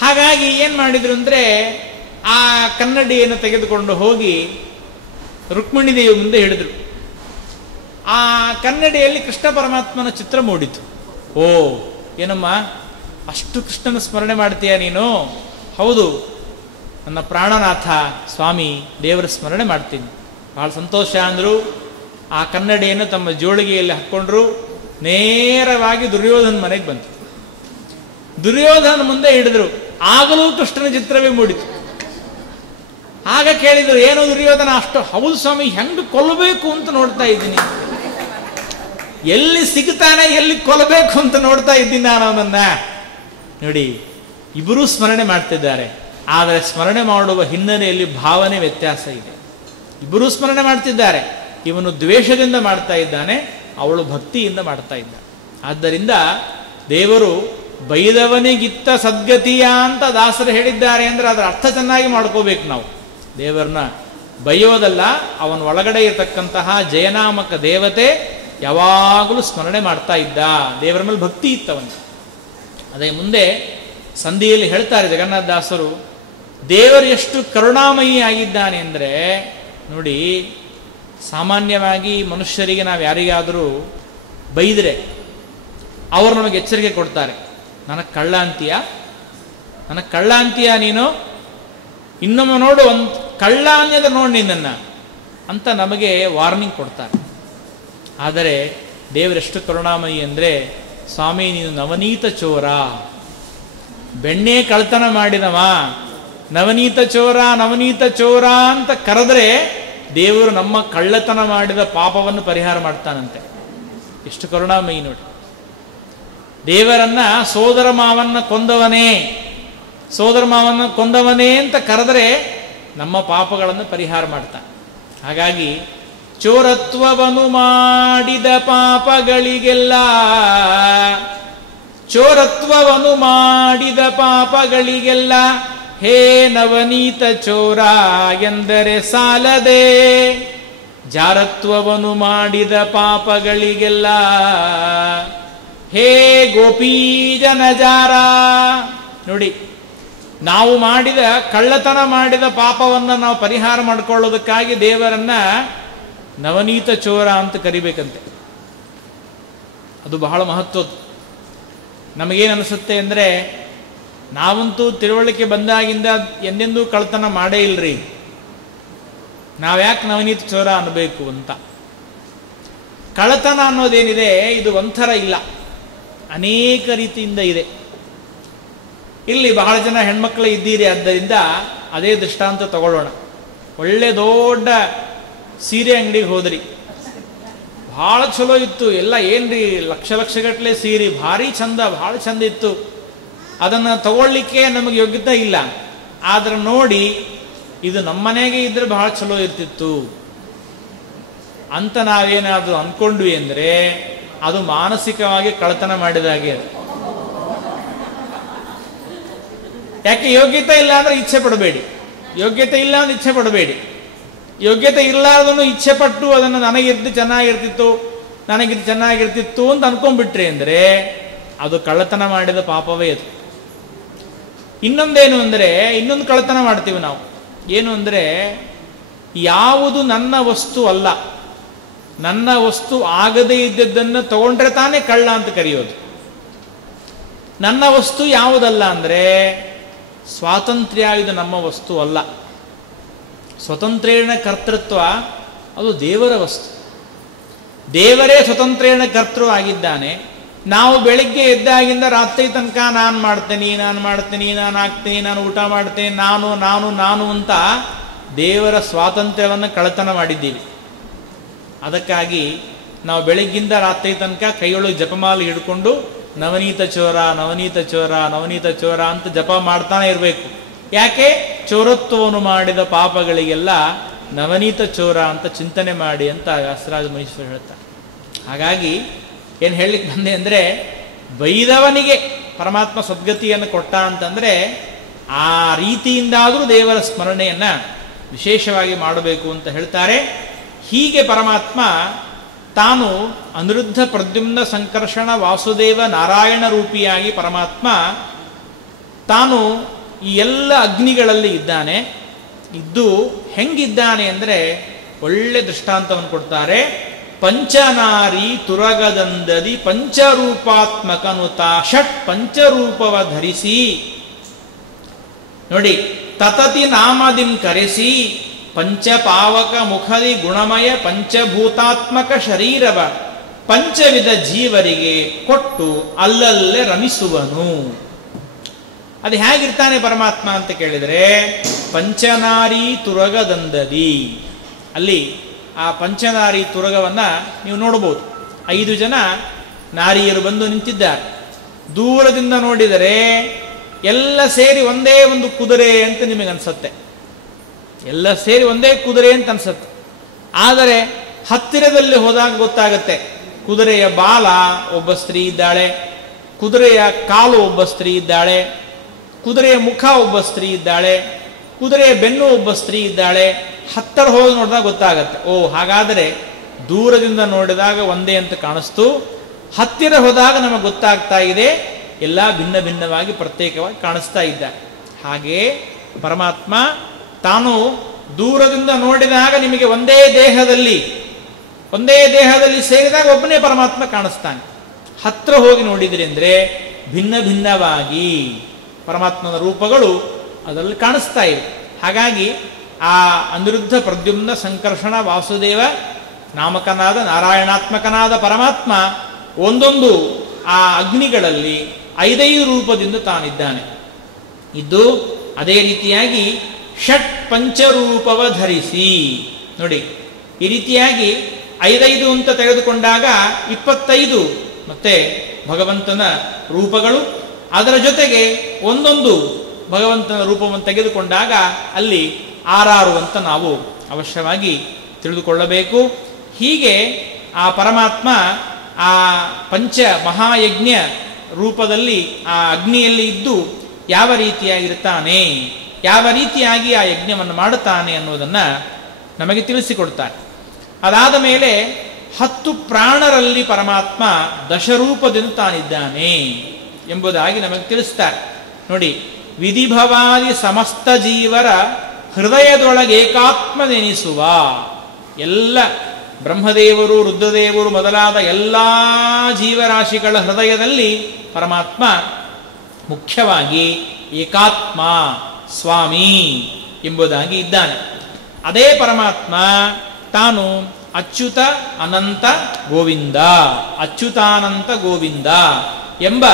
ಹಾಗಾಗಿ ಏನು ಮಾಡಿದ್ರು ಅಂದರೆ, ಆ ಕನ್ನಡಿಯನ್ನು ತೆಗೆದುಕೊಂಡು ಹೋಗಿ ರುಕ್ಮಿಣಿ ದೇವಿ ಮುಂದೆ ಹಿಡಿದ್ರು. ಆ ಕನ್ನಡಿಯಲ್ಲಿ ಕೃಷ್ಣ ಪರಮಾತ್ಮನ ಚಿತ್ರ ಮೂಡಿತು. ಓ ಏನಮ್ಮ, ಅಷ್ಟು ಕೃಷ್ಣನ ಸ್ಮರಣೆ ಮಾಡ್ತೀಯ ನೀನು? ಹೌದು, ನನ್ನ ಪ್ರಾಣನಾಥ ಸ್ವಾಮಿ ದೇವರ ಸ್ಮರಣೆ ಮಾಡ್ತೀನಿ, ಬಹಳ ಸಂತೋಷ ಅಂದರು. ಆ ಕನ್ನಡಿಯನ್ನು ತಮ್ಮ ಜೋಳಿಗೆಯಲ್ಲಿ ಹಾಕ್ಕೊಂಡ್ರು. ನೇರವಾಗಿ ದುರ್ಯೋಧನ ಮನೆಗೆ ಬಂತು. ದುರ್ಯೋಧನ ಮುಂದೆ ಹಿಡಿದ್ರು. ಆಗಲೂ ಕೃಷ್ಣನ ಚಿತ್ರವೇ ಮೂಡಿತು. ಆಗ ಕೇಳಿದ್ರು, ಏನು ದುರ್ಯೋಧನ ಅಷ್ಟು? ಹೌದು ಸ್ವಾಮಿ, ಹೆಂಗೆ ಕೊಲ್ಲಬೇಕು ಅಂತ ನೋಡ್ತಾ ಇದ್ದೀನಿ, ಎಲ್ಲಿ ಸಿಗ್ತಾನೆ ಎಲ್ಲಿ ಕೊಲ್ಲಬೇಕು ಅಂತ ನೋಡ್ತಾ ಇದ್ದೀನಿ ನಾನು ಅವನನ್ನ. ನೋಡಿ, ಇಬ್ಬರೂ ಸ್ಮರಣೆ ಮಾಡ್ತಿದ್ದಾರೆ, ಆದರೆ ಸ್ಮರಣೆ ಮಾಡುವ ಹಿನ್ನೆಲೆಯಲ್ಲಿ ಭಾವನೆ ವ್ಯತ್ಯಾಸ ಇದೆ. ಇಬ್ಬರೂ ಸ್ಮರಣೆ ಮಾಡ್ತಿದ್ದಾರೆ. ಇವನು ದ್ವೇಷದಿಂದ ಮಾಡ್ತಾ ಇದ್ದಾನೆ, ಅವಳು ಭಕ್ತಿಯಿಂದ ಮಾಡ್ತಾ ಇದ್ದಾನೆ. ಆದ್ದರಿಂದ ದೇವರು ಬೈದವನಿಗಿತ್ತ ಸದ್ಗತಿಯ ಅಂತ ದಾಸರು ಹೇಳಿದ್ದಾರೆ ಅಂದರೆ ಅದರ ಅರ್ಥ ಚೆನ್ನಾಗಿ ಮಾಡ್ಕೋಬೇಕು ನಾವು. ದೇವರನ್ನ ಬೈಯೋದಲ್ಲ, ಅವನ ಒಳಗಡೆ ಇರತಕ್ಕಂತಹ ಜಯನಾಮಕ ದೇವತೆ ಯಾವಾಗಲೂ ಸ್ಮರಣೆ ಮಾಡ್ತಾ ಇದ್ದ. ದೇವರ ಮೇಲೆ ಭಕ್ತಿ ಇತ್ತವನು. ಅದೇ ಮುಂದೆ ಸಂಧಿಯಲ್ಲಿ ಹೇಳ್ತಾರೆ ಜಗನ್ನಾಥದಾಸರು, ದೇವರು ಎಷ್ಟು ಕರುಣಾಮಯಿ ಆಗಿದ್ದಾನೆ ಅಂದರೆ, ನೋಡಿ, ಸಾಮಾನ್ಯವಾಗಿ ಮನುಷ್ಯರಿಗೆ ನಾವು ಯಾರಿಗಾದರೂ ಬೈದರೆ ಅವರು ನಮಗೆ ಎಚ್ಚರಿಕೆ ಕೊಡ್ತಾರೆ. ನನಗೆ ಕಳ್ಳ ಅಂತೀಯ ನೀನು, ಇನ್ನೊಮ್ಮೆ ನೋಡು, ಒಂದು ಕಳ್ಳ ಅನ್ನೋದ್ರೆ ನೋಡಿ ನಿನ್ನನ್ನು ಅಂತ ನಮಗೆ ವಾರ್ನಿಂಗ್ ಕೊಡ್ತಾರೆ. ಆದರೆ ದೇವರೆಷ್ಟು ಕರುಣಾಮಯಿ ಅಂದರೆ, ಸ್ವಾಮಿ ನೀನು ನವನೀತ ಚೋರ, ಬೆಣ್ಣೆ ಕಳ್ತನ ಮಾಡಿದವ, ನವನೀತ ಚೋರ ಅಂತ ಕರೆದ್ರೆ ದೇವರು ನಮ್ಮ ಕಳ್ಳತನ ಮಾಡಿದ ಪಾಪವನ್ನು ಪರಿಹಾರ ಮಾಡ್ತಾನಂತೆ. ಎಷ್ಟು ಕರುಣಾಮಯಿ ನೋಡಿ. ದೇವರನ್ನ ಸೋದರ ಮಾವನ್ನ ಕೊಂದವನೇ ಅಂತ ಕರೆದರೆ ನಮ್ಮ ಪಾಪಗಳನ್ನು ಪರಿಹಾರ ಮಾಡ್ತಾನೆ. ಹಾಗಾಗಿ ಚೋರತ್ವವನ್ನು ಮಾಡಿದ ಪಾಪಗಳಿಗೆಲ್ಲ ಹೇ ನವನೀತ ಚೋರ ಎಂದರೆ ಸಾಲದೆ, ಜಾರತ್ವವನ್ನು ಮಾಡಿದ ಪಾಪಗಳಿಗೆಲ್ಲ ಹೇ ಗೋಪೀ ಜನಜಾರ. ನೋಡಿ, ನಾವು ಮಾಡಿದ ಕಳ್ಳತನ ಮಾಡಿದ ಪಾಪವನ್ನು ನಾವು ಪರಿಹಾರ ಮಾಡಿಕೊಳ್ಳೋದಕ್ಕಾಗಿ ದೇವರನ್ನ ನವನೀತ ಚೋರ ಅಂತ ಕರಿಬೇಕಂತೆ. ಅದು ಬಹಳ ಮಹತ್ವದ್ದು. ನಮಗೇನು ಅನಿಸುತ್ತೆ ಅಂದರೆ, ನಾವಂತೂ ತಿಳುವಳಿಕೆ ಬಂದಾಗಿಂದ ಎಂದೆಂದೂ ಕಳ್ಳತನ ಮಾಡೇ ಇಲ್ರಿ, ನಾವ್ಯಾಕೆ ನವನೀತ ಚೋರ ಅನ್ನಬೇಕು ಅಂತ. ಕಳ್ಳತನ ಅನ್ನೋದೇನಿದೆ ಇದು ಒಂಥರ ಇಲ್ಲ, ಅನೇಕ ರೀತಿಯಿಂದ ಇದೆ. ಇಲ್ಲಿ ಬಹಳ ಜನ ಹೆಣ್ಮಕ್ಳು ಇದ್ದೀರಿ, ಆದ್ದರಿಂದ ಅದೇ ದೃಷ್ಟಾಂತ ತಗೊಳ್ಳೋಣ. ಒಳ್ಳೆ ದೊಡ್ಡ ಸೀರೆ ಅಂಗಡಿಗೆ ಹೋದ್ರಿ, ಭಾಳ ಚಲೋ ಇತ್ತು ಎಲ್ಲ, ಏನ್ರಿ ಲಕ್ಷಗಟ್ಟಲೆ ಸೀರೆ, ಭಾರಿ ಚಂದ, ಭಾಳ ಚಂದ ಇತ್ತು. ಅದನ್ನು ತಗೊಳ್ಳಿಕ್ಕೆ ನಮಗೆ ಯೋಗ್ಯತೆ ಇಲ್ಲ, ಆದ್ರೆ ನೋಡಿ ಇದು ನಮ್ಮನೆಗೆ ಇದ್ರೆ ಬಹಳ ಚಲೋ ಇರ್ತಿತ್ತು ಅಂತ ನಾವೇನಾದರೂ ಅಂದ್ಕೊಂಡ್ವಿ ಅಂದರೆ ಅದು ಮಾನಸಿಕವಾಗಿ ಕಳ್ಳತನ ಮಾಡಿದಾಗೆ. ಯಾಕೆ? ಯೋಗ್ಯತೆ ಇಲ್ಲ ಅಂದ್ರೆ ಇಚ್ಛೆ ಪಡಬೇಡಿ. ಯೋಗ್ಯತೆ ಇರಲಾರ್ದನ್ನು ಇಚ್ಛೆ ಪಟ್ಟು ಅದನ್ನು ನನಗಿದ್ದು ಚೆನ್ನಾಗಿರ್ತಿತ್ತು ಅಂತ ಅನ್ಕೊಂಡ್ಬಿಟ್ರಿ ಅಂದರೆ ಅದು ಕಳ್ಳತನ ಮಾಡಿದ ಪಾಪವೇ ಅದು. ಇನ್ನೊಂದೇನು ಅಂದರೆ, ಇನ್ನೊಂದು ಕಳ್ಳತನ ಮಾಡ್ತೀವಿ ನಾವು. ಏನು ಅಂದರೆ, ಯಾವುದು ನನ್ನ ವಸ್ತು ಅಲ್ಲ, ನನ್ನ ವಸ್ತು ಆಗದೇ ಇದ್ದದ್ದನ್ನು ತಗೊಂಡ್ರೆ ತಾನೇ ಕಳ್ಳ ಅಂತ ಕರೆಯೋದು. ನನ್ನ ವಸ್ತು ಯಾವುದಲ್ಲ ಅಂದರೆ, ಸ್ವಾತಂತ್ರ್ಯ ಇದು ನಮ್ಮ ವಸ್ತು ಅಲ್ಲ. ಸ್ವತಂತ್ರೇಣ ಕರ್ತೃತ್ವ ಅದು ದೇವರ ವಸ್ತು. ದೇವರೇ ಸ್ವತಂತ್ರೇಣ ಕರ್ತೃ ಆಗಿದ್ದಾನೆ. ನಾವು ಬೆಳಿಗ್ಗೆ ಎದ್ದಾಗಿಂದ ರಾತ್ರಿ ತನಕ ನಾನು ಮಾಡ್ತೀನಿ, ನಾನು ಊಟ ಮಾಡ್ತೇನೆ, ನಾನು ಅಂತ ದೇವರ ಸ್ವಾತಂತ್ರ್ಯವನ್ನು ಕಳ್ಳತನ ಮಾಡಿದ್ದೀವಿ. ಅದಕ್ಕಾಗಿ ನಾವು ಬೆಳಗ್ಗಿಂದ ರಾತ್ರಿ ತನಕ ಕೈಯೊಳಗೆ ಜಪಮಾಲೆ ಹಿಡ್ಕೊಂಡು ನವನೀತ ಚೋರ ಅಂತ ಜಪ ಮಾಡ್ತಾನೆ ಇರಬೇಕು. ಯಾಕೆ? ಚೋರತ್ವವನ್ನು ಮಾಡಿದ ಪಾಪಗಳಿಗೆಲ್ಲ ನವನೀತ ಚೋರ ಅಂತ ಚಿಂತನೆ ಮಾಡಿ ಅಂತ ವ್ಯಾಸರಾಜ ಮಹೇಶ್ವರ ಹೇಳ್ತಾರೆ. ಹಾಗಾಗಿ ಏನು ಹೇಳಲಿಕ್ಕೆ ಬಂದೆ ಅಂದರೆ, ಬೈದವನಿಗೆ ಪರಮಾತ್ಮ ಸದ್ಗತಿಯನ್ನು ಕೊಟ್ಟ ಅಂತಂದರೆ ಆ ರೀತಿಯಿಂದಾದರೂ ದೇವರ ಸ್ಮರಣೆಯನ್ನು ವಿಶೇಷವಾಗಿ ಮಾಡಬೇಕು ಅಂತ ಹೇಳ್ತಾರೆ. ಹೀಗೆ ಪರಮಾತ್ಮ ತಾನು ಅನಿರುದ್ಧ ಪ್ರದ್ಯುಮ್ನ ಸಂಕರ್ಷಣ ವಾಸುದೇವ ನಾರಾಯಣ ರೂಪಿಯಾಗಿ ಪರಮಾತ್ಮ ತಾನು ಈ ಎಲ್ಲ ಅಗ್ನಿಗಳಲ್ಲಿ ಇದ್ದಾನೆ. ಇದ್ದು ಹೆಂಗಿದ್ದಾನೆ ಅಂದರೆ ಒಳ್ಳೆ ದೃಷ್ಟಾಂತವನ್ನು ಕೊಡ್ತಾರೆ. ಪಂಚನಾರಿ ತುರಗದಂದದಿ ಪಂಚರೂಪಾತ್ಮಕನುತ ಷಟ್ ಪಂಚರೂಪವ ಧರಿಸಿ. ನೋಡಿ, ತತತಿ ನಾಮದಿಂ ಕರೆಸಿ ಪಂಚಪಾವಕ ಮುಖದಿ ಗುಣಮಯ ಪಂಚಭೂತಾತ್ಮಕ ಶರೀರವ ಪಂಚವಿಧ ಜೀವರಿಗೆ ಕೊಟ್ಟು ಅಲ್ಲಲ್ಲೇ ರಮಿಸುವನು. ಅದು ಹೇಗಿರ್ತಾನೆ ಪರಮಾತ್ಮ ಅಂತ ಕೇಳಿದರೆ, ಪಂಚನಾರಿ ತುರಗದಂದದಿ. ಅಲ್ಲಿ ಆ ಪಂಚನಾರಿ ತುರಗವನ್ನು ನೀವು ನೋಡ್ಬೋದು. 5 ಜನ ನಾರಿಯರು ಬಂದು ನಿಂತಿದ್ದಾರೆ. ದೂರದಿಂದ ನೋಡಿದರೆ ಎಲ್ಲ ಸೇರಿ ಒಂದೇ ಒಂದು ಕುದುರೆ ಅಂತ ನಿಮಗನ್ಸತ್ತೆ, ಎಲ್ಲ ಸೇರಿ ಒಂದೇ ಕುದುರೆ ಅಂತ ಅನ್ಸತ್ತೆ. ಆದರೆ ಹತ್ತಿರದಲ್ಲಿ ಹೋದಾಗ ಗೊತ್ತಾಗತ್ತೆ, ಕುದುರೆಯ ಬಾಲ ಒಬ್ಬ ಸ್ತ್ರೀ ಇದ್ದಾಳೆ, ಕುದುರೆಯ ಕಾಲು ಒಬ್ಬ ಸ್ತ್ರೀ ಇದ್ದಾಳೆ, ಕುದುರೆಯ ಮುಖ ಒಬ್ಬ ಸ್ತ್ರೀ ಇದ್ದಾಳೆ, ಕುದುರೆಯ ಬೆನ್ನು ಒಬ್ಬ ಸ್ತ್ರೀ ಇದ್ದಾಳೆ. ಹತ್ತಿರ ಹೋಗಿ ನೋಡಿದಾಗ ಗೊತ್ತಾಗತ್ತೆ, ಓ ಹಾಗಾದರೆ ದೂರದಿಂದ ನೋಡಿದಾಗ ಒಂದೇ ಅಂತ ಕಾಣಿಸ್ತು, ಹತ್ತಿರ ಹೋದಾಗ ನಮಗೆ ಗೊತ್ತಾಗ್ತಾ ಇದೆ ಎಲ್ಲ ಭಿನ್ನ ಭಿನ್ನವಾಗಿ ಪ್ರತ್ಯೇಕವಾಗಿ ಕಾಣಿಸ್ತಾ ಇದ್ದ. ಹಾಗೆ ಪರಮಾತ್ಮ ತಾನು ದೂರದಿಂದ ನೋಡಿದಾಗ ನಿಮಗೆ ಒಂದೇ ದೇಹದಲ್ಲಿ ಸೇರಿದಾಗ ಒಬ್ಬನೇ ಪರಮಾತ್ಮ ಕಾಣಿಸ್ತಾನೆ. ಹತ್ತಿರ ಹೋಗಿ ನೋಡಿದ್ರಿ ಅಂದರೆ ಭಿನ್ನ ಭಿನ್ನವಾಗಿ ಪರಮಾತ್ಮನ ರೂಪಗಳು ಅದರಲ್ಲಿ ಕಾಣಿಸ್ತಾ ಇವೆ. ಹಾಗಾಗಿ ಆ ಅನಿರುದ್ಧ ಪ್ರದ್ಯುಮ್ನ ಸಂಕರ್ಷಣ ವಾಸುದೇವ ನಾಮಕನಾದ ನಾರಾಯಣಾತ್ಮಕನಾದ ಪರಮಾತ್ಮ ಒಂದೊಂದು ಆ ಅಗ್ನಿಗಳಲ್ಲಿ 5 ರೂಪದಿಂದ ತಾನಿದ್ದಾನೆ ಇದ್ದು, ಅದೇ ರೀತಿಯಾಗಿ ಷಟ್ ಪಂಚರೂಪವ ಧರಿಸಿ. ನೋಡಿ, ಈ ರೀತಿಯಾಗಿ 5 ಅಂತ ತೆಗೆದುಕೊಂಡಾಗ 25 ಮತ್ತೆ ಭಗವಂತನ ರೂಪಗಳು, ಅದರ ಜೊತೆಗೆ ಒಂದೊಂದು ಭಗವಂತನ ರೂಪವನ್ನು ತೆಗೆದುಕೊಂಡಾಗ ಅಲ್ಲಿ 6 ಅಂತ ನಾವು ಅವಶ್ಯವಾಗಿ ತಿಳಿದುಕೊಳ್ಳಬೇಕು. ಹೀಗೆ ಆ ಪರಮಾತ್ಮ ಆ ಪಂಚ ಮಹಾಯಜ್ಞ ರೂಪದಲ್ಲಿ ಆ ಅಗ್ನಿಯಲ್ಲಿ ಇದ್ದು ಯಾವ ರೀತಿಯಾಗಿರ್ತಾನೆ, ಯಾವ ರೀತಿಯಾಗಿ ಆ ಯಜ್ಞವನ್ನು ಮಾಡುತ್ತಾನೆ ಅನ್ನೋದನ್ನು ನಮಗೆ ತಿಳಿಸಿಕೊಡ್ತಾರೆ. ಅದಾದ ಮೇಲೆ 10 ಪ್ರಾಣರಲ್ಲಿ ಪರಮಾತ್ಮ ದಶರೂಪದಿಂದ ತಾನಿದ್ದಾನೆ ಎಂಬುದಾಗಿ ನಮಗೆ ತಿಳಿಸ್ತಾರೆ. ನೋಡಿ, ವಿಧಿಭವಾದಿ ಸಮಸ್ತ ಜೀವರ ಹೃದಯದೊಳಗೆ ಏಕಾತ್ಮನೆನಿಸುವ ಎಲ್ಲ ಬ್ರಹ್ಮದೇವರು, ರುದ್ರದೇವರು ಮೊದಲಾದ ಎಲ್ಲ ಜೀವರಾಶಿಗಳ ಹೃದಯದಲ್ಲಿ ಪರಮಾತ್ಮ ಮುಖ್ಯವಾಗಿ ಏಕಾತ್ಮ ಸ್ವಾಮಿ ಎಂಬುದಾಗಿ ಇದ್ದಾನೆ. ಅದೇ ಪರಮಾತ್ಮ ತಾನು ಅಚ್ಯುತ ಅನಂತ ಗೋವಿಂದ, ಅಚ್ಯುತಾನಂತ ಗೋವಿಂದ ಎಂಬ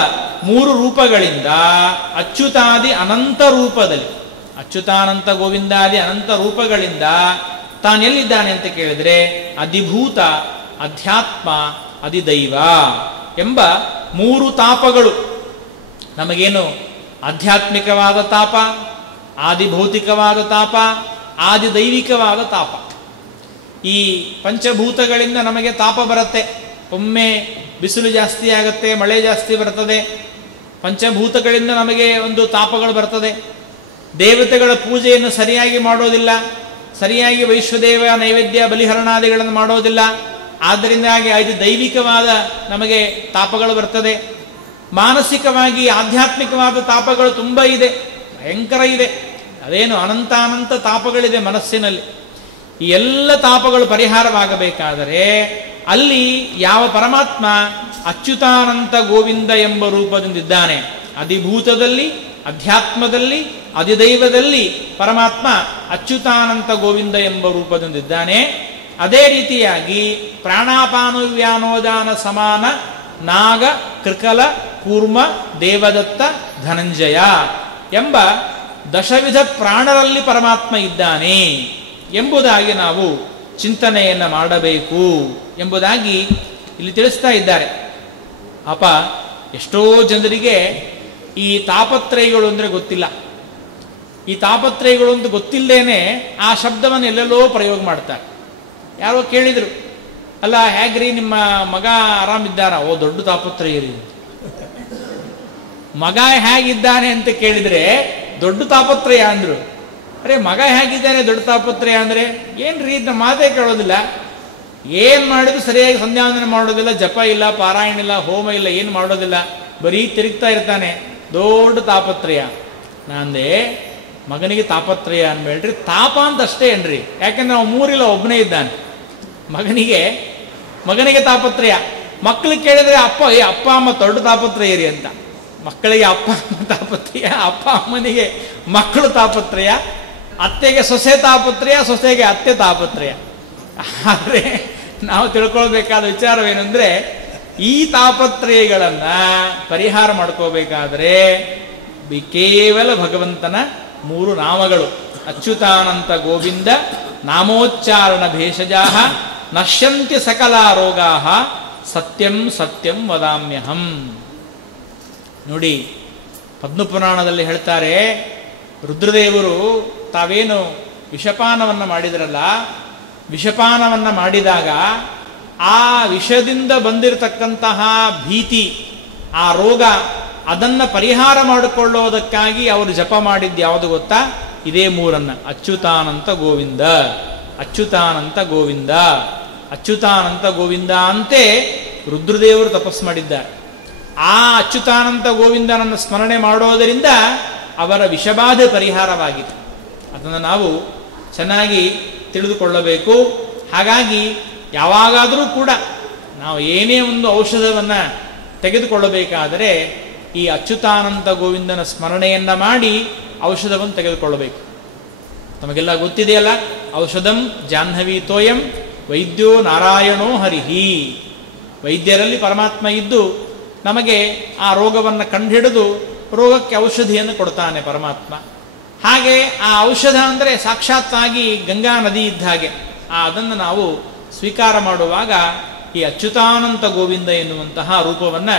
3 ರೂಪಗಳಿಂದ ಅಚ್ಯುತಾದಿ ಅನಂತ ರೂಪದಲ್ಲಿ, ಅಚ್ಯುತಾನಂತ ಗೋವಿಂದಾದಿ ಅನಂತ ರೂಪಗಳಿಂದ ತಾನೆಲ್ಲಿದ್ದಾನೆ ಅಂತ ಕೇಳಿದ್ರೆ ಅಧಿಭೂತ, ಅಧ್ಯಾತ್ಮ, ಅಧಿದೈವ ಎಂಬ 3 ತಾಪಗಳು. ನಮಗೇನು ಆಧ್ಯಾತ್ಮಿಕವಾದ ತಾಪ, ಆದಿಭೌತಿಕವಾದ ತಾಪ, ಆದಿದೈವಿಕವಾದ ತಾಪ. ಈ ಪಂಚಭೂತಗಳಿಂದ ನಮಗೆ ತಾಪ ಬರುತ್ತೆ. ಒಮ್ಮೆ ಬಿಸಿಲು ಜಾಸ್ತಿ ಆಗುತ್ತೆ, ಮಳೆ ಜಾಸ್ತಿ ಬರ್ತದೆ. ಪಂಚಭೂತಗಳಿಂದ ನಮಗೆ ಒಂದು ತಾಪಗಳು ಬರ್ತದೆ. ದೇವತೆಗಳ ಪೂಜೆಯನ್ನು ಸರಿಯಾಗಿ ಮಾಡೋದಿಲ್ಲ, ಸರಿಯಾಗಿ ವೈಶ್ವದೇವ ನೈವೇದ್ಯ ಬಲಿಹರಣಾದಿಗಳನ್ನು ಮಾಡೋದಿಲ್ಲ. ಆದ್ದರಿಂದಾಗಿ ಇದು ದೈವಿಕವಾದ ನಮಗೆ ತಾಪಗಳು ಬರ್ತದೆ. ಮಾನಸಿಕವಾಗಿ ಆಧ್ಯಾತ್ಮಿಕವಾದ ತಾಪಗಳು ತುಂಬ ಇದೆ, ಭಯಂಕರ ಇದೆ. ಅದೇನು ಅನಂತಾನಂತ ತಾಪಗಳಿದೆ ಮನಸ್ಸಿನಲ್ಲಿ. ಈ ಎಲ್ಲ ತಾಪಗಳು ಪರಿಹಾರವಾಗಬೇಕಾದರೆ ಅಲ್ಲಿ ಯಾವ ಪರಮಾತ್ಮ ಅಚ್ಯುತಾನಂತ ಗೋವಿಂದ ಎಂಬ ರೂಪದಿಂದಿದ್ದಾನೆ, ಅಧಿಭೂತದಲ್ಲಿ, ಅಧ್ಯಾತ್ಮದಲ್ಲಿ, ಅಧಿದೈವದಲ್ಲಿ ಪರಮಾತ್ಮ ಅಚ್ಯುತಾನಂತ ಗೋವಿಂದ ಎಂಬ ರೂಪದಿಂದಿದ್ದಾನೆ. ಅದೇ ರೀತಿಯಾಗಿ ಪ್ರಾಣಾಪಾನುವ್ಯಾನೋದಾನ ಸಮಾನ ನಾಗ ಕೃಕಲ ಕೂರ್ಮ ದೇವದತ್ತ ಧನಂಜಯ ಎಂಬ ದಶವಿಧ ಪ್ರಾಣರಲ್ಲಿ ಪರಮಾತ್ಮ ಇದ್ದಾನೆ ಎಂಬುದಾಗಿ ನಾವು ಚಿಂತನೆಯನ್ನು ಮಾಡಬೇಕು ಎಂಬುದಾಗಿ ಇಲ್ಲಿ ತಿಳಿಸ್ತಾ ಇದ್ದಾರೆ. ಅಪ ಎಷ್ಟೋ ಜನರಿಗೆ ಈ ತಾಪತ್ರಯಗಳು ಅಂದರೆ ಗೊತ್ತಿಲ್ಲ. ಈ ತಾಪತ್ರಯಗಳು ಅಂತ ಗೊತ್ತಿಲ್ಲದೇನೆ ಆ ಶಬ್ದವನ್ನು ಎಲ್ಲೆಲ್ಲೋ ಪ್ರಯೋಗ ಮಾಡ್ತಾರೆ. ಯಾರೋ ಕೇಳಿದರು, ಅಲ್ಲ ಹೇಗ್ರಿ ನಿಮ್ಮ ಮಗ ಆರಾಮಿದ್ದಾರ? ಓ ದೊಡ್ಡ ತಾಪತ್ರಯ ರೀ. ಮಗ ಹೇಗಿದ್ದಾನೆ ಅಂತ ಕೇಳಿದರೆ ದೊಡ್ಡ ತಾಪತ್ರಯ ಅಂದರು. ಅರೆ ಮಗ ಹೇಗಿದ್ದಾನೆ ದೊಡ್ಡ ತಾಪತ್ರಯ ಅಂದರೆ ಏನ್ರಿ, ನಮ್ಮ ಮಾತೇ ಕೇಳೋದಿಲ್ಲ, ಏನು ಮಾಡಿದ್ರು ಸರಿಯಾಗಿ ಸಂಧ್ಯಾವಂದನೆ ಮಾಡೋದಿಲ್ಲ, ಜಪ ಇಲ್ಲ, ಪಾರಾಯಣ ಇಲ್ಲ, ಹೋಮ ಇಲ್ಲ, ಏನು ಮಾಡೋದಿಲ್ಲ, ಬರೀ ತಿರುಗ್ತಾ ಇರ್ತಾನೆ, ದೊಡ್ಡ ತಾಪತ್ರಯ. ನಾಂದೆ ಮಗನಿಗೆ ತಾಪತ್ರಯ ಅನ್ಬೇಡ್ರಿ, ತಾಪ ಅಂತ ಅಷ್ಟೇ ಏನ್ರಿ. ಯಾಕೆಂದ್ರೆ ನಾವು 3 ಇಲ್ಲ ಒಬ್ಬನೇ ಇದ್ದಾನೆ. ಮಗನಿಗೆ ತಾಪತ್ರಯ. ಮಕ್ಕಳಿಗೆ ಕೇಳಿದ್ರೆ ಅಪ್ಪ ಅಮ್ಮ ದೊಡ್ಡ ತಾಪತ್ರಯ ರೀ ಅಂತ. ಮಕ್ಕಳಿಗೆ ಅಪ್ಪ ಅಮ್ಮ ತಾಪತ್ರಯ, ಅಪ್ಪ ಅಮ್ಮನಿಗೆ ಮಕ್ಕಳು ತಾಪತ್ರಯ. ಅತ್ತೆಗೆ ಸೊಸೆ ತಾಪತ್ರಯ, ಸೊಸೆಗೆ ಅತ್ತೆ ತಾಪತ್ರಯ. ಆದರೆ ನಾವು ತಿಳ್ಕೊಳ್ಬೇಕಾದ ವಿಚಾರವೇನೆಂದ್ರೆ, ಈ ತಾಪತ್ರಯಗಳನ್ನ ಪರಿಹಾರ ಮಾಡ್ಕೋಬೇಕಾದ್ರೆ ಕೇವಲ ಭಗವಂತನ 3 ನಾಮಗಳು ಅಚ್ಯುತಾನಂತ ಗೋವಿಂದ ನಾಮೋಚ್ಚಾರಣ ಭೇಷಜಾಹ ನಶ್ಯಂತಿ ಸಕಲ ರೋಗಾಹ ಸತ್ಯಂ ಸತ್ಯಂ ವದಾಮ್ಯಹಂ. ನೋಡಿ, ಪದ್ಮಪುರಾಣದಲ್ಲಿ ಹೇಳ್ತಾರೆ, ರುದ್ರದೇವರು ತಾವೇನು ವಿಷಪಾನವನ್ನು ಮಾಡಿದ್ರಲ್ಲ, ವಿಷಪಾನವನ್ನು ಮಾಡಿದಾಗ ಆ ವಿಷದಿಂದ ಬಂದಿರತಕ್ಕಂತಹ ಭೀತಿ, ಆ ರೋಗ, ಅದನ್ನು ಪರಿಹಾರ ಮಾಡಿಕೊಳ್ಳೋದಕ್ಕಾಗಿ ಅವರು ಜಪ ಮಾಡಿದ್ದು ಯಾವುದು ಗೊತ್ತಾ? ಇದೇ 3 ಅಚ್ಯುತಾನಂತ ಗೋವಿಂದ, ಅಚ್ಯುತಾನಂತ ಗೋವಿಂದ, ಅಚ್ಯುತಾನಂತ ಗೋವಿಂದ ಅಂತೆ ರುದ್ರದೇವರು ತಪಸ್ಸು ಮಾಡಿದ್ದಾರೆ. ಆ ಅಚ್ಯುತಾನಂತ ಗೋವಿಂದನನ್ನು ಸ್ಮರಣೆ ಮಾಡೋದರಿಂದ ಅವರ ವಿಷಬಾಧೆ ಪರಿಹಾರವಾಗಿದೆ. ಅದನ್ನು ನಾವು ಚೆನ್ನಾಗಿ ತಿಳಿದುಕೊಳ್ಳಬೇಕು. ಹಾಗಾಗಿ ಯಾವಾಗಾದರೂ ಕೂಡ ನಾವು ಏನೇ ಒಂದು ಔಷಧವನ್ನು ತೆಗೆದುಕೊಳ್ಳಬೇಕಾದರೆ ಈ ಅಚ್ಯುತಾನಂತ ಗೋವಿಂದನ ಸ್ಮರಣೆಯನ್ನು ಮಾಡಿ ಔಷಧವನ್ನು ತೆಗೆದುಕೊಳ್ಳಬೇಕು. ನಮಗೆಲ್ಲ ಗೊತ್ತಿದೆಯಲ್ಲ, ಔಷಧಂ ಜಾಹ್ನವಿ ತೋಯಂ ವೈದ್ಯೋ ನಾರಾಯಣೋ ಹರಿಹಿ. ವೈದ್ಯರಲ್ಲಿ ಪರಮಾತ್ಮ ಇದ್ದು ನಮಗೆ ಆ ರೋಗವನ್ನು ಕಂಡುಹಿಡಿದು ರೋಗಕ್ಕೆ ಔಷಧಿಯನ್ನು ಕೊಡ್ತಾನೆ ಪರಮಾತ್ಮ. ಹಾಗೆ ಆ ಔಷಧ ಅಂದರೆ ಸಾಕ್ಷಾತ್ತಾಗಿ ಗಂಗಾ ನದಿ ಇದ್ದ ಹಾಗೆ. ಅದನ್ನು ನಾವು ಸ್ವೀಕಾರ ಮಾಡುವಾಗ ಈ ಅಚ್ಯುತಾನಂತ ಗೋವಿಂದ ಎನ್ನುವಂತಹ ರೂಪವನ್ನು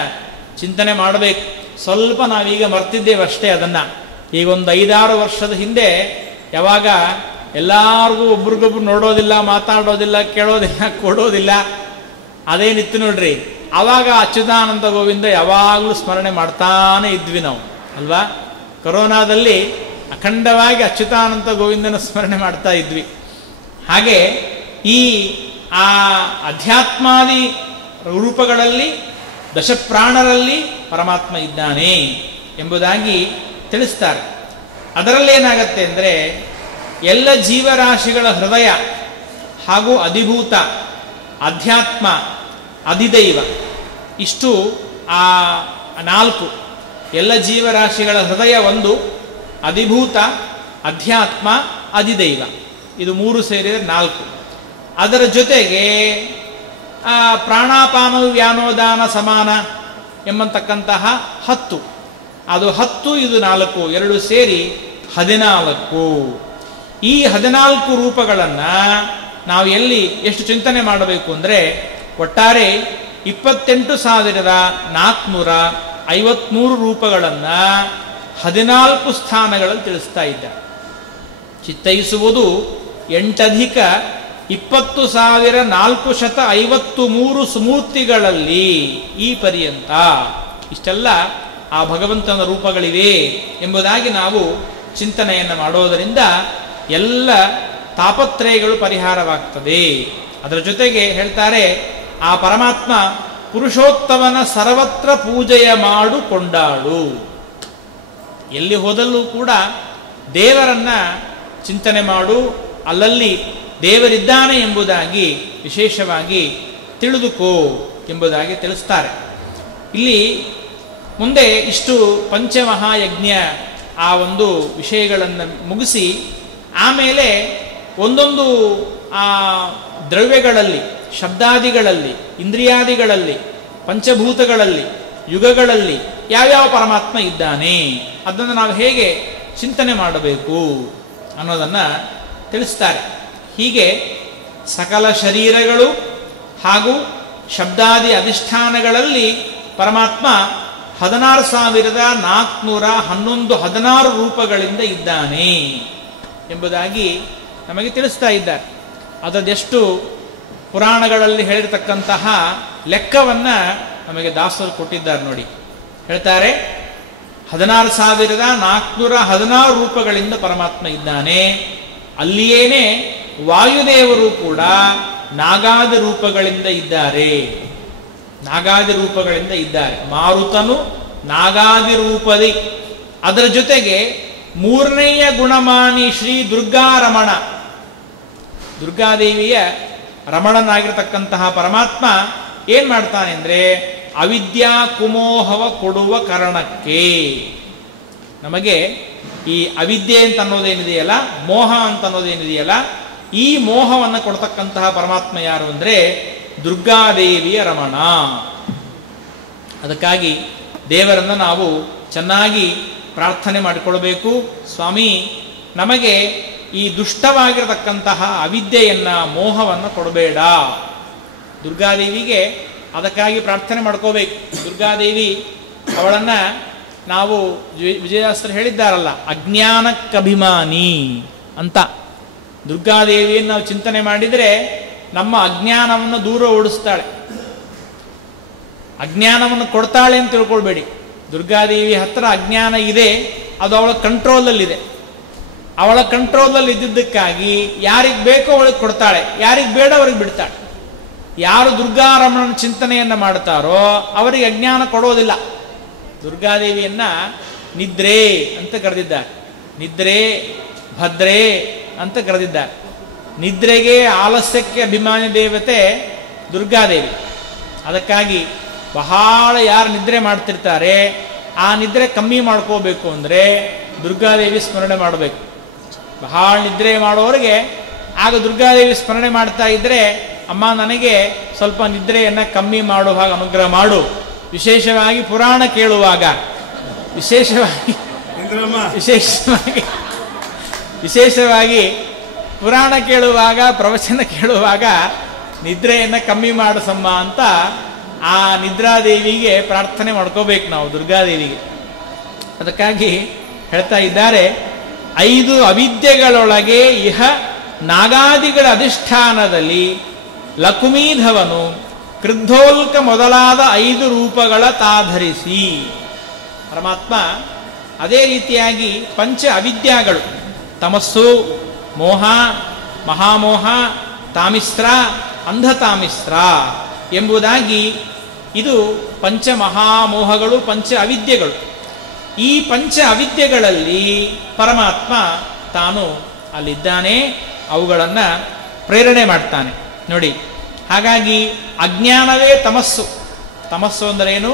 ಚಿಂತನೆ ಮಾಡಬೇಕು. ಸ್ವಲ್ಪ ನಾವೀಗ ಮರ್ತಿದ್ದೇವಷ್ಟೇ ಅದನ್ನು. ಈಗ ಒಂದು 5-6 ವರ್ಷದ ಹಿಂದೆ ಯಾವಾಗ ಎಲ್ಲರಿಗೂ ಒಬ್ರಿಗೊಬ್ರು ನೋಡೋದಿಲ್ಲ, ಮಾತಾಡೋದಿಲ್ಲ, ಕೇಳೋದಿಲ್ಲ, ಕೊಡೋದಿಲ್ಲ, ಅದೇನಿತ್ತು ನೋಡ್ರಿ, ಆವಾಗ ಅಚ್ಯುತಾನಂದ ಗೋವಿಂದ ಯಾವಾಗಲೂ ಸ್ಮರಣೆ ಮಾಡ್ತಾನೆ ಇದ್ವಿ ನಾವು, ಅಲ್ವಾ? ಕೊರೋನಾದಲ್ಲಿ ಅಖಂಡವಾಗಿ ಅಚ್ಯುತಾನಂದ ಗೋವಿಂದನ ಸ್ಮರಣೆ ಮಾಡ್ತಾ ಇದ್ವಿ. ಹಾಗೆ ಈ ಆ ಅಧ್ಯಾತ್ಮಾದಿ ರೂಪಗಳಲ್ಲಿ ದಶಪ್ರಾಣರಲ್ಲಿ ಪರಮಾತ್ಮ ಇದ್ದಾನೆ ಎಂಬುದಾಗಿ ತಿಳಿಸ್ತಾರೆ. ಅದರಲ್ಲೇನಾಗತ್ತೆ ಅಂದರೆ, ಎಲ್ಲ ಜೀವರಾಶಿಗಳ ಹೃದಯ ಹಾಗೂ ಅಧಿಭೂತ, ಅಧ್ಯಾತ್ಮ, ಅಧಿದೈವ, ಇಷ್ಟು ಆ 4 ಎಲ್ಲ ಜೀವರಾಶಿಗಳ ಹೃದಯ 1, ಅಧಿಭೂತ, ಅಧ್ಯಾತ್ಮ, ಅಧಿದೈವ, ಇದು 3 ಸೇರಿದರೆ 4. ಅದರ ಜೊತೆಗೆ ಪ್ರಾಣಾಪಾನ ವ್ಯಾನೋದಾನ ಸಮಾನ ಎಂಬತಕ್ಕಂತಹ 10, ಅದು 10, ಇದು 4, 2 ಸೇರಿ 14. ಈ 14 ರೂಪಗಳನ್ನು ನಾವು ಎಷ್ಟು ಚಿಂತನೆ ಮಾಡಬೇಕು ಅಂದರೆ, ಒಟ್ಟಾರೆ 28,453 ರೂಪಗಳನ್ನು 14 ಸ್ಥಾನಗಳಲ್ಲಿ ತಿಳಿಸ್ತಾ ಇದ್ದಾರೆ. ಚಿತ್ತೈಸುವುದು 8,20,453 ಸುಮೂರ್ತಿಗಳಲ್ಲಿ ಈ ಪರ್ಯಂತ ಇಷ್ಟೆಲ್ಲ ಆ ಭಗವಂತನ ರೂಪಗಳಿವೆ ಎಂಬುದಾಗಿ ನಾವು ಚಿಂತನೆಯನ್ನು ಮಾಡೋದರಿಂದ ಎಲ್ಲ ತಾಪತ್ರಯಗಳು ಪರಿಹಾರವಾಗ್ತದೆ. ಅದರ ಜೊತೆಗೆ ಹೇಳ್ತಾರೆ, ಆ ಪರಮಾತ್ಮ ಪುರುಷೋತ್ತಮನ ಸರ್ವತ್ರ ಪೂಜೆಯ ಮಾಡು ಕೊಂಡಾಡು. ಎಲ್ಲಿ ಹೋದಲ್ಲೂ ಕೂಡ ದೇವರನ್ನ ಚಿಂತನೆ ಮಾಡು, ಅಲ್ಲಲ್ಲಿ ದೇವರಿದ್ದಾನೆ ಎಂಬುದಾಗಿ ವಿಶೇಷವಾಗಿ ತಿಳಿದುಕೋ ಎಂಬುದಾಗಿ ತಿಳಿಸ್ತಾರೆ. ಇಲ್ಲಿ ಮುಂದೆ ಇಷ್ಟು ಪಂಚಮಹಾಯಜ್ಞ ಆ ಒಂದು ವಿಷಯಗಳನ್ನು ಮುಗಿಸಿ ಆಮೇಲೆ ಒಂದೊಂದು ಆ ದ್ರವ್ಯಗಳಲ್ಲಿ, ಶಬ್ದಾದಿಗಳಲ್ಲಿ, ಇಂದ್ರಿಯಾದಿಗಳಲ್ಲಿ, ಪಂಚಭೂತಗಳಲ್ಲಿ, ಯುಗಗಳಲ್ಲಿ ಯಾವ್ಯಾವ ಪರಮಾತ್ಮ ಇದ್ದಾನೆ ಅದನ್ನು ನಾವು ಹೇಗೆ ಚಿಂತನೆ ಮಾಡಬೇಕು ಅನ್ನೋದನ್ನು ತಿಳಿಸ್ತಾರೆ. ಹೀಗೆ ಸಕಲ ಶರೀರಗಳು ಹಾಗೂ ಶಬ್ದಾದಿ ಅಧಿಷ್ಠಾನಗಳಲ್ಲಿ ಪರಮಾತ್ಮ 16,411 ರೂಪಗಳಿಂದ ಇದ್ದಾನೆ ಎಂಬುದಾಗಿ ನಮಗೆ ತಿಳಿಸ್ತಾ ಇದ್ದಾರೆ. ಅದೆಷ್ಟು ಪುರಾಣಗಳಲ್ಲಿ ಹೇಳಿರ್ತಕ್ಕಂತಹ ಲೆಕ್ಕವನ್ನು ನಮಗೆ ದಾಸರು ಕೊಟ್ಟಿದ್ದಾರೆ ನೋಡಿ. ಹೇಳ್ತಾರೆ, 16,416 ರೂಪಗಳಿಂದ ಪರಮಾತ್ಮ ಇದ್ದಾನೆ. ಅಲ್ಲಿಯೇನೆ ವಾಯುದೇವರು ಕೂಡ ನಾಗಾದಿ ರೂಪಗಳಿಂದ ಇದ್ದಾರೆ. ನಾಗಾದಿ ರೂಪಗಳಿಂದ ಇದ್ದಾರೆ. ಮಾರುತನು ನಾಗಾದಿ ರೂಪದಿ. ಅದರ ಜೊತೆಗೆ 3ನೆಯ ಗುಣಮಾನಿ ಶ್ರೀ ದುರ್ಗಾರಮಣ, ದುರ್ಗಾದೇವಿಯ ರಮಣನಾಗಿರ್ತಕ್ಕಂತಹ ಪರಮಾತ್ಮ ಏನ್ ಮಾಡ್ತಾನೆ ಅಂದ್ರೆ, ಅವಿದ್ಯಾ ಕುಮೋಹವ ಕೊಡುವ ಕಾರಣಕ್ಕೆ ನಮಗೆ ಈ ಅವಿದ್ಯೆ ಅಂತ ಅನ್ನೋದೇನಿದೆಯಲ್ಲ, ಮೋಹ ಅಂತ ಅನ್ನೋದೇನಿದೆಯಲ್ಲ, ಈ ಮೋಹವನ್ನು ಕೊಡ್ತಕ್ಕಂತಹ ಪರಮಾತ್ಮ ಯಾರು ಅಂದರೆ ದುರ್ಗಾದೇವಿಯ ರಮಣ. ಅದಕ್ಕಾಗಿ ದೇವರನ್ನು ನಾವು ಚೆನ್ನಾಗಿ ಪ್ರಾರ್ಥನೆ ಮಾಡಿಕೊಳ್ಬೇಕು. ಸ್ವಾಮಿ, ನಮಗೆ ಈ ದುಷ್ಟವಾಗಿರತಕ್ಕಂತಹ ಅವಿದ್ಯೆಯನ್ನ, ಮೋಹವನ್ನು ಕೊಡಬೇಡ. ದುರ್ಗಾದೇವಿಗೆ ಅದಕ್ಕಾಗಿ ಪ್ರಾರ್ಥನೆ ಮಾಡ್ಕೋಬೇಕು. ದುರ್ಗಾದೇವಿ ಅವಳನ್ನ ನಾವು ವಿಜಯದಾಸರು ಹೇಳಿದ್ದಾರಲ್ಲ, ಅಜ್ಞಾನಕ್ಕಭಿಮಾನಿ ಅಂತ. ದುರ್ಗಾದೇವಿಯನ್ನು ನಾವು ಚಿಂತನೆ ಮಾಡಿದರೆ ನಮ್ಮ ಅಜ್ಞಾನವನ್ನು ದೂರ ಓಡಿಸ್ತಾಳೆ, ಅಜ್ಞಾನವನ್ನು ಕೊಡ್ತಾಳೆ ಅಂತ ತಿಳ್ಕೊಳ್ಬೇಡಿ. ದುರ್ಗಾದೇವಿ ಹತ್ರ ಅಜ್ಞಾನ ಇದೆ, ಅದು ಅವಳ ಕಂಟ್ರೋಲಲ್ಲಿದೆ. ಅವಳ ಕಂಟ್ರೋಲಲ್ಲಿ ಇದ್ದಿದ್ದಕ್ಕಾಗಿ ಯಾರಿಗೆ ಬೇಕೋ ಅವಳಿಗೆ ಕೊಡ್ತಾಳೆ, ಯಾರಿಗೆ ಬೇಡ ಅವ್ರಿಗೆ ಬಿಡ್ತಾಳೆ. ಯಾರು ದುರ್ಗಾರಮಣನ ಚಿಂತನೆಯನ್ನು ಮಾಡ್ತಾರೋ ಅವರಿಗೆ ಅಜ್ಞಾನ ಕೊಡೋದಿಲ್ಲ. ದುರ್ಗಾದೇವಿಯನ್ನ ನಿದ್ರೆ ಅಂತ ಕರೆದಿದ್ದಾರೆ, ನಿದ್ರೆ ಭದ್ರೆ ಅಂತ ಕರೆದಿದ್ದಾರೆ. ನಿದ್ರೆಗೆ, ಆಲಸ್ಯಕ್ಕೆ ಅಭಿಮಾನಿ ದೇವತೆ ದುರ್ಗಾದೇವಿ. ಅದಕ್ಕಾಗಿ ಬಹಳ ಯಾರು ನಿದ್ರೆ ಮಾಡ್ತಿರ್ತಾರೆ, ಆ ನಿದ್ರೆ ಕಮ್ಮಿ ಮಾಡ್ಕೋಬೇಕು ಅಂದರೆ ದುರ್ಗಾದೇವಿ ಸ್ಮರಣೆ ಮಾಡಬೇಕು. ಬಹಳ ನಿದ್ರೆ ಮಾಡೋರಿಗೆ ಆಗ ದುರ್ಗಾದೇವಿ ಸ್ಮರಣೆ ಮಾಡ್ತಾ ಇದ್ರೆ, ಅಮ್ಮ ನನಗೆ ಸ್ವಲ್ಪ ನಿದ್ರೆಯನ್ನು ಕಮ್ಮಿ ಮಾಡುವ ಹಾಗೆ ಅನುಗ್ರಹ ಮಾಡು. ವಿಶೇಷವಾಗಿ ಪುರಾಣ ಕೇಳುವಾಗ, ವಿಶೇಷವಾಗಿ ಪುರಾಣ ಕೇಳುವಾಗ, ಪ್ರವಚನ ಕೇಳುವಾಗ ನಿದ್ರೆಯನ್ನು ಕಮ್ಮಿ ಮಾಡಿಸಮ್ಮ ಅಂತ ಆ ನಿದ್ರಾದೇವಿಗೆ ಪ್ರಾರ್ಥನೆ ಮಾಡ್ಕೋಬೇಕು ನಾವು, ದುರ್ಗಾದೇವಿಗೆ. ಅದಕ್ಕಾಗಿ ಹೇಳ್ತಾ ಇದ್ದಾರೆ, 5 ಅವಿದ್ಯೆಗಳೊಳಗೆ ಇಹ ನಾಗಾದಿಗಳ ಅಧಿಷ್ಠಾನದಲ್ಲಿ ಲಕುಮೀಧವನು ಕ್ರುದ್ಧೋಲ್ಕ ಮೊದಲಾದ 5 ರೂಪಗಳ ತಾಧರಿಸಿ. ಪರಮಾತ್ಮ ಅದೇ ರೀತಿಯಾಗಿ ಪಂಚ ಅವಿದ್ಯಾಗಳು, ತಮಸ್ಸು, ಮೋಹ, ಮಹಾಮೋಹ, ತಾಮಿಸ್ತ್ರ, ಅಂಧತಾಮಿಸ್ತ್ರ ಎಂಬುದಾಗಿ ಇದು ಪಂಚ ಮಹಾಮೋಹಗಳು, ಪಂಚ ಅವಿದ್ಯೆಗಳು. ಈ ಪಂಚ ಅವಿದ್ಯೆಗಳಲ್ಲಿ ಪರಮಾತ್ಮ ತಾನು ಅಲ್ಲಿದ್ದಾನೆ, ಅವುಗಳನ್ನು ಪ್ರೇರಣೆ ಮಾಡ್ತಾನೆ ನೋಡಿ. ಹಾಗಾಗಿ ಅಜ್ಞಾನವೇ ತಮಸ್ಸು. ತಮಸ್ಸು ಅಂದರೇನು?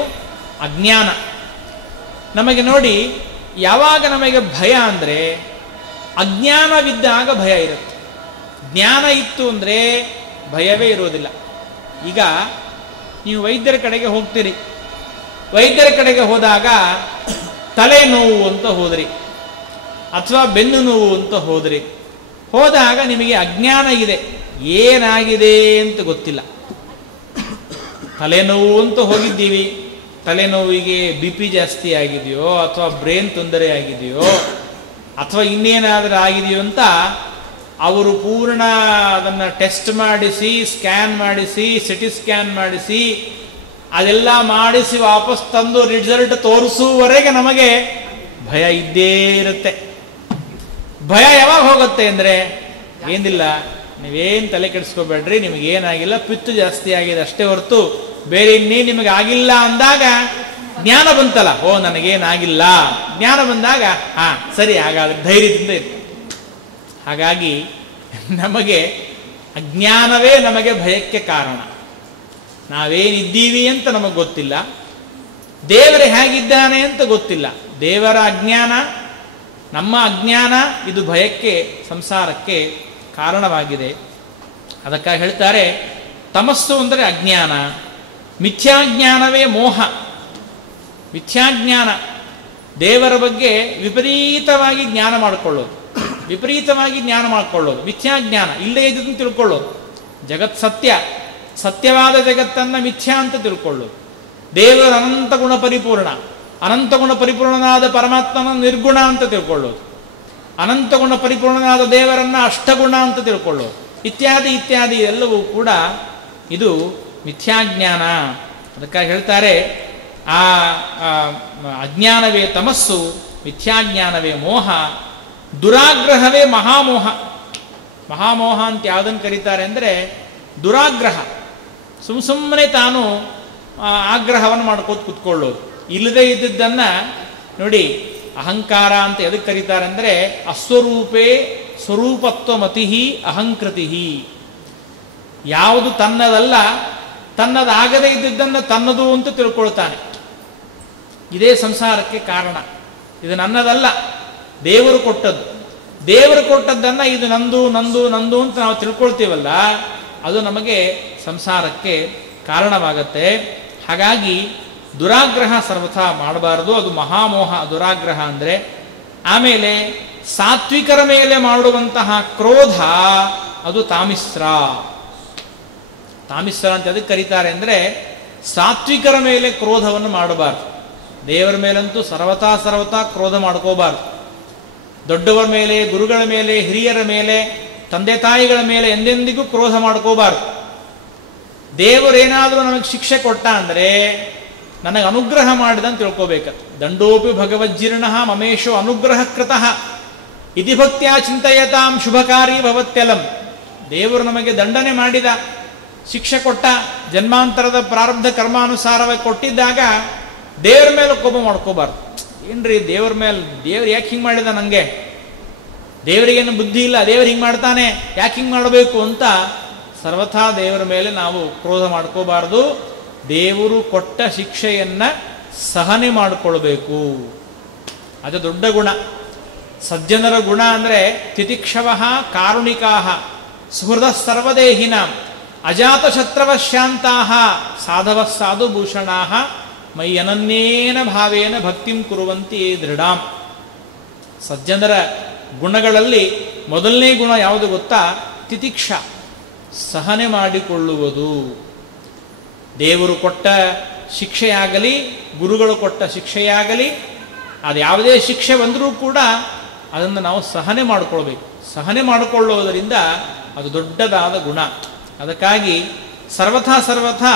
ಅಜ್ಞಾನ. ನಮಗೆ ನೋಡಿ, ಯಾವಾಗ ನಮಗೆ ಭಯ ಅಂದರೆ ಅಜ್ಞಾನವಿದ್ದಾಗ ಭಯ ಇರುತ್ತೆ. ಜ್ಞಾನ ಇತ್ತು ಅಂದರೆ ಭಯವೇ ಇರೋದಿಲ್ಲ. ಈಗ ನೀವು ವೈದ್ಯರ ಕಡೆಗೆ ಹೋಗ್ತೀರಿ, ವೈದ್ಯರ ಕಡೆಗೆ ಹೋದಾಗ ತಲೆನೋವು ಅಂತ ಹೋದ್ರಿ, ಅಥವಾ ಬೆನ್ನು ನೋವು ಅಂತ ಹೋದಾಗ ನಿಮಗೆ ಅಜ್ಞಾನ ಇದೆ, ಏನಾಗಿದೆ ಅಂತ ಗೊತ್ತಿಲ್ಲ. ತಲೆನೋವು ಅಂತ ಹೋಗಿದ್ದೀವಿ, ತಲೆನೋವಿಗೆ BP ಜಾಸ್ತಿ ಆಗಿದೆಯೋ, ಅಥವಾ ಬ್ರೇನ್ ತೊಂದರೆ ಆಗಿದೆಯೋ, ಅಥವಾ ಇನ್ನೇನಾದರೂ ಆಗಿದೆಯೋ ಅಂತ ಅವರು ಪೂರ್ಣ ಅದನ್ನು ಟೆಸ್ಟ್ ಮಾಡಿಸಿ, ಸ್ಕ್ಯಾನ್ ಮಾಡಿಸಿ, ಸಿಟಿ ಸ್ಕ್ಯಾನ್ ಮಾಡಿಸಿ, ಅದೆಲ್ಲ ಮಾಡಿಸಿ ವಾಪಸ್ ತಂದು ರಿಸಲ್ಟ್ ತೋರಿಸುವವರೆಗೆ ನಮಗೆ ಭಯ ಇದ್ದೇ ಇರುತ್ತೆ. ಭಯ ಯಾವಾಗ ಹೋಗುತ್ತೆ ಅಂದರೆ, ಏನಿಲ್ಲ, ನೀವೇನು ತಲೆ ಕೆಡಿಸ್ಕೋಬೇಡ್ರಿ, ನಿಮಗೇನಾಗಿಲ್ಲ, ಪಿತ್ತು ಜಾಸ್ತಿ ಆಗಿದೆ ಅಷ್ಟೇ ಹೊರತು ಬೇರೆ ಇನ್ನೇನು ನಿಮಗೆ ಆಗಿಲ್ಲ ಅಂದಾಗ ಜ್ಞಾನ ಬಂತಲ್ಲ, ಓ ನನಗೇನಾಗಿಲ್ಲ, ಜ್ಞಾನ ಬಂದಾಗ ಸರಿ, ಹಾಗಾದ್ರೆ ಧೈರ್ಯದಿಂದ ಇತ್ತು. ಹಾಗಾಗಿ ನಮಗೆ ಅಜ್ಞಾನವೇ ನಮಗೆ ಭಯಕ್ಕೆ ಕಾರಣ. ನಾವೇನಿದ್ದೀವಿ ಅಂತ ನಮಗೆ ಗೊತ್ತಿಲ್ಲ, ದೇವರು ಹೇಗಿದ್ದಾನೆ ಅಂತ ಗೊತ್ತಿಲ್ಲ. ದೇವರ ಅಜ್ಞಾನ, ನಮ್ಮ ಅಜ್ಞಾನ, ಇದು ಭಯಕ್ಕೆ, ಸಂಸಾರಕ್ಕೆ ಕಾರಣವಾಗಿದೆ. ಅದಕ್ಕಾಗಿ ಹೇಳ್ತಾರೆ, ತಮಸ್ಸು ಅಂದರೆ ಅಜ್ಞಾನ, ಮಿಥ್ಯಾಜ್ಞಾನವೇ ಮೋಹ. ಮಿಥ್ಯಾಜ್ಞಾನ, ದೇವರ ಬಗ್ಗೆ ವಿಪರೀತವಾಗಿ ಜ್ಞಾನ ಮಾಡಿಕೊಳ್ಳೋದು, ವಿಪರೀತವಾಗಿ ಜ್ಞಾನ ಮಾಡಿಕೊಳ್ಳೋದು ಮಿಥ್ಯಾಜ್ಞಾನ. ಇಲ್ಲೇ ಇದನ್ನು ತಿಳ್ಕೊಳ್ಳೋದು. ಜಗತ್ ಸತ್ಯ, ಸತ್ಯವಾದ ಜಗತ್ತನ್ನು ಮಿಥ್ಯಾ ಅಂತ ತಿಳ್ಕೊಳ್ಳೋದು. ದೇವರು ಅನಂತ ಗುಣ ಪರಿಪೂರ್ಣ, ಅನಂತ ಗುಣ ಪರಿಪೂರ್ಣನಾದ ಪರಮಾತ್ಮನ ನಿರ್ಗುಣ ಅಂತ ತಿಳ್ಕೊಳ್ಳೋದು, ಅನಂತ ಗುಣ ಪರಿಪೂರ್ಣನಾದ ದೇವರನ್ನ ಅಷ್ಟಗುಣ ಅಂತ ತಿಳ್ಕೊಳ್ಳೋದು, ಇತ್ಯಾದಿ ಇತ್ಯಾದಿ ಎಲ್ಲವೂ ಕೂಡ ಇದು ಮಿಥ್ಯಾಜ್ಞಾನ. ಅದಕ್ಕಾಗಿ ಹೇಳ್ತಾರೆ, ಆ ಅಜ್ಞಾನವೇ ತಮಸ್ಸು, ಮಿಥ್ಯಾಜ್ಞಾನವೇ ಮೋಹ, ದುರಾಗ್ರಹವೇ ಮಹಾಮೋಹ. ಮಹಾಮೋಹ ಅಂತ ಯಾವುದನ್ನು ಕರೀತಾರೆ ಅಂದರೆ ದುರಾಗ್ರಹ. ಸುಮ್ಮನೆ ತಾನು ಆಗ್ರಹವನ್ನು ಮಾಡ್ಕೋತ ಕುತ್ಕೊಳ್ಳೋದು, ಇಲ್ಲದೇ ಇದ್ದದ್ದನ್ನು ನೋಡಿ. ಅಹಂಕಾರ ಅಂತ ಎದಕ್ಕೆ ಕರೀತಾರೆ ಅಂದರೆ ಅಸ್ವರೂಪೇ ಸ್ವರೂಪತ್ವಮತಿ ಅಹಂಕೃತಿ. ಯಾವುದು ತನ್ನದಲ್ಲ, ತನ್ನದಾಗದೇ ಇದ್ದದ್ದನ್ನು ತನ್ನದು ಅಂತ ತಿಳ್ಕೊಳ್ತಾನೆ. ಇದೇ ಸಂಸಾರಕ್ಕೆ ಕಾರಣ. ಇದು ನನ್ನದಲ್ಲ, ದೇವರು ಕೊಟ್ಟದ್ದು. ದೇವರು ಕೊಟ್ಟದ್ದನ್ನು ಇದು ನಂದು ನಂದು ನಂದು ಅಂತ ನಾವು ತಿಳ್ಕೊಳ್ತೀವಲ್ಲ, ಅದು ನಮಗೆ ಸಂಸಾರಕ್ಕೆ ಕಾರಣವಾಗತ್ತೆ. ಹಾಗಾಗಿ ದುರಾಗ್ರಹ ಸರ್ವಥಾ ಮಾಡಬಾರದು, ಅದು ಮಹಾಮೋಹ ದುರಾಗ್ರಹ ಅಂದರೆ. ಆಮೇಲೆ ಸಾತ್ವಿಕರ ಮೇಲೆ ಮಾಡುವಂತಹ ಕ್ರೋಧ ಅದು ತಾಮಿಸ್ರ. ತಾಮಿಸ್ರ ಅಂತ ಅದಕ್ಕೆ ಕರೀತಾರೆ ಅಂದರೆ ಸಾತ್ವಿಕರ ಮೇಲೆ ಕ್ರೋಧವನ್ನು ಮಾಡಬಾರ್ದು. ದೇವರ ಮೇಲಂತೂ ಸರ್ವತಾ ಕ್ರೋಧ ಮಾಡ್ಕೋಬಾರ್ದು. ದೊಡ್ಡವರ ಮೇಲೆ, ಗುರುಗಳ ಮೇಲೆ, ಹಿರಿಯರ ಮೇಲೆ, ತಂದೆ ತಾಯಿಗಳ ಮೇಲೆ ಎಂದೆಂದಿಗೂ ಕ್ರೋಧ ಮಾಡ್ಕೋಬಾರ್ದು. ದೇವರೇನಾದರೂ ನಮಗೆ ಶಿಕ್ಷೆ ಕೊಟ್ಟ ಅಂದರೆ ನನಗೆ ಅನುಗ್ರಹ ಮಾಡಿದಂತ ತಿಳ್ಕೋಬೇಕಂತ. ದಂಡೋಪಿ ಭಗವಜ್ಜೀರ್ಣ ಮಮೇಶೋ ಅನುಗ್ರಹ ಕೃತಃ ಇತಿ ಭಕ್ತ್ಯ ಚಿಂತಯತಾಂ ಶುಭಕಾರಿ ಭವತ್ಯಲಂ. ದೇವರು ನಮಗೆ ದಂಡನೆ ಮಾಡಿದ, ಶಿಕ್ಷೆ ಕೊಟ್ಟ, ಜನ್ಮಾಂತರದ ಪ್ರಾರಬ್ಧ ಕರ್ಮಾನುಸಾರವಾಗಿ ಕೊಟ್ಟಿದ್ದಾಗ ದೇವರ ಮೇಲೆ ಕೋಪ ಮಾಡ್ಕೋಬಾರ್ದು. ಏನ್ರಿ ದೇವ್ರ ಮೇಲೆ, ದೇವ್ರು ಯಾಕೆ ಹಿಂಗೆ ಮಾಡಿದ, ನನಗೆ ದೇವರಿಗೇನು ಬುದ್ಧಿ ಇಲ್ಲ, ದೇವ್ರು ಹಿಂಗೆ ಮಾಡ್ತಾನೆ, ಯಾಕೆ ಹಿಂಗೆ ಮಾಡಬೇಕು ಅಂತ ಸರ್ವಥಾ ದೇವರ ಮೇಲೆ ನಾವು ಕ್ರೋಧ ಮಾಡ್ಕೋಬಾರ್ದು. ದೇವರು ಕೊಟ್ಟ ಶಿಕ್ಷೆಯನ್ನ ಸಹನೆ ಮಾಡಿಕೊಳ್ಬೇಕು. ಅದು ದೊಡ್ಡ ಗುಣ. ಸಜ್ಜನರ ಗುಣ ಅಂದರೆ ತಿತಿಕ್ಷವಃ ಕಾರುಣಿಕಾಃ ಸುಹೃದ ಸರ್ವದೇಹಿನ ಅಜಾತ ಶತ್ರವ ಶಾಂತಾಃ ಸಾಧವ ಸಾಧುಭೂಷಣಾಃ ಮೈ ಅನನ್ಯೇನ ಭಾವೇನ ಭಕ್ತಿಂ ಕುರುವಂತಿ ದೃಢಾಂ. ಸಜ್ಜನರ ಗುಣಗಳಲ್ಲಿ ಮೊದಲನೇ ಗುಣ ಯಾವುದು ಗೊತ್ತಾ? ತಿತಿಕ್ಷ, ಸಹನೆ ಮಾಡಿಕೊಳ್ಳುವುದು. ದೇವರು ಕೊಟ್ಟ ಶಿಕ್ಷೆಯಾಗಲಿ, ಗುರುಗಳು ಕೊಟ್ಟ ಶಿಕ್ಷೆಯಾಗಲಿ, ಅದು ಯಾವುದೇ ಶಿಕ್ಷೆ ಬಂದರೂ ಕೂಡ ಅದನ್ನು ನಾವು ಸಹನೆ ಮಾಡಿಕೊಳ್ಬೇಕು. ಸಹನೆ ಮಾಡಿಕೊಳ್ಳುವುದರಿಂದ ಅದು ದೊಡ್ಡದಾದ ಗುಣ. ಅದಕ್ಕಾಗಿ ಸರ್ವಥಾ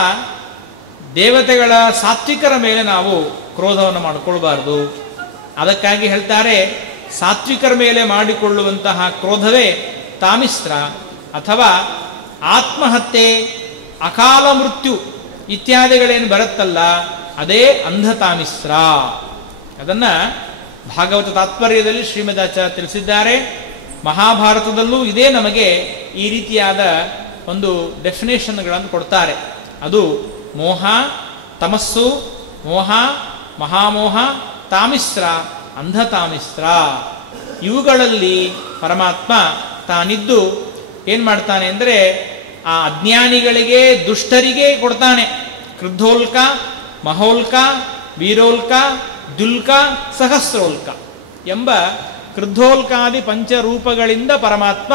ದೇವತೆಗಳ ಸಾತ್ವಿಕರ ಮೇಲೆ ನಾವು ಕ್ರೋಧವನ್ನು ಮಾಡಿಕೊಳ್ಬಾರ್ದು. ಅದಕ್ಕಾಗಿ ಹೇಳ್ತಾರೆ, ಸಾತ್ವಿಕರ ಮೇಲೆ ಮಾಡಿಕೊಳ್ಳುವಂತಹ ಕ್ರೋಧವೇ ತಾಮಿಸ್ರ, ಅಥವಾ ಆತ್ಮಹತ್ಯೆ, ಅಕಾಲ ಮೃತ್ಯು ಇತ್ಯಾದಿಗಳೇನು ಬರುತ್ತಲ್ಲ ಅದೇ ಅಂಧತಾಮಿಸ್ರ. ಅದನ್ನು ಭಾಗವತ ತಾತ್ಪರ್ಯದಲ್ಲಿ ಶ್ರೀಮದಾಚಾರ್ಯ ತಿಳಿಸಿದ್ದಾರೆ. ಮಹಾಭಾರತದಲ್ಲೂ ಇದೇ ನಮಗೆ ಈ ರೀತಿಯಾದ ಒಂದು ಡೆಫಿನೇಷನ್ಗಳನ್ನು ಕೊಡ್ತಾರೆ. ಅದು ಮೋಹ, ತಮಸ್ಸು, ಮೋಹ, ಮಹಾಮೋಹ, ತಾಮಿಸ್ರ, ಅಂಧತಾಮಿಸ್ರ. ಇವುಗಳಲ್ಲಿ ಪರಮಾತ್ಮ ತಾನಿದ್ದು ಏನು ಮಾಡ್ತಾನೆ ಅಂದರೆ ಆ ಅಜ್ಞಾನಿಗಳಿಗೆ, ದುಷ್ಟರಿಗೆ ಕೊಡ್ತಾನೆ. ಕ್ರುದ್ಧೋಲ್ಕ, ಮಹೋಲ್ಕ, ವೀರೋಲ್ಕ, ದುಲ್ಕ, ಸಹಸ್ರೋಲ್ಕ ಎಂಬ ಕ್ರುದ್ಧೋಲ್ಕಾದಿ ಪಂಚರೂಪಗಳಿಂದ ಪರಮಾತ್ಮ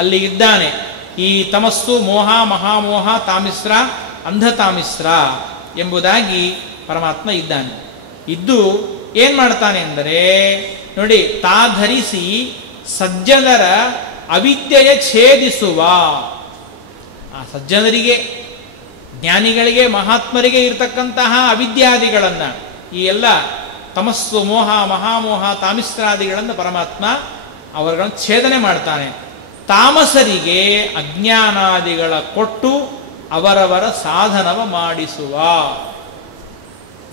ಅಲ್ಲಿ ಇದ್ದಾನೆ. ಈ ತಮಸ್ಸು, ಮೋಹ, ಮಹಾಮೋಹ, ತಾಮಿಸ್ರ, ಅಂಧತಾಮಿಸ್ರ ಎಂಬುದಾಗಿ ಪರಮಾತ್ಮ ಇದ್ದಾನೆ. ಇದ್ದು ಏನ್ ಮಾಡ್ತಾನೆ ಅಂದರೆ ನೋಡಿ, ತಾ ಧರಿಸಿ ಸಜ್ಜನರ ಅವಿದ್ಯೆಯ ಛೇದಿಸುವ. ಆ ಸಜ್ಜನರಿಗೆ, ಜ್ಞಾನಿಗಳಿಗೆ, ಮಹಾತ್ಮರಿಗೆ ಇರತಕ್ಕಂತಹ ಅವಿದ್ಯಾದಿಗಳನ್ನು, ಈ ಎಲ್ಲ ತಮಸ್ಸು, ಮೋಹ, ಮಹಾಮೋಹ, ತಾಮಿಸ್ರಾದಿಗಳನ್ನು ಪರಮಾತ್ಮ ಅವರುಗಳನ್ನು ಛೇದನೆ ಮಾಡ್ತಾನೆ. ತಾಮಸರಿಗೆ ಅಜ್ಞಾನಾದಿಗಳ ಕೊಟ್ಟು ಅವರವರ ಸಾಧನವ ಮಾಡಿಸುವ.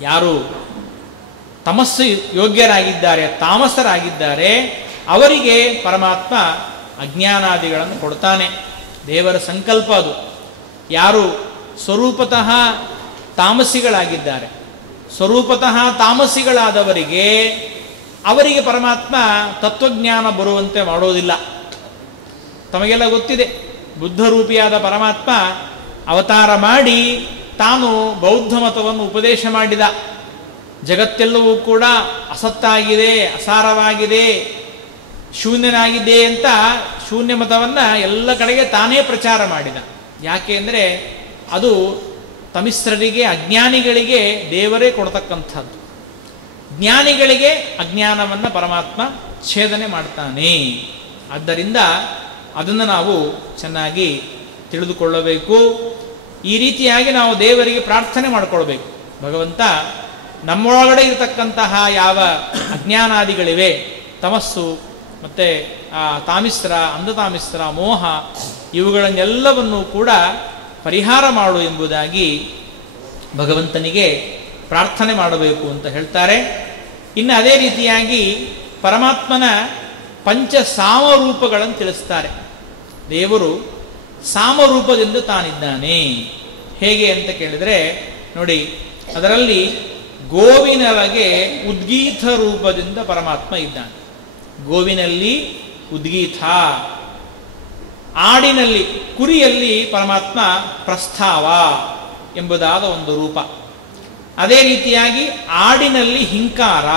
ಯಾರು ತಮಸ್ಸು ಯೋಗ್ಯರಾಗಿದ್ದಾರೆ, ತಾಮಸರಾಗಿದ್ದಾರೆ, ಅವರಿಗೆ ಪರಮಾತ್ಮ ಅಜ್ಞಾನಾದಿಗಳನ್ನು ಕೊಡ್ತಾನೆ. ದೇವರ ಸಂಕಲ್ಪ ಅದು. ಯಾರು ಸ್ವರೂಪತಃ ತಾಮಸಿಗಳಾಗಿದ್ದಾರೆ, ಸ್ವರೂಪತಃ ತಾಮಸಿಗಳಾದವರಿಗೆ ಅವರಿಗೆ ಪರಮಾತ್ಮ ತತ್ವಜ್ಞಾನ ಬರುವಂತೆ ಮಾಡೋದಿಲ್ಲ. ತಮಗೆಲ್ಲ ಗೊತ್ತಿದೆ, ಬುದ್ಧರೂಪಿಯಾದ ಪರಮಾತ್ಮ ಅವತಾರ ಮಾಡಿ ತಾನು ಬೌದ್ಧ ಮತವನ್ನು ಉಪದೇಶ ಮಾಡಿದ. ಜಗತ್ತೆಲ್ಲವೂ ಕೂಡ ಅಸತ್ತಾಗಿದೆ, ಅಸಾರವಾಗಿದೆ, ಶೂನ್ಯನಾಗಿದೆ ಅಂತ ಶೂನ್ಯ ಮತವನ್ನು ಎಲ್ಲ ಕಡೆಗೆ ತಾನೇ ಪ್ರಚಾರ ಮಾಡಿದ. ಯಾಕೆ ಅಂದರೆ ಅದು ತಮಿಸ್ರರಿಗೆ, ಅಜ್ಞಾನಿಗಳಿಗೆ ದೇವರೇ ಕೊಡ್ತಕ್ಕಂಥದ್ದು. ಜ್ಞಾನಿಗಳಿಗೆ ಅಜ್ಞಾನವನ್ನು ಪರಮಾತ್ಮ ಛೇದನೆ ಮಾಡ್ತಾನೆ. ಆದ್ದರಿಂದ ಅದನ್ನು ನಾವು ಚೆನ್ನಾಗಿ ತಿಳಿದುಕೊಳ್ಳಬೇಕು. ಈ ರೀತಿಯಾಗಿ ನಾವು ದೇವರಿಗೆ ಪ್ರಾರ್ಥನೆ ಮಾಡಿಕೊಳ್ಬೇಕು. ಭಗವಂತ, ನಮ್ಮೊಳಗಡೆ ಇರತಕ್ಕಂತಹ ಯಾವ ಅಜ್ಞಾನಾದಿಗಳಿವೆ, ತಮಸ್ಸು ಮತ್ತು ತಾಮಿಸ್ರ, ಅಂಧತಾಮಿಸ್ರ, ಮೋಹ, ಇವುಗಳನ್ನೆಲ್ಲವನ್ನೂ ಕೂಡ ಪರಿಹಾರ ಮಾಡು ಎಂಬುದಾಗಿ ಭಗವಂತನಿಗೆ ಪ್ರಾರ್ಥನೆ ಮಾಡಬೇಕು ಅಂತ ಹೇಳ್ತಾರೆ. ಇನ್ನು ಅದೇ ರೀತಿಯಾಗಿ ಪರಮಾತ್ಮನ ಪಂಚ ಸಾಮರೂಪಗಳನ್ನು ತಿಳಿಸ್ತಾರೆ. ದೇವರು ಸಾಮರೂಪದಿಂದ ತಾನಿದ್ದಾನೆ. ಹೇಗೆ ಅಂತ ಕೇಳಿದರೆ ನೋಡಿ, ಅದರಲ್ಲಿ ಗೋವಿನೊಳಗೆ ಉದ್ಗೀತ ರೂಪದಿಂದ ಪರಮಾತ್ಮ ಇದ್ದಾನೆ. ಗೋವಿನಲ್ಲಿ ಉದ್ಗೀತ, ಆಡಿನಲ್ಲಿ ಕುರಿಯಲ್ಲಿ ಪರಮಾತ್ಮ ಪ್ರಸ್ಥಾವ ಎಂಬುದಾದ ಒಂದು ರೂಪ. ಅದೇ ರೀತಿಯಾಗಿ ಆಡಿನಲ್ಲಿ ಹಿಂಕಾರ,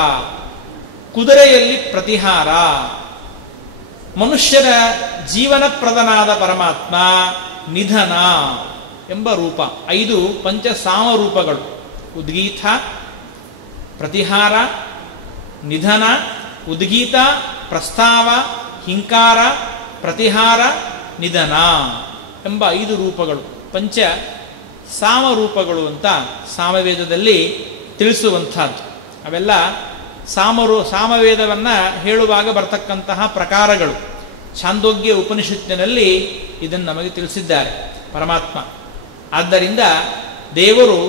ಕುದುರೆಯಲ್ಲಿ ಪ್ರತಿಹಾರ, ಮನುಷ್ಯರ ಜೀವನಪ್ರದನಾದ ಪರಮಾತ್ಮ ನಿಧನ ಎಂಬ ರೂಪ. 5 ಪಂಚಸಾಮ ರೂಪಗಳು: ಉದ್ಗೀತ, ಪ್ರತಿಹಾರ, ನಿಧನ, ಉದ್ಗೀತ, ಪ್ರಸ್ತಾವ, ಹಿಂಕಾರ, ಪ್ರತಿಹಾರ, ನಿಧನ ಎಂಬ 5 ರೂಪಗಳು ಪಂಚ ಸಾಮ ರೂಪಗಳು ಅಂತ ಸಾಮವೇದದಲ್ಲಿ ತಿಳಿಸುವಂಥದ್ದು. ಅವೆಲ್ಲ ಸಾಮವೇದವನ್ನು ಹೇಳುವಾಗ ಬರ್ತಕ್ಕಂತಹ ಪ್ರಕಾರಗಳು. ಛಾಂದೋಗ್ಯ ಉಪನಿಷತ್ತಿನಲ್ಲಿ ಇದನ್ನು ನಮಗೆ ತಿಳಿಸಿದ್ದಾರೆ ಪರಮಾತ್ಮ. ಆದ್ದರಿಂದ ದೇವರು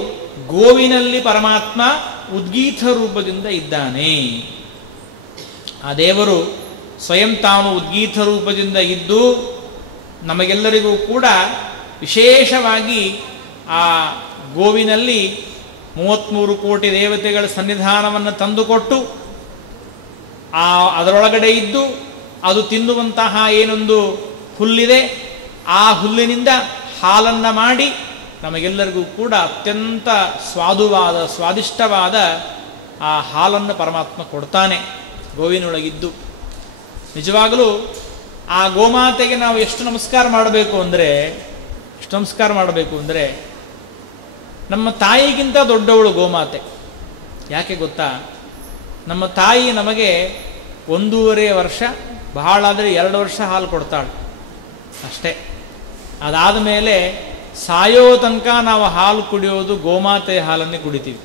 ಗೋವಿನಲ್ಲಿ ಪರಮಾತ್ಮ ಉದ್ಗೀತ ರೂಪದಿಂದ ಇದ್ದಾನೆ. ಆ ದೇವರು ಸ್ವಯಂ ತಾನು ಉದ್ಗೀತ ರೂಪದಿಂದ ಇದ್ದು ನಮಗೆಲ್ಲರಿಗೂ ಕೂಡ ವಿಶೇಷವಾಗಿ ಆ ಗೋವಿನಲ್ಲಿ 33 ಕೋಟಿ ದೇವತೆಗಳ ಸನ್ನಿಧಾನವನ್ನು ತಂದುಕೊಟ್ಟು ಅದರೊಳಗಡೆ ಇದ್ದು ಅದು ತಿನ್ನುವಂತಹ ಏನೊಂದು ಹುಲ್ಲಿದೆ, ಆ ಹುಲ್ಲಿನಿಂದ ಹಾಲನ್ನು ಮಾಡಿ ನಮಗೆಲ್ಲರಿಗೂ ಕೂಡ ಅತ್ಯಂತ ಸ್ವಾದಿಷ್ಟವಾದ ಆ ಹಾಲನ್ನು ಪರಮಾತ್ಮ ಕೊಡ್ತಾನೆ ಗೋವಿನೊಳಗಿದ್ದು. ನಿಜವಾಗಲೂ ಆ ಗೋಮಾತೆಗೆ ನಾವು ಎಷ್ಟು ನಮಸ್ಕಾರ ಮಾಡಬೇಕು ಅಂದರೆ ನಮ್ಮ ತಾಯಿಗಿಂತ ದೊಡ್ಡವಳು ಗೋಮಾತೆ. ಯಾಕೆ ಗೊತ್ತಾ? ನಮ್ಮ ತಾಯಿ ನಮಗೆ 1.5 ವರ್ಷ, ಬಹಳ ಆದರೆ 2 ವರ್ಷ ಹಾಲು ಕೊಡ್ತಾಳೆ ಅಷ್ಟೇ. ಅದಾದ ಮೇಲೆ ಸಾಯೋ ತನಕ ನಾವು ಹಾಲು ಕುಡಿಯೋದು ಗೋಮಾತೆ ಹಾಲನ್ನೇ ಕುಡಿತೀವಿ.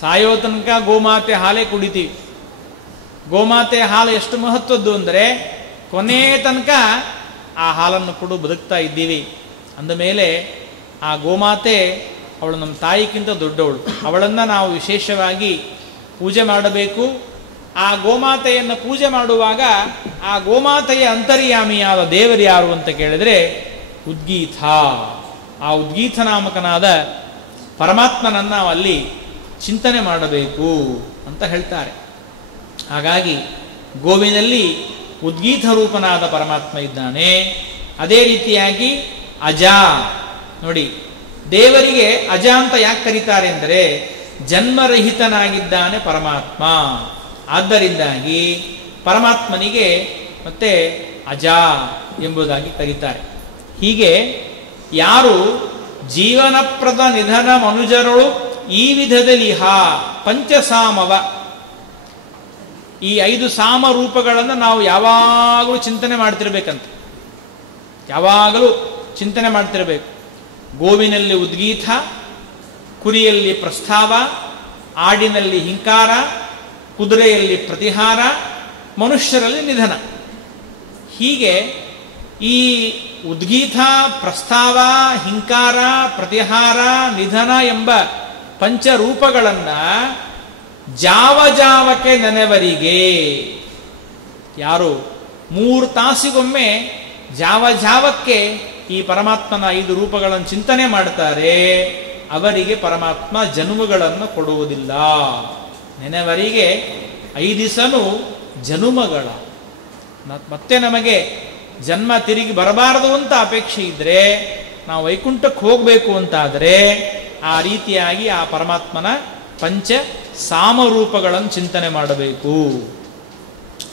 ಸಾಯೋ ತನಕ ಗೋಮಾತೆ ಹಾಲೇ ಕುಡಿತೀವಿ. ಗೋಮಾತೆ ಹಾಲು ಎಷ್ಟು ಮಹತ್ವದ್ದು ಅಂದರೆ ಕೊನೆ ತನಕ ಆ ಹಾಲನ್ನು ಕೊಡು ಬದುಕ್ತಾ ಇದ್ದೀವಿ. ಅಂದಮೇಲೆ ಆ ಗೋಮಾತೆ ಅವಳು ನಮ್ಮ ತಾಯಿಗಿಂತ ದೊಡ್ಡವಳು. ಅವಳನ್ನು ನಾವು ವಿಶೇಷವಾಗಿ ಪೂಜೆ ಮಾಡಬೇಕು. ಆ ಗೋಮಾತೆಯನ್ನು ಪೂಜೆ ಮಾಡುವಾಗ ಆ ಗೋಮಾತೆಯ ಅಂತರ್ಯಾಮಿಯಾದ ದೇವರು ಯಾರು ಅಂತ ಕೇಳಿದರೆ ಉದ್ಗೀತ. ಆ ಉದ್ಗೀತ ನಾಮಕನಾದ ಪರಮಾತ್ಮನನ್ನು ನಾವು ಅಲ್ಲಿ ಚಿಂತನೆ ಮಾಡಬೇಕು ಅಂತ ಹೇಳ್ತಾರೆ. ಹಾಗಾಗಿ ಗೋವಿನಲ್ಲಿ ಉದ್ಗೀತ ರೂಪನಾದ ಪರಮಾತ್ಮ ಇದ್ದಾನೆ. ಅದೇ ರೀತಿಯಾಗಿ ಅಜ ನೋಡಿ, ದೇವರಿಗೆ ಅಜ ಅಂತ ಯಾಕೆ ಕರೀತಾರೆ ಅಂದರೆ ಜನ್ಮರಹಿತನಾಗಿದ್ದಾನೆ ಪರಮಾತ್ಮ. ಆದ್ದರಿಂದಾಗಿ ಪರಮಾತ್ಮನಿಗೆ ಮತ್ತೆ ಅಜ ಎಂಬುದಾಗಿ ಕರೀತಾರೆ. ಹೀಗೆ ಯಾರು ಜೀವನಪ್ರದ ನಿಧನ ಮನುಜರಳು ಈ ವಿಧದಲ್ಲಿ ಪಂಚಸಾಮವ, ಈ 5 ಸಾಮ ರೂಪಗಳನ್ನು ನಾವು ಯಾವಾಗಲೂ ಚಿಂತನೆ ಮಾಡ್ತಿರ್ಬೇಕಂತ, ಯಾವಾಗಲೂ ಚಿಂತನೆ ಮಾಡ್ತಿರಬೇಕು. ಗೋವಿನಲ್ಲಿ ಉದ್ಗೀತ, ಕುರಿಯಲ್ಲಿ ಪ್ರಸ್ತಾವ, ಆಡಿನಲ್ಲಿ ಹಿಂಕಾರ, ಕುದುರೆಯಲ್ಲಿ ಪ್ರತಿಹಾರ, ಮನುಷ್ಯರಲ್ಲಿ ನಿಧನ. ಹೀಗೆ ಈ ಉದ್ಗೀತ, ಪ್ರಸ್ತಾವ, ಹಿಂಕಾರ, ಪ್ರತಿಹಾರ, ನಿಧನ ಎಂಬ ಪಂಚರೂಪಗಳನ್ನು ಜಾವಕ್ಕೆ ನೆನೆವರಿಗೆ, ಯಾರು 3 ತಾಸಿಗೊಮ್ಮೆ ಜಾವಕ್ಕೆ ಈ ಪರಮಾತ್ಮನ 5 ರೂಪಗಳನ್ನು ಚಿಂತನೆ ಮಾಡ್ತಾರೆ, ಅವರಿಗೆ ಪರಮಾತ್ಮ ಜನ್ಮಗಳನ್ನು ಕೊಡುವುದಿಲ್ಲ. ನೆನೆವರಿಗೆ 5 ದಿವಸನೂ ಜನುಮಗಳ, ಮತ್ತೆ ನಮಗೆ ಜನ್ಮ ತಿರುಗಿ ಬರಬಾರದು ಅಂತ ಅಪೇಕ್ಷೆ ಇದ್ದರೆ, ನಾವು ವೈಕುಂಠಕ್ಕೆ ಹೋಗಬೇಕು ಅಂತಾದರೆ ಆ ರೀತಿಯಾಗಿ ಆ ಪರಮಾತ್ಮನ ಪಂಚ ಸಾಮರೂಪಗಳನ್ನು ಚಿಂತನೆ ಮಾಡಬೇಕು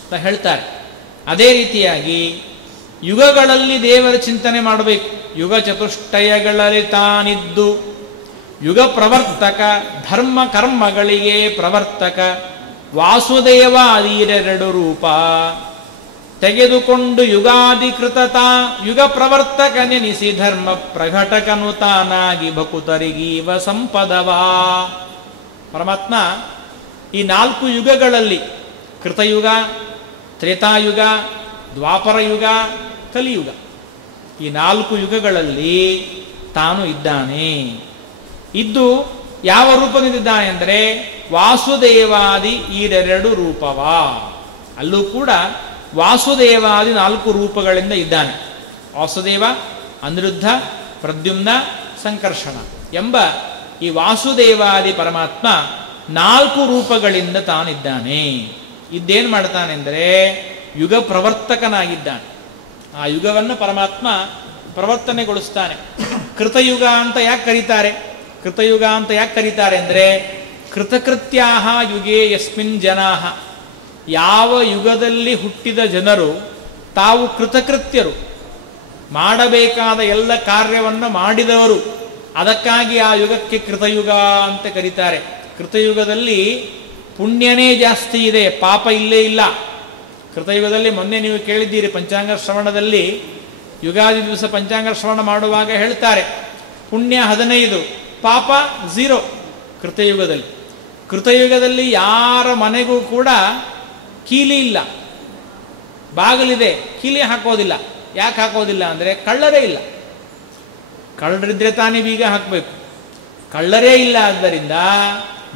ಅಂತ ಹೇಳ್ತಾರೆ. ಅದೇ ರೀತಿಯಾಗಿ ಯುಗಗಳಲ್ಲಿ ದೇವರ ಚಿಂತನೆ ಮಾಡಬೇಕು. ಯುಗ ಚತುಷ್ಟಯಗಳಲ್ಲಿ ತಾನಿದ್ದು ಯುಗ ಪ್ರವರ್ತಕ, ಧರ್ಮ ಕರ್ಮಗಳಿಗೆ ಪ್ರವರ್ತಕ ವಾಸುದೇವ ಅದೀರೆರಡು ರೂಪ ತೆಗೆದುಕೊಂಡು ಯುಗಾಧಿಕೃತತ ಯುಗ ಪ್ರವರ್ತಕ ನೆನಿಸಿ ಧರ್ಮ ಪ್ರಘಟಕನು ತಾನಾಗಿ ಭಕುತರಿಗೀವ ಸಂಪದವಾ. ಪರಮಾತ್ಮ ಈ 4 ಯುಗಗಳಲ್ಲಿ ಕೃತಯುಗ, ತ್ರೇತಾಯುಗ, ದ್ವಾಪರ ಯುಗ, ಕಲಿಯುಗ, ಈ 4 ಯುಗಗಳಲ್ಲಿ ತಾನು ಇದ್ದಾನೆ. ಇದ್ದು ಯಾವ ರೂಪದಿಂದಿದ್ದಾನೆ ಅಂದರೆ ವಾಸುದೇವಾದಿ ಈರೆರಡು ರೂಪವ. ಅಲ್ಲೂ ಕೂಡ ವಾಸುದೇವಾದಿ 4 ರೂಪಗಳಿಂದ ಇದ್ದಾನೆ. ವಾಸುದೇವ, ಅನಿರುದ್ಧ, ಪ್ರದ್ಯುಮ್ನ, ಸಂಕರ್ಷಣ ಎಂಬ ಈ ವಾಸುದೇವಾದಿ ಪರಮಾತ್ಮ 4 ರೂಪಗಳಿಂದ ತಾನಿದ್ದಾನೆ. ಇದ್ದೇನು ಮಾಡ್ತಾನೆ ಅಂದರೆ ಯುಗ ಪ್ರವರ್ತಕನಾಗಿದ್ದಾನೆ. ಆ ಯುಗವನ್ನು ಪರಮಾತ್ಮ ಪ್ರವರ್ತನೆಗೊಳಿಸ್ತಾನೆ. ಕೃತಯುಗ ಅಂತ ಯಾಕೆ ಕರೀತಾರೆ? ಕೃತಯುಗ ಅಂತ ಯಾಕೆ ಕರೀತಾರೆ ಅಂದರೆ ಕೃತಕೃತ್ಯಾಹ ಯುಗೇ ಯಸ್ಮಿನ್ ಜನಾಹ, ಯಾವ ಯುಗದಲ್ಲಿ ಹುಟ್ಟಿದ ಜನರು ತಾವು ಕೃತಕೃತ್ಯರು, ಮಾಡಬೇಕಾದ ಎಲ್ಲ ಕಾರ್ಯವನ್ನು ಮಾಡಿದವರು, ಅದಕ್ಕಾಗಿ ಆ ಯುಗಕ್ಕೆ ಕೃತಯುಗ ಅಂತ ಕರೀತಾರೆ. ಕೃತಯುಗದಲ್ಲಿ ಪುಣ್ಯನೇ ಜಾಸ್ತಿ ಇದೆ, ಪಾಪ ಇಲ್ಲೇ ಇಲ್ಲ. ಕೃತಯುಗದಲ್ಲಿ ಮೊನ್ನೆ ನೀವು ಕೇಳಿದ್ದೀರಿ ಪಂಚಾಂಗ ಶ್ರವಣದಲ್ಲಿ, ಯುಗಾದಿ ದಿವಸ ಪಂಚಾಂಗ ಶ್ರವಣ ಮಾಡುವಾಗ ಹೇಳ್ತಾರೆ ಪುಣ್ಯ 15, ಪಾಪ 0 ಕೃತಯುಗದಲ್ಲಿ. ಕೃತಯುಗದಲ್ಲಿ ಯಾರ ಮನೆಗೂ ಕೂಡ ಕೀಲಿ ಇಲ್ಲ, ಬಾಗಿಲಿದೆ, ಕೀಲಿ ಹಾಕೋದಿಲ್ಲ. ಯಾಕೆ ಹಾಕೋದಿಲ್ಲ ಅಂದರೆ ಕಳ್ಳರೇ ಇಲ್ಲ. ಕಳ್ಳರಿದ್ರೆ ತಾನೇ ಬೀಗ ಹಾಕಬೇಕು, ಕಳ್ಳರೇ ಇಲ್ಲ, ಆದ್ದರಿಂದ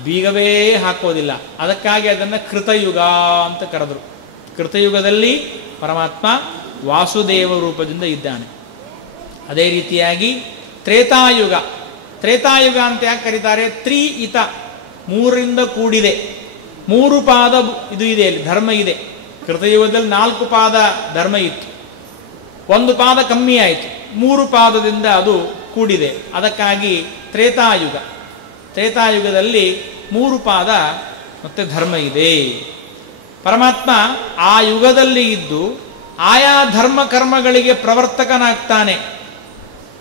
ಬೀಗವೇ ಹಾಕೋದಿಲ್ಲ. ಅದಕ್ಕಾಗಿ ಅದನ್ನು ಕೃತಯುಗ ಅಂತ ಕರೆದರು. ಕೃತಯುಗದಲ್ಲಿ ಪರಮಾತ್ಮ ವಾಸುದೇವ ರೂಪದಿಂದ ಇದ್ದಾನೆ. ಅದೇ ರೀತಿಯಾಗಿ ತ್ರೇತಾಯುಗ, ತ್ರೇತಾಯುಗ ಅಂತ ಯಾಕೆ ಕರೀತಾರೆ? ತ್ರಿಇತ, 3ರಿಂದ ಕೂಡಿದೆ, 3 ಪಾದ ಇದು ಇದೆ, ಅಲ್ಲಿ ಧರ್ಮ ಇದೆ. ಕೃತಯುಗದಲ್ಲಿ 4 ಪಾದ ಧರ್ಮ ಇತ್ತು, 1 ಪಾದ ಕಮ್ಮಿ ಆಯಿತು, 3 ಪಾದದಿಂದ ಅದು ಕೂಡಿದೆ. ಅದಕ್ಕಾಗಿ ತ್ರೇತಾಯುಗ. ತ್ರೇತಾಯುಗದಲ್ಲಿ 3 ಪಾದ ಮತ್ತೆ ಧರ್ಮ ಇದೆ. ಪರಮಾತ್ಮ ಆ ಯುಗದಲ್ಲಿ ಇದ್ದು ಆಯಾ ಧರ್ಮ ಕರ್ಮಗಳಿಗೆ ಪ್ರವರ್ತಕನಾಗ್ತಾನೆ,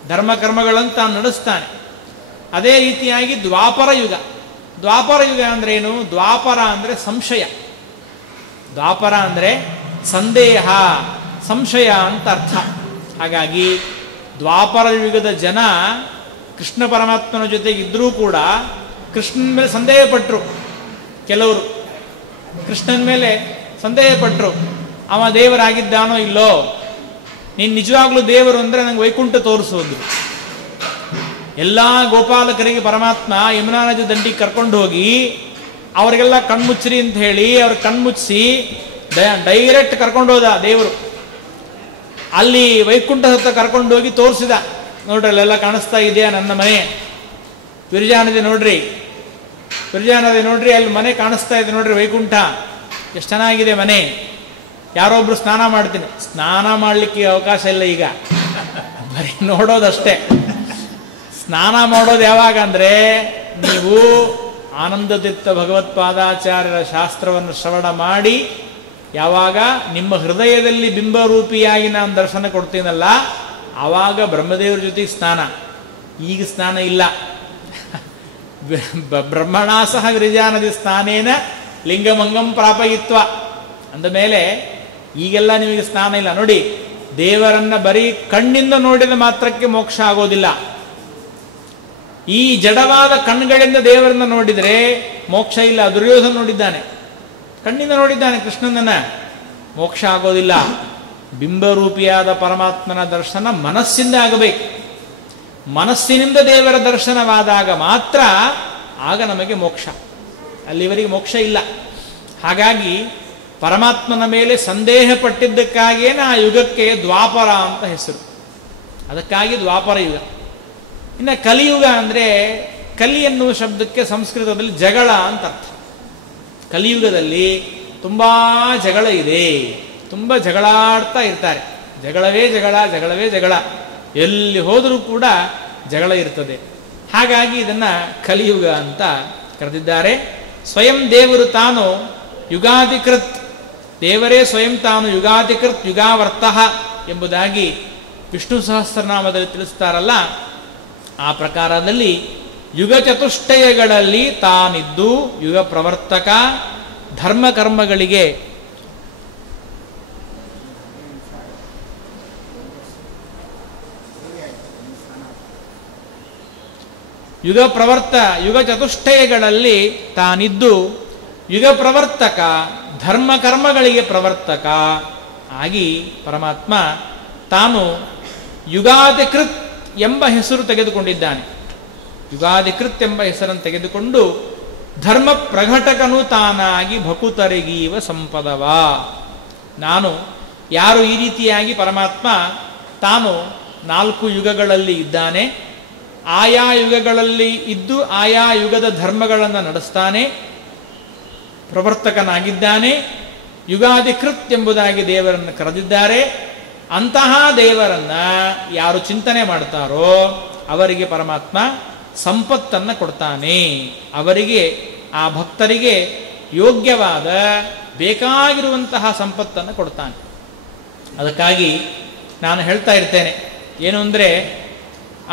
ಧರ್ಮ ಕರ್ಮಗಳನ್ನು ತಾನು ನಡೆಸ್ತಾನೆ. ಅದೇ ರೀತಿಯಾಗಿ ದ್ವಾಪರ ಯುಗ. ದ್ವಾಪರ ಯುಗ ಅಂದ್ರೆ ಏನು? ದ್ವಾಪರ ಅಂದರೆ ಸಂಶಯ, ದ್ವಾಪರ ಅಂದರೆ ಸಂದೇಹ, ಸಂಶಯ ಅಂತ ಅರ್ಥ. ಹಾಗಾಗಿ ದ್ವಾಪರ ಯುಗದ ಜನ ಕೃಷ್ಣ ಪರಮಾತ್ಮನ ಜೊತೆಗೆ ಇದ್ದರೂ ಕೂಡ ಕೃಷ್ಣನ ಮೇಲೆ ಸಂದೇಹ ಪಟ್ಟರು. ಕೆಲವರು ಕೃಷ್ಣನ ಮೇಲೆ ಸಂದೇಹ ಪಟ್ಟರು, ಅವ ದೇವರಾಗಿದ್ದಾನೋ ಇಲ್ಲೋ, ನೀನು ನಿಜವಾಗ್ಲೂ ದೇವರು ಅಂದರೆ ನಂಗೆ ವೈಕುಂಠ ತೋರಿಸೋದು. ಎಲ್ಲ ಗೋಪಾಲಕರಿಗೆ ಪರಮಾತ್ಮ ಯಮುನಾ ನದಿ ದಂಡಿಗೆ ಕರ್ಕೊಂಡು ಹೋಗಿ ಅವರಿಗೆಲ್ಲ ಕಣ್ಮುಚ್ಚ್ರಿ ಅಂತ ಹೇಳಿ ಅವ್ರ ಕಣ್ಮುಚ್ಚಿಸಿ ಡೈರೆಕ್ಟ್ ಕರ್ಕೊಂಡು ಹೋದ ದೇವರು. ಅಲ್ಲಿ ವೈಕುಂಠ ಹತ್ರ ಕರ್ಕೊಂಡು ಹೋಗಿ ತೋರಿಸಿದ, ನೋಡ್ರಿ ಅಲ್ಲೆಲ್ಲ ಕಾಣಿಸ್ತಾ ಇದೆಯಾ ನನ್ನ ಮನೆ, ವಿರಜಾ ನದಿ ನೋಡ್ರಿ, ವಿರಜಾ ನದಿ ನೋಡ್ರಿ, ಅಲ್ಲಿ ಮನೆ ಕಾಣಿಸ್ತಾ ಇದೆ ನೋಡ್ರಿ, ವೈಕುಂಠ ಎಷ್ಟು ಚೆನ್ನಾಗಿದೆ ಮನೆ. ಯಾರೊಬ್ರು ಸ್ನಾನ ಮಾಡ್ತೀನಿ, ಸ್ನಾನ ಮಾಡಲಿಕ್ಕೆ ಅವಕಾಶ ಇಲ್ಲ ಈಗ, ಬರೀ ನೋಡೋದಷ್ಟೇ. ಸ್ನಾನ ಮಾಡೋದು ಯಾವಾಗ ಅಂದರೆ ನೀವು ಆನಂದತೀರ್ಥ ಭಗವತ್ಪಾದಾಚಾರ್ಯರ ಶಾಸ್ತ್ರವನ್ನು ಶ್ರವಣ ಮಾಡಿ ಯಾವಾಗ ನಿಮ್ಮ ಹೃದಯದಲ್ಲಿ ಬಿಂಬರೂಪಿಯಾಗಿ ನಾನು ದರ್ಶನ ಕೊಡ್ತೀನಲ್ಲ, ಆವಾಗ ಬ್ರಹ್ಮದೇವರ ಜೊತೆಗೆ ಸ್ನಾನ. ಈಗ ಸ್ನಾನ ಇಲ್ಲ. ಬ್ರಹ್ಮಣಾ ಸಹ ವಿರಜಾನದಿ ಸ್ನಾನೇನ ಲಿಂಗಮಂಗಂ ಪ್ರಾಪಯಿತ್ವ ಅಂದಮೇಲೆ ಈಗೆಲ್ಲ ನಿಮಗೆ ಸ್ನಾನ ಇಲ್ಲ. ನೋಡಿ, ದೇವರನ್ನ ಬರೀ ಕಣ್ಣಿಂದ ನೋಡಿದ ಮಾತ್ರಕ್ಕೆ ಮೋಕ್ಷ ಆಗೋದಿಲ್ಲ. ಈ ಜಡವಾದ ಕಣ್ಣುಗಳಿಂದ ದೇವರನ್ನ ನೋಡಿದರೆ ಮೋಕ್ಷ ಇಲ್ಲ. ದುರ್ಯೋಧನ ನೋಡಿದ್ದಾನೆ, ಕಣ್ಣಿಂದ ನೋಡಿದ್ದಾನೆ ಕೃಷ್ಣನನ್ನ, ಮೋಕ್ಷ ಆಗೋದಿಲ್ಲ. ಬಿಂಬರೂಪಿಯಾದ ಪರಮಾತ್ಮನ ದರ್ಶನ ಮನಸ್ಸಿಂದ ಆಗಬೇಕು. ಮನಸ್ಸಿನಿಂದ ದೇವರ ದರ್ಶನವಾದಾಗ ಮಾತ್ರ ಆಗ ನಮಗೆ ಮೋಕ್ಷ, ಅಲ್ಲಿವರೆಗೆ ಮೋಕ್ಷ ಇಲ್ಲ. ಹಾಗಾಗಿ ಪರಮಾತ್ಮನ ಮೇಲೆ ಸಂದೇಹ ಪಟ್ಟಿದ್ದಕ್ಕಾಗಿಯೇ ಆ ಯುಗಕ್ಕೆ ದ್ವಾಪರ ಅಂತ ಹೆಸರು. ಅದಕ್ಕಾಗಿ ದ್ವಾಪರ ಯುಗ. ಇನ್ನು ಕಲಿಯುಗ ಅಂದರೆ, ಕಲಿ ಎನ್ನುವ ಶಬ್ದಕ್ಕೆ ಸಂಸ್ಕೃತದಲ್ಲಿ ಜಗಳ ಅಂತ ಅರ್ಥ. ಕಲಿಯುಗದಲ್ಲಿ ತುಂಬ ಜಗಳ ಇದೆ, ತುಂಬ ಜಗಳಾಡ್ತಾ ಇರ್ತಾರೆ. ಜಗಳವೇ ಜಗಳ, ಜಗಳವೇ ಜಗಳ, ಎಲ್ಲಿ ಹೋದರೂ ಕೂಡ ಜಗಳ ಇರ್ತದೆ. ಹಾಗಾಗಿ ಇದನ್ನು ಕಲಿಯುಗ ಅಂತ ಕರೆದಿದ್ದಾರೆ. ಸ್ವಯಂ ದೇವರು ತಾನು ಯುಗಾಧಿಕೃತ್, ದೇವರೇ ಸ್ವಯಂ ತಾನು ಯುಗಾಧಿಕೃತ್ ಯುಗಾವರ್ತಃ ಎಂಬುದಾಗಿ ವಿಷ್ಣು ಸಹಸ್ರನಾಮದಲ್ಲಿ ತಿಳಿಸ್ತಾರಲ್ಲ, ಆ ಪ್ರಕಾರದಲ್ಲಿ ಯುಗ ಚತುಷ್ಟಯಗಳಲ್ಲಿ ತಾನಿದ್ದು ಯುಗ ಪ್ರವರ್ತಕ, ಧರ್ಮ ಕರ್ಮಗಳಿಗೆ ಯುಗ ಚತುಷ್ಟಯಗಳಲ್ಲಿ ತಾನಿದ್ದು ಯುಗ ಪ್ರವರ್ತಕ, ಧರ್ಮ ಕರ್ಮಗಳಿಗೆ ಪ್ರವರ್ತಕ ಆಗಿ ಪರಮಾತ್ಮ ತಾನು ಯುಗಾಧಿಕೃತ್ ಎಂಬ ಹೆಸರು ತೆಗೆದುಕೊಂಡಿದ್ದಾನೆ. ಯುಗಾಧಿಕೃತ್ ಎಂಬ ಹೆಸರನ್ನು ತೆಗೆದುಕೊಂಡು ಧರ್ಮ ಪ್ರಘಟಕನು ತಾನಾಗಿ ಭಕುತರಿಗೀವ ಸಂಪದವ. ನಾನು ಯಾರು ಈ ರೀತಿಯಾಗಿ ಪರಮಾತ್ಮ ತಾನು 4 ಯುಗಗಳಲ್ಲಿ ಇದ್ದಾನೆ, ಆಯಾ ಯುಗಗಳಲ್ಲಿ ಇದ್ದು ಆಯಾ ಯುಗದ ಧರ್ಮಗಳನ್ನು ನಡೆಸ್ತಾನೆ, ಪ್ರವರ್ತಕನಾಗಿದ್ದಾನೆ. ಯುಗಾದಿ ಕೃತ್ ಎಂಬುದಾಗಿ ದೇವರನ್ನು ಕರೆದಿದ್ದಾರೆ. ಅಂತಹ ದೇವರನ್ನ ಯಾರು ಚಿಂತನೆ ಮಾಡ್ತಾರೋ ಅವರಿಗೆ ಪರಮಾತ್ಮ ಸಂಪತ್ತನ್ನು ಕೊಡ್ತಾನೆ. ಅವರಿಗೆ, ಆ ಭಕ್ತರಿಗೆ ಯೋಗ್ಯವಾದ ಬೇಕಾಗಿರುವಂತಹ ಸಂಪತ್ತನ್ನು ಕೊಡ್ತಾನೆ. ಅದಕ್ಕಾಗಿ ನಾನು ಹೇಳ್ತಾ ಇರ್ತೇನೆ, ಏನು ಅಂದರೆ,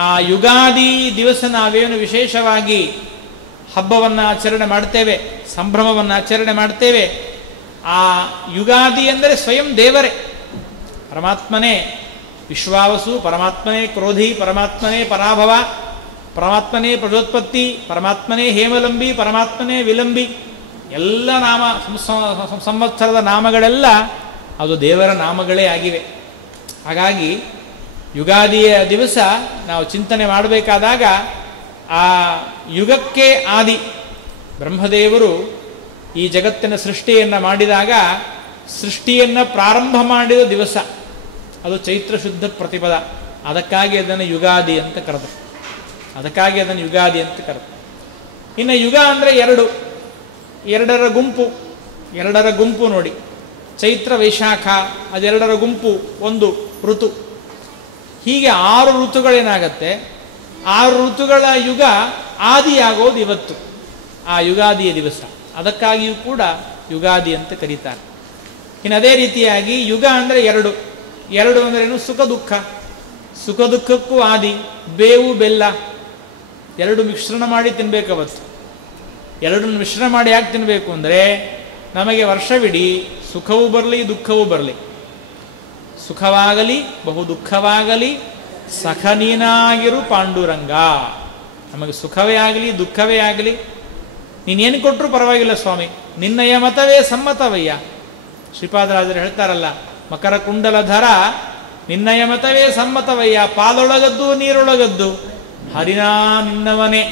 ಆ ಯುಗಾದಿ ದಿವಸ ನಾವೇನು ವಿಶೇಷವಾಗಿ ಹಬ್ಬವನ್ನು ಆಚರಣೆ ಮಾಡ್ತೇವೆ, ಸಂಭ್ರಮವನ್ನು ಆಚರಣೆ ಮಾಡ್ತೇವೆ. ಆ ಯುಗಾದಿ ಅಂದರೆ ಸ್ವಯಂ ದೇವರೇ, ಪರಮಾತ್ಮನೇ ವಿಶ್ವಾವಸು, ಪರಮಾತ್ಮನೇ ಕ್ರೋಧಿ, ಪರಮಾತ್ಮನೇ ಪರಾಭವ, ಪರಮಾತ್ಮನೇ ಪ್ರಜೋತ್ಪತ್ತಿ, ಪರಮಾತ್ಮನೇ ಹೇಮಲಂಬಿ, ಪರಮಾತ್ಮನೇ ವಿಲಂಬಿ. ಎಲ್ಲ ನಾಮ ಸಂವತ್ಸರದ ನಾಮಗಳೆಲ್ಲ ಅದು ದೇವರ ನಾಮಗಳೇ ಆಗಿವೆ. ಹಾಗಾಗಿ ಯುಗಾದಿಯ ದಿವಸ ನಾವು ಚಿಂತನೆ ಮಾಡಬೇಕಾದಾಗ ಆ ಯುಗಕ್ಕೆ ಆದಿ ಬ್ರಹ್ಮದೇವರು ಈ ಜಗತ್ತಿನ ಸೃಷ್ಟಿಯನ್ನು ಮಾಡಿದಾಗ ಸೃಷ್ಟಿಯನ್ನು ಪ್ರಾರಂಭ ಮಾಡಿದ ದಿವಸ ಅದು ಚೈತ್ರ ಶುದ್ಧ ಪ್ರತಿಪದ. ಅದಕ್ಕಾಗಿ ಅದನ್ನು ಯುಗಾದಿ ಅಂತ ಕರೆದು ಇನ್ನು ಯುಗ ಅಂದರೆ ಎರಡರ ಗುಂಪು ನೋಡಿ. ಚೈತ್ರ ವೈಶಾಖ ಅದೆರಡರ ಗುಂಪು ಒಂದು ಋತು. ಹೀಗೆ 6 ಋತುಗಳೇನಾಗತ್ತೆ, 6 ಋತುಗಳ ಯುಗ ಆದಿಯಾಗೋದು ಇವತ್ತು, ಆ ಯುಗಾದಿಯ ದಿವಸ. ಅದಕ್ಕಾಗಿಯೂ ಕೂಡ ಯುಗಾದಿ ಅಂತ ಕರೀತಾರೆ. ಇನ್ನು ಅದೇ ರೀತಿಯಾಗಿ ಯುಗ ಅಂದರೆ ಎರಡು ಅಂದ್ರೇನು, ಸುಖ ದುಃಖಕ್ಕೂ ಆದಿ. ಬೇವು ಬೆಲ್ಲ ಎರಡು ಮಿಶ್ರಣ ಮಾಡಿ ತಿನ್ಬೇಕು. ಅವತ್ತು ಎರಡನ್ನು ಮಿಶ್ರಣ ಮಾಡಿ ಯಾಕೆ ತಿನ್ನಬೇಕು ಅಂದರೆ, ನಮಗೆ ವರ್ಷವಿಡೀ ಸುಖವೂ ಬರಲಿ ದುಃಖವೂ ಬರಲಿ, ಸುಖವಾಗಲಿ ಬಹು ದುಃಖವಾಗಲಿ ಸಖ ನೀನಾಗಿರು ಪಾಂಡುರಂಗ. ನಮಗೆ ಸುಖವೇ ಆಗಲಿ ದುಃಖವೇ ಆಗಲಿ ನೀನೇನು ಕೊಟ್ಟರು ಪರವಾಗಿಲ್ಲ ಸ್ವಾಮಿ, ನಿನ್ನಯ ಮತವೇ ಸಮ್ಮತವಯ್ಯ. ಶ್ರೀಪಾದರಾಜರು ಹೇಳ್ತಾರಲ್ಲ, ಮಕರ ಕುಂಡಲಧರ ನಿನ್ನಯ ಮತವೇ ಸಮ್ಮತವಯ್ಯ, ಪಾಲೊಳಗದ್ದು ನೀರೊಳಗದ್ದು ಹರಿನಾ ನಿನ್ನವನೇ,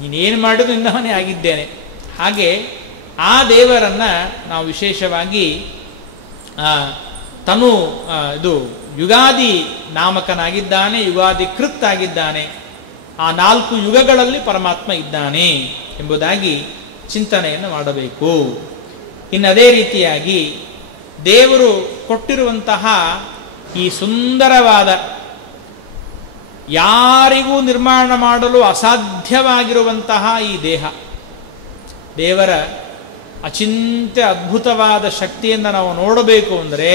ನೀನೇನು ಮಾಡಿದ್ರು ನಿನ್ನವನೇ ಆಗಿದ್ದೇನೆ. ಹಾಗೆ ಆ ದೇವರನ್ನ ನಾವು ವಿಶೇಷವಾಗಿ ಇದು ಯುಗಾದಿ ನಾಮಕನಾಗಿದ್ದಾನೆ, ಯುಗಾದಿ ಕೃತ್ ಆಗಿದ್ದಾನೆ. ಆ 4 ಯುಗಗಳಲ್ಲಿ ಪರಮಾತ್ಮ ಇದ್ದಾನೆ ಎಂಬುದಾಗಿ ಚಿಂತನೆಯನ್ನು ಮಾಡಬೇಕು. ಇನ್ನು ಅದೇ ರೀತಿಯಾಗಿ ದೇವರು ಕೊಟ್ಟಿರುವಂತಹ ಈ ಸುಂದರವಾದ, ಯಾರಿಗೂ ನಿರ್ಮಾಣ ಮಾಡಲು ಅಸಾಧ್ಯವಾಗಿರುವಂತಹ ಈ ದೇವರ ಅಚಿಂತ್ಯ ಅದ್ಭುತವಾದ ಶಕ್ತಿಯನ್ನು ನಾವು ನೋಡಬೇಕು ಅಂದರೆ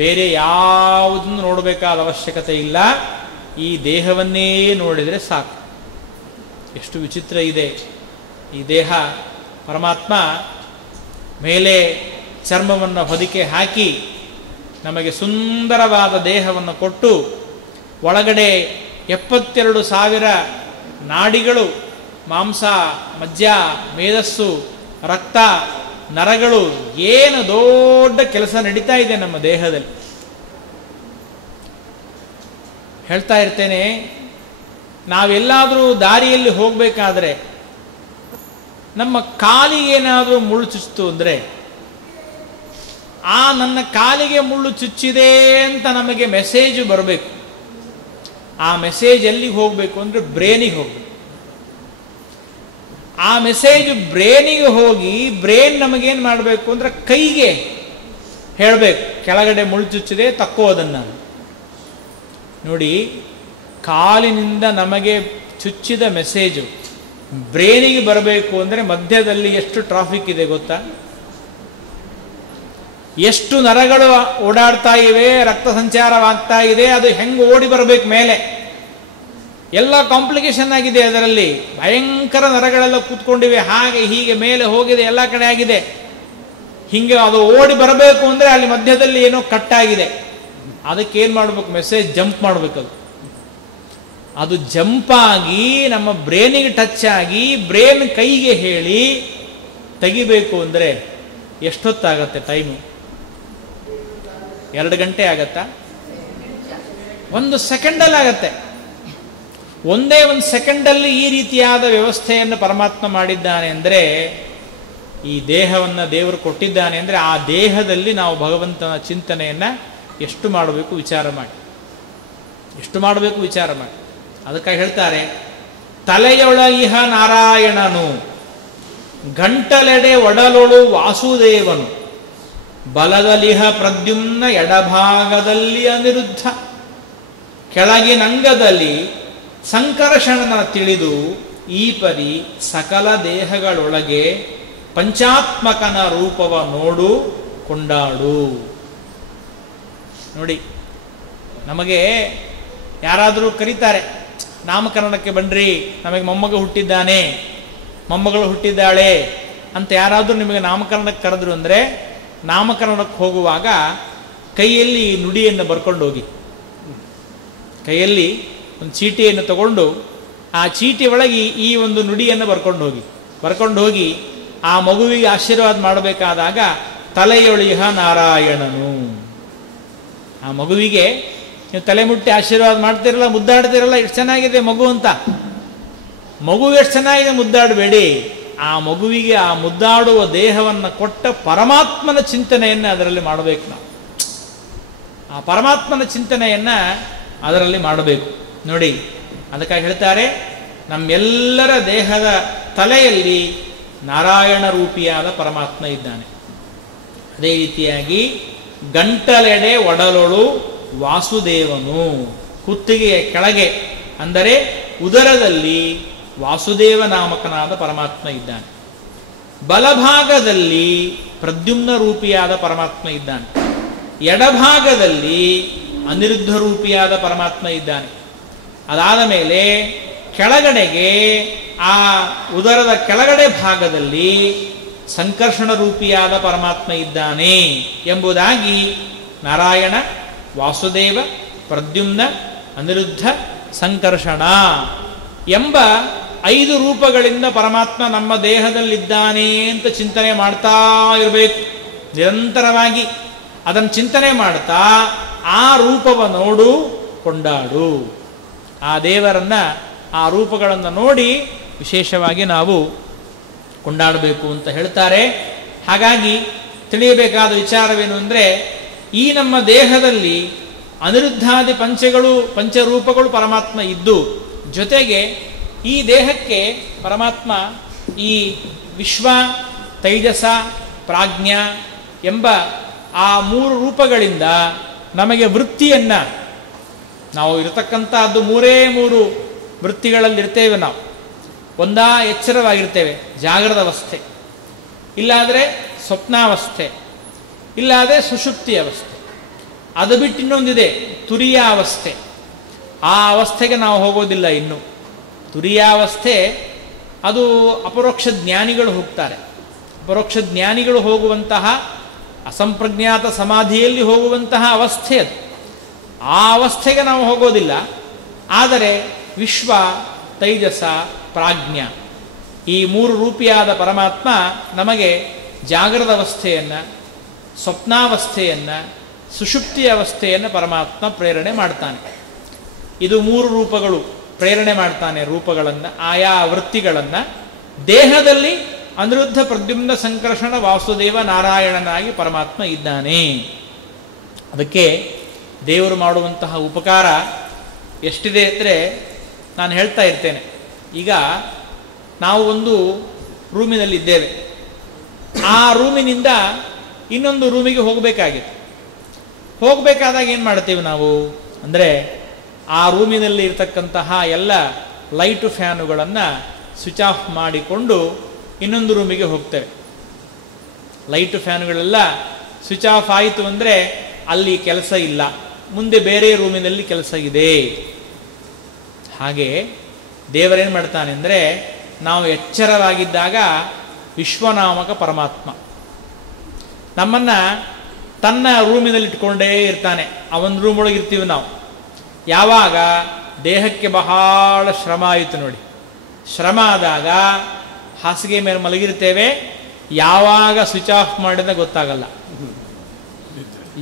ಬೇರೆ ಯಾವುದನ್ನು ನೋಡಬೇಕಾದ ಅವಶ್ಯಕತೆ ಇಲ್ಲ. ಈ ದೇಹವನ್ನೇ ನೋಡಿದರೆ ಸಾಕು. ಎಷ್ಟು ವಿಚಿತ್ರ ಇದೆ ಈ ದೇಹ. ಪರಮಾತ್ಮ ಮೇಲೆ ಚರ್ಮವನ್ನು ಹೊದಿಕೆ ಹಾಕಿ ನಮಗೆ ಸುಂದರವಾದ ದೇಹವನ್ನು ಕೊಟ್ಟು, ಒಳಗಡೆ 72,000 ನಾಡಿಗಳು, ಮಾಂಸ, ಮಜ್ಜ, ಮೇಧಸ್ಸು, ರಕ್ತ, ನರಗಳು, ಏನು ದೊಡ್ಡ ಕೆಲಸ ನಡೀತಾ ಇದೆ ನಮ್ಮ ದೇಹದಲ್ಲಿ. ಹೇಳ್ತಾ ಇರ್ತೇನೆ, ನಾವೆಲ್ಲಾದರೂ ದಾರಿಯಲ್ಲಿ ಹೋಗಬೇಕಾದ್ರೆ ನಮ್ಮ ಕಾಲಿಗೇನಾದರೂ ಮುಳ್ಳು ಚುಚ್ಚಿತು ಅಂದರೆ, ಆ ನನ್ನ ಕಾಲಿಗೆ ಮುಳ್ಳು ಚುಚ್ಚಿದೆ ಅಂತ ನಮಗೆ ಮೆಸೇಜ್ ಬರಬೇಕು. ಆ ಮೆಸೇಜ್ ಎಲ್ಲಿಗೆ ಹೋಗಬೇಕು ಅಂದರೆ ಬ್ರೇನಿಗೆ ಹೋಗಬೇಕು. ಆ ಮೆಸೇಜ್ ಬ್ರೇನಿಗೆ ಹೋಗಿ ಬ್ರೇನ್ ನಮಗೇನು ಮಾಡಬೇಕು ಅಂದರೆ ಕೈಗೆ ಹೇಳಬೇಕು, ಕೆಳಗಡೆ ಮುಳ್ಳು ಚುಚ್ಚಿದೆ ತಕ್ಕೋದನ್ನು. ನೋಡಿ, ಕಾಲಿನಿಂದ ನಮಗೆ ಚುಚ್ಚಿದ ಮೆಸೇಜು ಬ್ರೇನಿಗೆ ಬರಬೇಕು ಅಂದರೆ ಮಧ್ಯದಲ್ಲಿ ಎಷ್ಟು ಟ್ರಾಫಿಕ್ ಇದೆ ಗೊತ್ತಾ? ಎಷ್ಟು ನರಗಳು ಓಡಾಡ್ತಾ ಇವೆ, ರಕ್ತ ಸಂಚಾರವಾಗ್ತಾ ಇದೆ, ಅದು ಹೆಂಗೆ ಓಡಿ ಬರಬೇಕು ಮೇಲೆ, ಎಲ್ಲ ಕಾಂಪ್ಲಿಕೇಶನ್ ಆಗಿದೆ. ಅದರಲ್ಲಿ ಭಯಂಕರ ನರಗಳೆಲ್ಲ ಕೂತ್ಕೊಂಡಿವೆ, ಹಾಗೆ ಹೀಗೆ ಮೇಲೆ ಹೋಗಿದೆ, ಎಲ್ಲ ಕಡೆ ಆಗಿದೆ. ಹಿಂಗೆ ಅದು ಓಡಿ ಬರಬೇಕು ಅಂದರೆ ಅಲ್ಲಿ ಮಧ್ಯದಲ್ಲಿ ಏನೋ ಕಟ್ಟಾಗಿದೆ. ಅದಕ್ಕೇನು ಮಾಡಬೇಕು? ಮೆಸೇಜ್ ಜಂಪ್ ಮಾಡಬೇಕು. ಅದು ಜಂಪ್ ಆಗಿ ನಮ್ಮ ಬ್ರೇನಿಗೆ ಟಚ್ ಆಗಿ ಬ್ರೇನ್ ಕೈಗೆ ಹೇಳಿ ತೆಗಿಬೇಕು ಅಂದರೆ ಎಷ್ಟೊತ್ತಾಗತ್ತೆ? ಟೈಮು 2 ಗಂಟೆ ಆಗತ್ತಾ? 1 ಸೆಕೆಂಡಲ್ಲಿ ಆಗತ್ತೆ. ಒಂದೇ 1 ಸೆಕೆಂಡಲ್ಲಿ ಈ ರೀತಿಯಾದ ವ್ಯವಸ್ಥೆಯನ್ನು ಪರಮಾತ್ಮ ಮಾಡಿದ್ದಾನೆ ಅಂದರೆ, ಈ ದೇಹವನ್ನು ದೇವರು ಕೊಟ್ಟಿದ್ದಾನೆ ಅಂದರೆ, ಆ ದೇಹದಲ್ಲಿ ನಾವು ಭಗವಂತನ ಚಿಂತನೆಯನ್ನು ಎಷ್ಟು ಮಾಡಬೇಕು ವಿಚಾರ ಮಾಡಿ, ಎಷ್ಟು ಮಾಡಬೇಕು ವಿಚಾರ ಮಾಡಿ. ಅದಕ್ಕಾಗಿ ಹೇಳ್ತಾರೆ, ತಲೆಯೊಳಗಿಹ ನಾರಾಯಣನು, ಗಂಟಲೆಡೆ ಒಡಲೊಳು ವಾಸುದೇವನು, ಬಲದಲಿಹ ಪ್ರದ್ಯುಮ್ನ ಎಡಭಾಗದಲ್ಲಿ ಅನಿರುದ್ಧ, ಕೆಳಗಿನಂಗದಲ್ಲಿ ಸಂಕರ್ಷಣನ ತಿಳಿದು ಈ ಪರಿ ಸಕಲ ದೇಹಗಳೊಳಗೆ ಪಂಚಾತ್ಮಕನ ರೂಪವ ನೋಡು ಕೊಂಡಾಡು. ನೋಡಿ, ನಮಗೆ ಯಾರಾದರೂ ಕರೀತಾರೆ, ನಾಮಕರಣಕ್ಕೆ ಬನ್ರಿ, ನಮಗೆ ಮೊಮ್ಮಗ ಹುಟ್ಟಿದ್ದಾನೆ, ಮೊಮ್ಮಗಳು ಹುಟ್ಟಿದ್ದಾಳೆ ಅಂತ ಯಾರಾದರೂ ನಿಮಗೆ ನಾಮಕರಣಕ್ಕೆ ಕರೆದ್ರು ಅಂದರೆ, ನಾಮಕರಣಕ್ಕೆ ಹೋಗುವಾಗ ಕೈಯಲ್ಲಿ ನುಡಿಯನ್ನು ಬರ್ಕೊಂಡು ಹೋಗಿ. ಕೈಯಲ್ಲಿ ಒಂದು ಚೀಟಿಯನ್ನು ತಗೊಂಡು ಆ ಚೀಟಿ ಒಳಗೆ ಈ ಒಂದು ನುಡಿಯನ್ನು ಬರ್ಕೊಂಡು ಹೋಗಿ ಆ ಮಗುವಿಗೆ ಆಶೀರ್ವಾದ ಮಾಡಬೇಕಾದಾಗ ತಲೆಯೊಳಿಹ ನಾರಾಯಣನು. ಆ ಮಗುವಿಗೆ ನೀವು ತಲೆ ಮುಟ್ಟಿ ಆಶೀರ್ವಾದ ಮಾಡ್ತಿರಲ್ಲ, ಮುದ್ದಾಡ್ತಿರಲ್ಲ, ಎಷ್ಟು ಚೆನ್ನಾಗಿದೆ ಮಗು ಅಂತ. ಮಗು ಎಷ್ಟು ಚೆನ್ನಾಗಿದೆ, ಮುದ್ದಾಡಬೇಡಿ. ಆ ಮಗುವಿಗೆ ಆ ಮುದ್ದಾಡುವ ದೇಹವನ್ನು ಕೊಟ್ಟ ಪರಮಾತ್ಮನ ಚಿಂತನೆಯನ್ನು ಅದರಲ್ಲಿ ಮಾಡಬೇಕು. ನಾವು ಆ ಪರಮಾತ್ಮನ ಚಿಂತನೆಯನ್ನು ಅದರಲ್ಲಿ ಮಾಡಬೇಕು. ನೋಡಿ, ಅದಕ್ಕಾಗಿ ಹೇಳ್ತಾರೆ, ನಮ್ಮೆಲ್ಲರ ದೇಹದ ತಲೆಯಲ್ಲಿ ನಾರಾಯಣ ರೂಪಿಯಾದ ಪರಮಾತ್ಮ ಇದ್ದಾನೆ. ಅದೇ ರೀತಿಯಾಗಿ ಗಂಟಲೆಡೆ ಒಡಲೊಳು ವಾಸುದೇವನು, ಕುತ್ತಿಗೆಯ ಕೆಳಗೆ ಅಂದರೆ ಉದರದಲ್ಲಿ ವಾಸುದೇವ ನಾಮಕನಾದ ಪರಮಾತ್ಮ ಇದ್ದಾನೆ. ಬಲಭಾಗದಲ್ಲಿ ಪ್ರದ್ಯುಮ್ನ ರೂಪಿಯಾದ ಪರಮಾತ್ಮ ಇದ್ದಾನೆ. ಎಡಭಾಗದಲ್ಲಿ ಅನಿರುದ್ಧ ರೂಪಿಯಾದ ಪರಮಾತ್ಮ ಇದ್ದಾನೆ. ಅದಾದ ಮೇಲೆ ಕೆಳಗಡೆಗೆ ಆ ಉದರದ ಕೆಳಗಡೆ ಭಾಗದಲ್ಲಿ ಸಂಕರ್ಷಣ ರೂಪಿಯಾದ ಪರಮಾತ್ಮ ಇದ್ದಾನೆ ಎಂಬುದಾಗಿ ನಾರಾಯಣ, ವಾಸುದೇವ, ಪ್ರದ್ಯುಮ್ನ, ಅನಿರುದ್ಧ, ಸಂಕರ್ಷಣ ಎಂಬ 5 ರೂಪಗಳಿಂದ ಪರಮಾತ್ಮ ನಮ್ಮ ದೇಹದಲ್ಲಿದ್ದಾನೆ ಅಂತ ಚಿಂತನೆ ಮಾಡ್ತಾ ಇರಬೇಕು. ನಿರಂತರವಾಗಿ ಅದನ್ನು ಚಿಂತನೆ ಮಾಡ್ತಾ ಆ ರೂಪವ ನೋಡು ಕೊಂಡಾಡು. ಆ ದೇವರನ್ನ, ಆ ರೂಪಗಳನ್ನು ನೋಡಿ ವಿಶೇಷವಾಗಿ ನಾವು ಕೊಂಡಾಡಬೇಕು ಅಂತ ಹೇಳ್ತಾರೆ. ಹಾಗಾಗಿ ತಿಳಿಯಬೇಕಾದ ವಿಚಾರವೇನು ಅಂದರೆ, ಈ ನಮ್ಮ ದೇಹದಲ್ಲಿ ಅನಿರುದ್ಧಾದಿ ಪಂಚರೂಪಗಳು ಪರಮಾತ್ಮ ಇದ್ದು, ಜೊತೆಗೆ ಈ ದೇಹಕ್ಕೆ ಪರಮಾತ್ಮ ಈ ವಿಶ್ವ, ತೈಜಸ, ಪ್ರಾಜ್ಞ ಎಂಬ ಆ 3 ರೂಪಗಳಿಂದ ನಮಗೆ ವೃತ್ತಿಯನ್ನ, ನಾವು ಇರತಕ್ಕಂಥದ್ದು 3 ವೃತ್ತಿಗಳಲ್ಲಿರ್ತೇವೆ. ನಾವು ಒಂದಾ ಎಚ್ಚರವಾಗಿರ್ತೇವೆ, ಜಾಗೃತ ಅವಸ್ಥೆ, ಇಲ್ಲಾದರೆ ಸ್ವಪ್ನಾವಸ್ಥೆ, ಇಲ್ಲಾದರೆ ಸುಷುಪ್ತಿ ಅವಸ್ಥೆ. ಅದು ಬಿಟ್ಟು ಇನ್ನೊಂದಿದೆ, ತುರಿಯಾವಸ್ಥೆ. ಆ ಅವಸ್ಥೆಗೆ ನಾವು ಹೋಗೋದಿಲ್ಲ ಇನ್ನು. ತುರಿಯಾವಸ್ಥೆ ಅದು ಅಪರೋಕ್ಷ ಜ್ಞಾನಿಗಳು ಹೋಗ್ತಾರೆ. ಅಪರೋಕ್ಷ ಜ್ಞಾನಿಗಳು ಹೋಗುವಂತಹ ಅಸಂಪ್ರಜ್ಞಾತ ಸಮಾಧಿಯಲ್ಲಿ ಹೋಗುವಂತಹ ಅವಸ್ಥೆ ಅದು. ಆ ಅವಸ್ಥೆಗೆ ನಾವು ಹೋಗೋದಿಲ್ಲ. ಆದರೆ ವಿಶ್ವ, ತೈಜಸ, ಪ್ರಾಜ್ಞ ಈ 3 ರೂಪಿಯಾದ ಪರಮಾತ್ಮ ನಮಗೆ ಜಾಗೃತ ಅವಸ್ಥೆಯನ್ನು, ಸ್ವಪ್ನಾವಸ್ಥೆಯನ್ನು, ಸುಷುಪ್ತಿ ಅವಸ್ಥೆಯನ್ನು ಪರಮಾತ್ಮ ಪ್ರೇರಣೆ ಮಾಡ್ತಾನೆ. ಇದು 3 ರೂಪಗಳು ಪ್ರೇರಣೆ ಮಾಡ್ತಾನೆ. ರೂಪಗಳನ್ನು, ಆಯಾ ವೃತ್ತಿಗಳನ್ನು ದೇಹದಲ್ಲಿ ಅನಿರುದ್ಧ, ಪ್ರದ್ಯುಮ್ನ, ಸಂಕರ್ಷಣ, ವಾಸುದೇವ, ನಾರಾಯಣನಾಗಿ ಪರಮಾತ್ಮ ಇದ್ದಾನೆ. ಅದಕ್ಕೆ ದೇವರು ಮಾಡುವಂತಹ ಉಪಕಾರ ಎಷ್ಟಿದೆ ಅಂದರೆ, ನಾನು ಹೇಳ್ತಾ ಇರ್ತೇನೆ. ಈಗ ನಾವು ಒಂದು ರೂಮಿನಲ್ಲಿದ್ದೇವೆ. ಆ ರೂಮಿನಿಂದ ಇನ್ನೊಂದು ರೂಮಿಗೆ ಹೋಗಬೇಕಾಗಿದೆ. ಹೋಗಬೇಕಾದಾಗ ಏನು ಮಾಡ್ತೀವಿ ನಾವು ಅಂದರೆ, ಆ ರೂಮಿನಲ್ಲಿ ಇರ್ತಕ್ಕಂತಹ ಎಲ್ಲ ಲೈಟು ಫ್ಯಾನುಗಳನ್ನು ಸ್ವಿಚ್ ಆಫ್ ಮಾಡಿಕೊಂಡು ಇನ್ನೊಂದು ರೂಮಿಗೆ ಹೋಗ್ತೇವೆ. ಲೈಟು ಫ್ಯಾನುಗಳೆಲ್ಲ ಸ್ವಿಚ್ ಆಫ್ ಆಯಿತು ಅಂದರೆ ಅಲ್ಲಿ ಕೆಲಸ ಇಲ್ಲ, ಮುಂದೆ ಬೇರೆ ರೂಮಿನಲ್ಲಿ ಕೆಲಸ ಇದೆ. ಹಾಗೆ ದೇವರೇನು ಮಾಡ್ತಾನೆ ಅಂದರೆ, ನಾವು ಎಚ್ಚರವಾಗಿದ್ದಾಗ ವಿಶ್ವನಾಮಕ ಪರಮಾತ್ಮ ನಮ್ಮನ್ನು ತನ್ನ ರೂಮಿನಲ್ಲಿ ಇಟ್ಕೊಂಡೇ ಇರ್ತಾನೆ. ಆ ಒಂದು ರೂಮ್ ಒಳಗೆ ಇರ್ತೀವಿ ನಾವು. ಯಾವಾಗ ದೇಹಕ್ಕೆ ಬಹಳ ಶ್ರಮ ಆಯಿತು ನೋಡಿ, ಶ್ರಮ ಆದಾಗ ಹಾಸಿಗೆ ಮೇಲೆ ಮಲಗಿರ್ತೇವೆ. ಯಾವಾಗ ಸ್ವಿಚ್ ಆಫ್ ಮಾಡಿದ ಗೊತ್ತಾಗಲ್ಲ.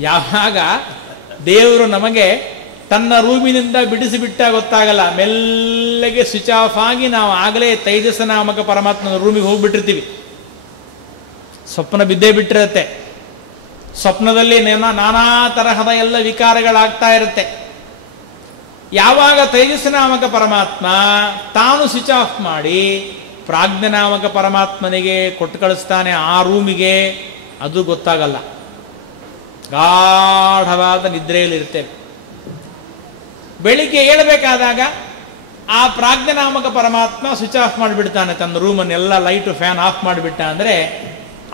ಯಾವಾಗ ದೇವರು ನಮಗೆ ತನ್ನ ರೂಮಿನಿಂದ ಬಿಡಿಸಿಬಿಟ್ಟ ಗೊತ್ತಾಗಲ್ಲ. ಮೆಲ್ಲಗೆ ಸ್ವಿಚ್ ಆಫ್ ಆಗಿ ನಾವು ಆಗಲೇ ತೈಜಸ ನಾಮಕ ಪರಮಾತ್ಮನ ರೂಮಿಗೆ ಹೋಗ್ಬಿಟ್ಟಿರ್ತೀವಿ. ಸ್ವಪ್ನ ಬಿದ್ದೇ ಬಿಟ್ಟಿರುತ್ತೆ. ಸ್ವಪ್ನದಲ್ಲಿ ನಾನಾ ತರಹದ ಎಲ್ಲ ವಿಕಾರಗಳಾಗ್ತಾ ಇರುತ್ತೆ. ಯಾವಾಗ ತೈಜಸ ನಾಮಕ ಪರಮಾತ್ಮ ತಾನು ಸ್ವಿಚ್ ಆಫ್ ಮಾಡಿ ಪ್ರಾಜ್ಞನಾಮಕ ಪರಮಾತ್ಮನಿಗೆ ಕೊಟ್ಟು ಕಳಿಸ್ತಾನೆ ಆ ರೂಮಿಗೆ, ಅದು ಗೊತ್ತಾಗಲ್ಲ. ಗಾಢವಾದ ನಿದ್ರೆಯಲ್ಲಿರ್ತೇವೆ. ಬೆಳಿಗ್ಗೆ ಏಳಬೇಕಾದಾಗ ಆ ಪ್ರಾಜ್ಞನಾಮಕ ಪರಮಾತ್ಮ ಸ್ವಿಚ್ ಆಫ್ ಮಾಡಿಬಿಡ್ತಾನೆ ತನ್ನ ರೂಮನ್ನೆಲ್ಲ, ಲೈಟು ಫ್ಯಾನ್ ಆಫ್ ಮಾಡಿಬಿಟ್ಟ ಅಂದರೆ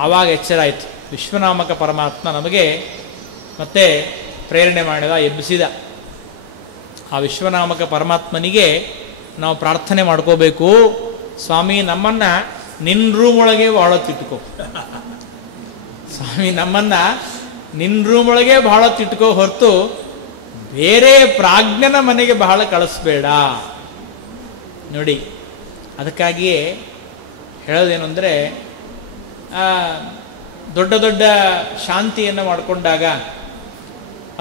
ಆವಾಗ ಎಚ್ಚರ ಆಯಿತು. ವಿಶ್ವನಾಮಕ ಪರಮಾತ್ಮ ನಮಗೆ ಮತ್ತೆ ಪ್ರೇರಣೆ ಮಾಡಿದ, ಎಬ್ಬಿಸಿದ. ಆ ವಿಶ್ವನಾಮಕ ಪರಮಾತ್ಮನಿಗೆ ನಾವು ಪ್ರಾರ್ಥನೆ ಮಾಡ್ಕೋಬೇಕು, ಸ್ವಾಮಿ ನಮ್ಮನ್ನ ನಿನ್ನ ರೂಮ್ ಒಳಗೆ ಬಹಳತ್ತಿಟ್ಕೋ, ಸ್ವಾಮಿ ನಮ್ಮನ್ನ ನಿನ್ನ ರೂಮ್ ಒಳಗೆ ಬಹಳತ್ತಿಟ್ಕೋ, ಹೊರತು ಬೇರೆ ಪ್ರಾಜ್ಞನ ಮನೆಗೆ ಬಹಳ ಕಳಿಸ್ಬೇಡ. ನೋಡಿ, ಅದಕ್ಕಾಗಿಯೇ ಹೇಳೋದೇನು ಅಂದರೆ, ದೊಡ್ಡ ದೊಡ್ಡ ಶಾಂತಿಯನ್ನು ಮಾಡಿಕೊಂಡಾಗ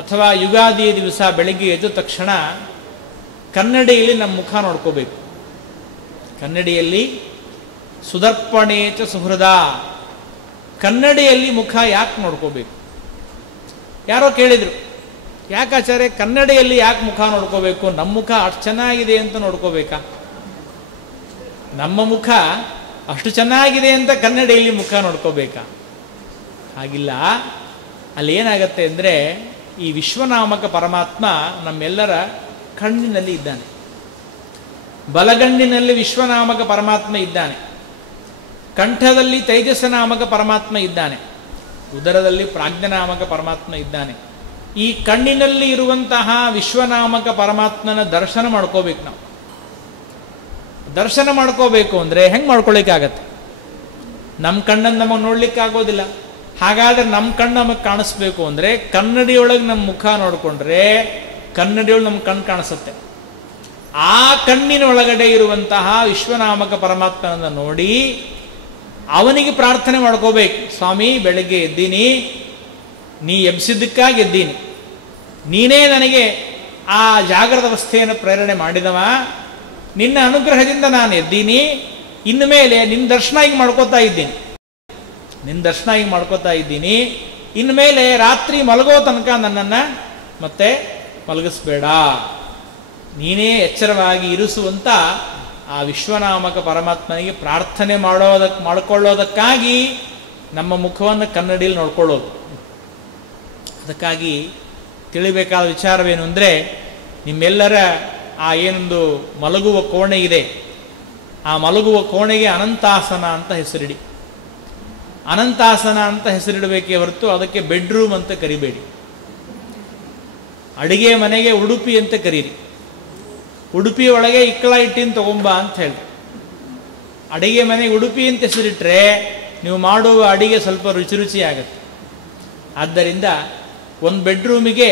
ಅಥವಾ ಯುಗಾದಿಯ ದಿವಸ ಬೆಳಿಗ್ಗೆ ಎದ್ದ ತಕ್ಷಣ ಕನ್ನಡಿಯಲ್ಲಿ ನಮ್ಮ ಮುಖ ನೋಡ್ಕೋಬೇಕು. ಕನ್ನಡಿಯಲ್ಲಿ ಸುದರ್ಪಣೇಚ ಸುಹೃದ, ಕನ್ನಡಿಯಲ್ಲಿ ಮುಖ ಯಾಕೆ ನೋಡ್ಕೋಬೇಕು? ಯಾರೋ ಕೇಳಿದರು, ಯಾಕಾಚಾರ್ಯ ಕನ್ನಡಿಯಲ್ಲಿ ಯಾಕೆ ಮುಖ ನೋಡ್ಕೋಬೇಕು? ನಮ್ಮ ಮುಖ ಅಷ್ಟು ಚೆನ್ನಾಗಿದೆ ಅಂತ ನೋಡ್ಕೋಬೇಕಾ? ನಮ್ಮ ಮುಖ ಅಷ್ಟು ಚೆನ್ನಾಗಿದೆ ಅಂತ ಕನ್ನಡಿಯಲ್ಲಿ ಮುಖ ನೋಡ್ಕೋಬೇಕಾ? ಹಾಗಿಲ್ಲ. ಅಲ್ಲಿ ಏನಾಗತ್ತೆ ಅಂದರೆ, ಈ ವಿಶ್ವನಾಮಕ ಪರಮಾತ್ಮ ನಮ್ಮೆಲ್ಲರ ಕಣ್ಣಿನಲ್ಲಿ ಇದ್ದಾನೆ. ಬಲಗಣ್ಣಿನಲ್ಲಿ ವಿಶ್ವನಾಮಕ ಪರಮಾತ್ಮ ಇದ್ದಾನೆ, ಕಂಠದಲ್ಲಿ ತೈಜಸ ನಾಮಕ ಪರಮಾತ್ಮ ಇದ್ದಾನೆ, ಉದರದಲ್ಲಿ ಪ್ರಾಜ್ಞನಾಮಕ ಪರಮಾತ್ಮ ಇದ್ದಾನೆ. ಈ ಕಣ್ಣಿನಲ್ಲಿ ಇರುವಂತಹ ವಿಶ್ವನಾಮಕ ಪರಮಾತ್ಮನ ದರ್ಶನ ಮಾಡ್ಕೋಬೇಕು. ನಾವು ದರ್ಶನ ಮಾಡ್ಕೋಬೇಕು ಅಂದರೆ ಹೆಂಗೆ ಮಾಡ್ಕೊಳ್ಳಿಕ್ಕಾಗತ್ತೆ? ನಮ್ಮ ಕಣ್ಣನ್ನು ನಮಗೆ ನೋಡ್ಲಿಕ್ಕಾಗೋದಿಲ್ಲ. ಹಾಗಾದ್ರೆ ನಮ್ಮ ಕಣ್ಣು ನಮಗೆ ಕಾಣಿಸ್ಬೇಕು ಅಂದರೆ ಕನ್ನಡಿಯೊಳಗೆ ನಮ್ಮ ಮುಖ ನೋಡಿಕೊಂಡ್ರೆ ಕನ್ನಡಿಯೊಳಗೆ ನಮ್ಮ ಕಣ್ಣು ಕಾಣಿಸುತ್ತೆ. ಆ ಕಣ್ಣಿನ ಒಳಗಡೆ ಇರುವಂತಹ ವಿಶ್ವನಾಮಕ ಪರಮಾತ್ಮನನ್ನು ನೋಡಿ ಅವನಿಗೆ ಪ್ರಾರ್ಥನೆ ಮಾಡ್ಕೋಬೇಕು. ಸ್ವಾಮಿ, ಬೆಳಗ್ಗೆ ಎದ್ದೀನಿ, ನೀ ಎಬ್ಸಿದ್ದಕ್ಕಾಗಿ ಎದ್ದೀನಿ, ನೀನೇ ನನಗೆ ಆ ಜಾಗೃತ ಅವಸ್ಥೆಯನ್ನು ಪ್ರೇರಣೆ ಮಾಡಿದವ, ನಿನ್ನ ಅನುಗ್ರಹದಿಂದ ನಾನು ಎದ್ದೀನಿ, ಇನ್ನು ಮೇಲೆ ನಿನ್ನ ದರ್ಶನ ಈಗ ಮಾಡ್ಕೋತಾ ಇದ್ದೀನಿ, ಇನ್ನು ಮೇಲೆ ರಾತ್ರಿ ಮಲಗೋ ತನಕ ನನ್ನನ್ನು ಮತ್ತೆ ಮಲಗಿಸ್ಬೇಡ, ನೀನೇ ಎಚ್ಚರವಾಗಿ ಇರಿಸುವಂತ ಆ ವಿಶ್ವನಾಮಕ ಪರಮಾತ್ಮನಿಗೆ ಪ್ರಾರ್ಥನೆ ಮಾಡಿಕೊಳ್ಳೋದಕ್ಕಾಗಿ ನಮ್ಮ ಮುಖವನ್ನು ಕನ್ನಡಿಯಲ್ಲಿ ನೋಡ್ಕೊಳ್ಳೋದು. ಅದಕ್ಕಾಗಿ ತಿಳಿಬೇಕಾದ ವಿಚಾರವೇನು ಅಂದರೆ, ನಿಮ್ಮೆಲ್ಲರ ಆ ಏನೊಂದು ಮಲಗುವ ಕೋಣೆ ಇದೆ, ಆ ಮಲಗುವ ಕೋಣೆಗೆ ಅನಂತಾಸನ ಅಂತ ಹೆಸರಿಡಿ. ಅನಂತಾಸನ ಅಂತ ಹೆಸರಿಡಬೇಕೇ ಹೊರತು ಅದಕ್ಕೆ ಬೆಡ್ರೂಮ್ ಅಂತ ಕರಿಬೇಡಿ. ಅಡಿಗೆ ಮನೆಗೆ ಉಡುಪಿ ಅಂತ ಕರೀರಿ. ಉಡುಪಿ ಒಳಗೆ ಇಕ್ಕಳ ಇಟ್ಟಿನ ತಗೊಂಬ ಅಂತ ಹೇಳಿ. ಅಡಿಗೆ ಮನೆಗೆ ಉಡುಪಿ ಅಂತ ಹೆಸರಿಟ್ರೆ ನೀವು ಮಾಡುವ ಅಡಿಗೆ ಸ್ವಲ್ಪ ರುಚಿ ಆಗುತ್ತೆ. ಆದ್ದರಿಂದ ಒಂದು ಬೆಡ್ರೂಮಿಗೆ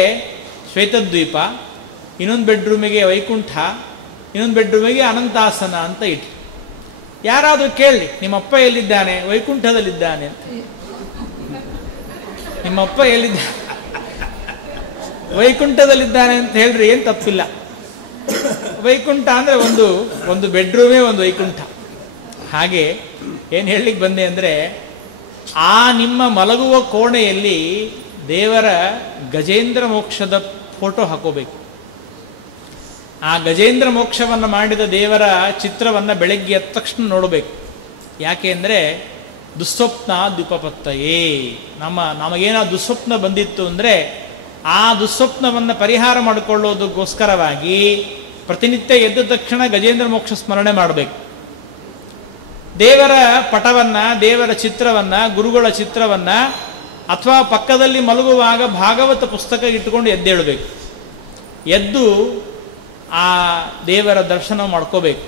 ಶ್ವೇತದ್ವೀಪ, ಇನ್ನೊಂದು ಬೆಡ್ರೂಮಿಗೆ ವೈಕುಂಠ, ಇನ್ನೊಂದು ಬೆಡ್ರೂಮಿಗೆ ಅನಂತಾಸನ ಅಂತ ಇಟ್ರಿ. ಯಾರಾದರೂ ಕೇಳಿ, ನಿಮ್ಮಪ್ಪ ಎಲ್ಲಿದ್ದಾನೆ? ವೈಕುಂಠದಲ್ಲಿದ್ದಾನೆ ಅಂತ. ನಿಮ್ಮಪ್ಪ ಎಲ್ಲಿದ್ದಾನೆ? ವೈಕುಂಠದಲ್ಲಿದ್ದಾನೆ ಅಂತ ಹೇಳ್ರಿ, ಏನು ತಪ್ಪಿಲ್ಲ. ವೈಕುಂಠ ಅಂದರೆ ಒಂದು ಬೆಡ್ರೂಮೇ ಒಂದು ವೈಕುಂಠ. ಹಾಗೆ ಏನು ಹೇಳಲಿಕ್ಕೆ ಬಂದೆ ಅಂದರೆ, ಆ ನಿಮ್ಮ ಮಲಗುವ ಕೋಣೆಯಲ್ಲಿ ದೇವರ ಗಜೇಂದ್ರ ಮೋಕ್ಷದ ಫೋಟೋ ಹಾಕೋಬೇಕು. ಆ ಗಜೇಂದ್ರ ಮೋಕ್ಷವನ್ನು ಮಾಡಿದ ದೇವರ ಚಿತ್ರವನ್ನು ಬೆಳಗ್ಗೆ ಎದ್ದ ತಕ್ಷಣ ನೋಡಬೇಕು. ಯಾಕೆ ಅಂದರೆ ದುಸ್ವಪ್ನ ದ್ವಿಪಪತ್ತಯೇ, ನಮಗೇನೋ ದುಸ್ವಪ್ನ ಬಂದಿತ್ತು ಅಂದರೆ ಆ ದುಸ್ವಪ್ನವನ್ನು ಪರಿಹಾರ ಮಾಡಿಕೊಳ್ಳೋದಕ್ಕೋಸ್ಕರವಾಗಿ ಪ್ರತಿನಿತ್ಯ ಎದ್ದ ತಕ್ಷಣ ಗಜೇಂದ್ರ ಮೋಕ್ಷ ಸ್ಮರಣೆ ಮಾಡಬೇಕು. ದೇವರ ಪಟವನ್ನು, ದೇವರ ಚಿತ್ರವನ್ನು, ಗುರುಗಳ ಚಿತ್ರವನ್ನು ಅಥವಾ ಪಕ್ಕದಲ್ಲಿ ಮಲಗುವಾಗ ಭಾಗವತ ಪುಸ್ತಕ ಇಟ್ಟುಕೊಂಡು ಎದ್ದೇಳಬೇಕು. ಎದ್ದು ಆ ದೇವರ ದರ್ಶನ ಮಾಡ್ಕೋಬೇಕು.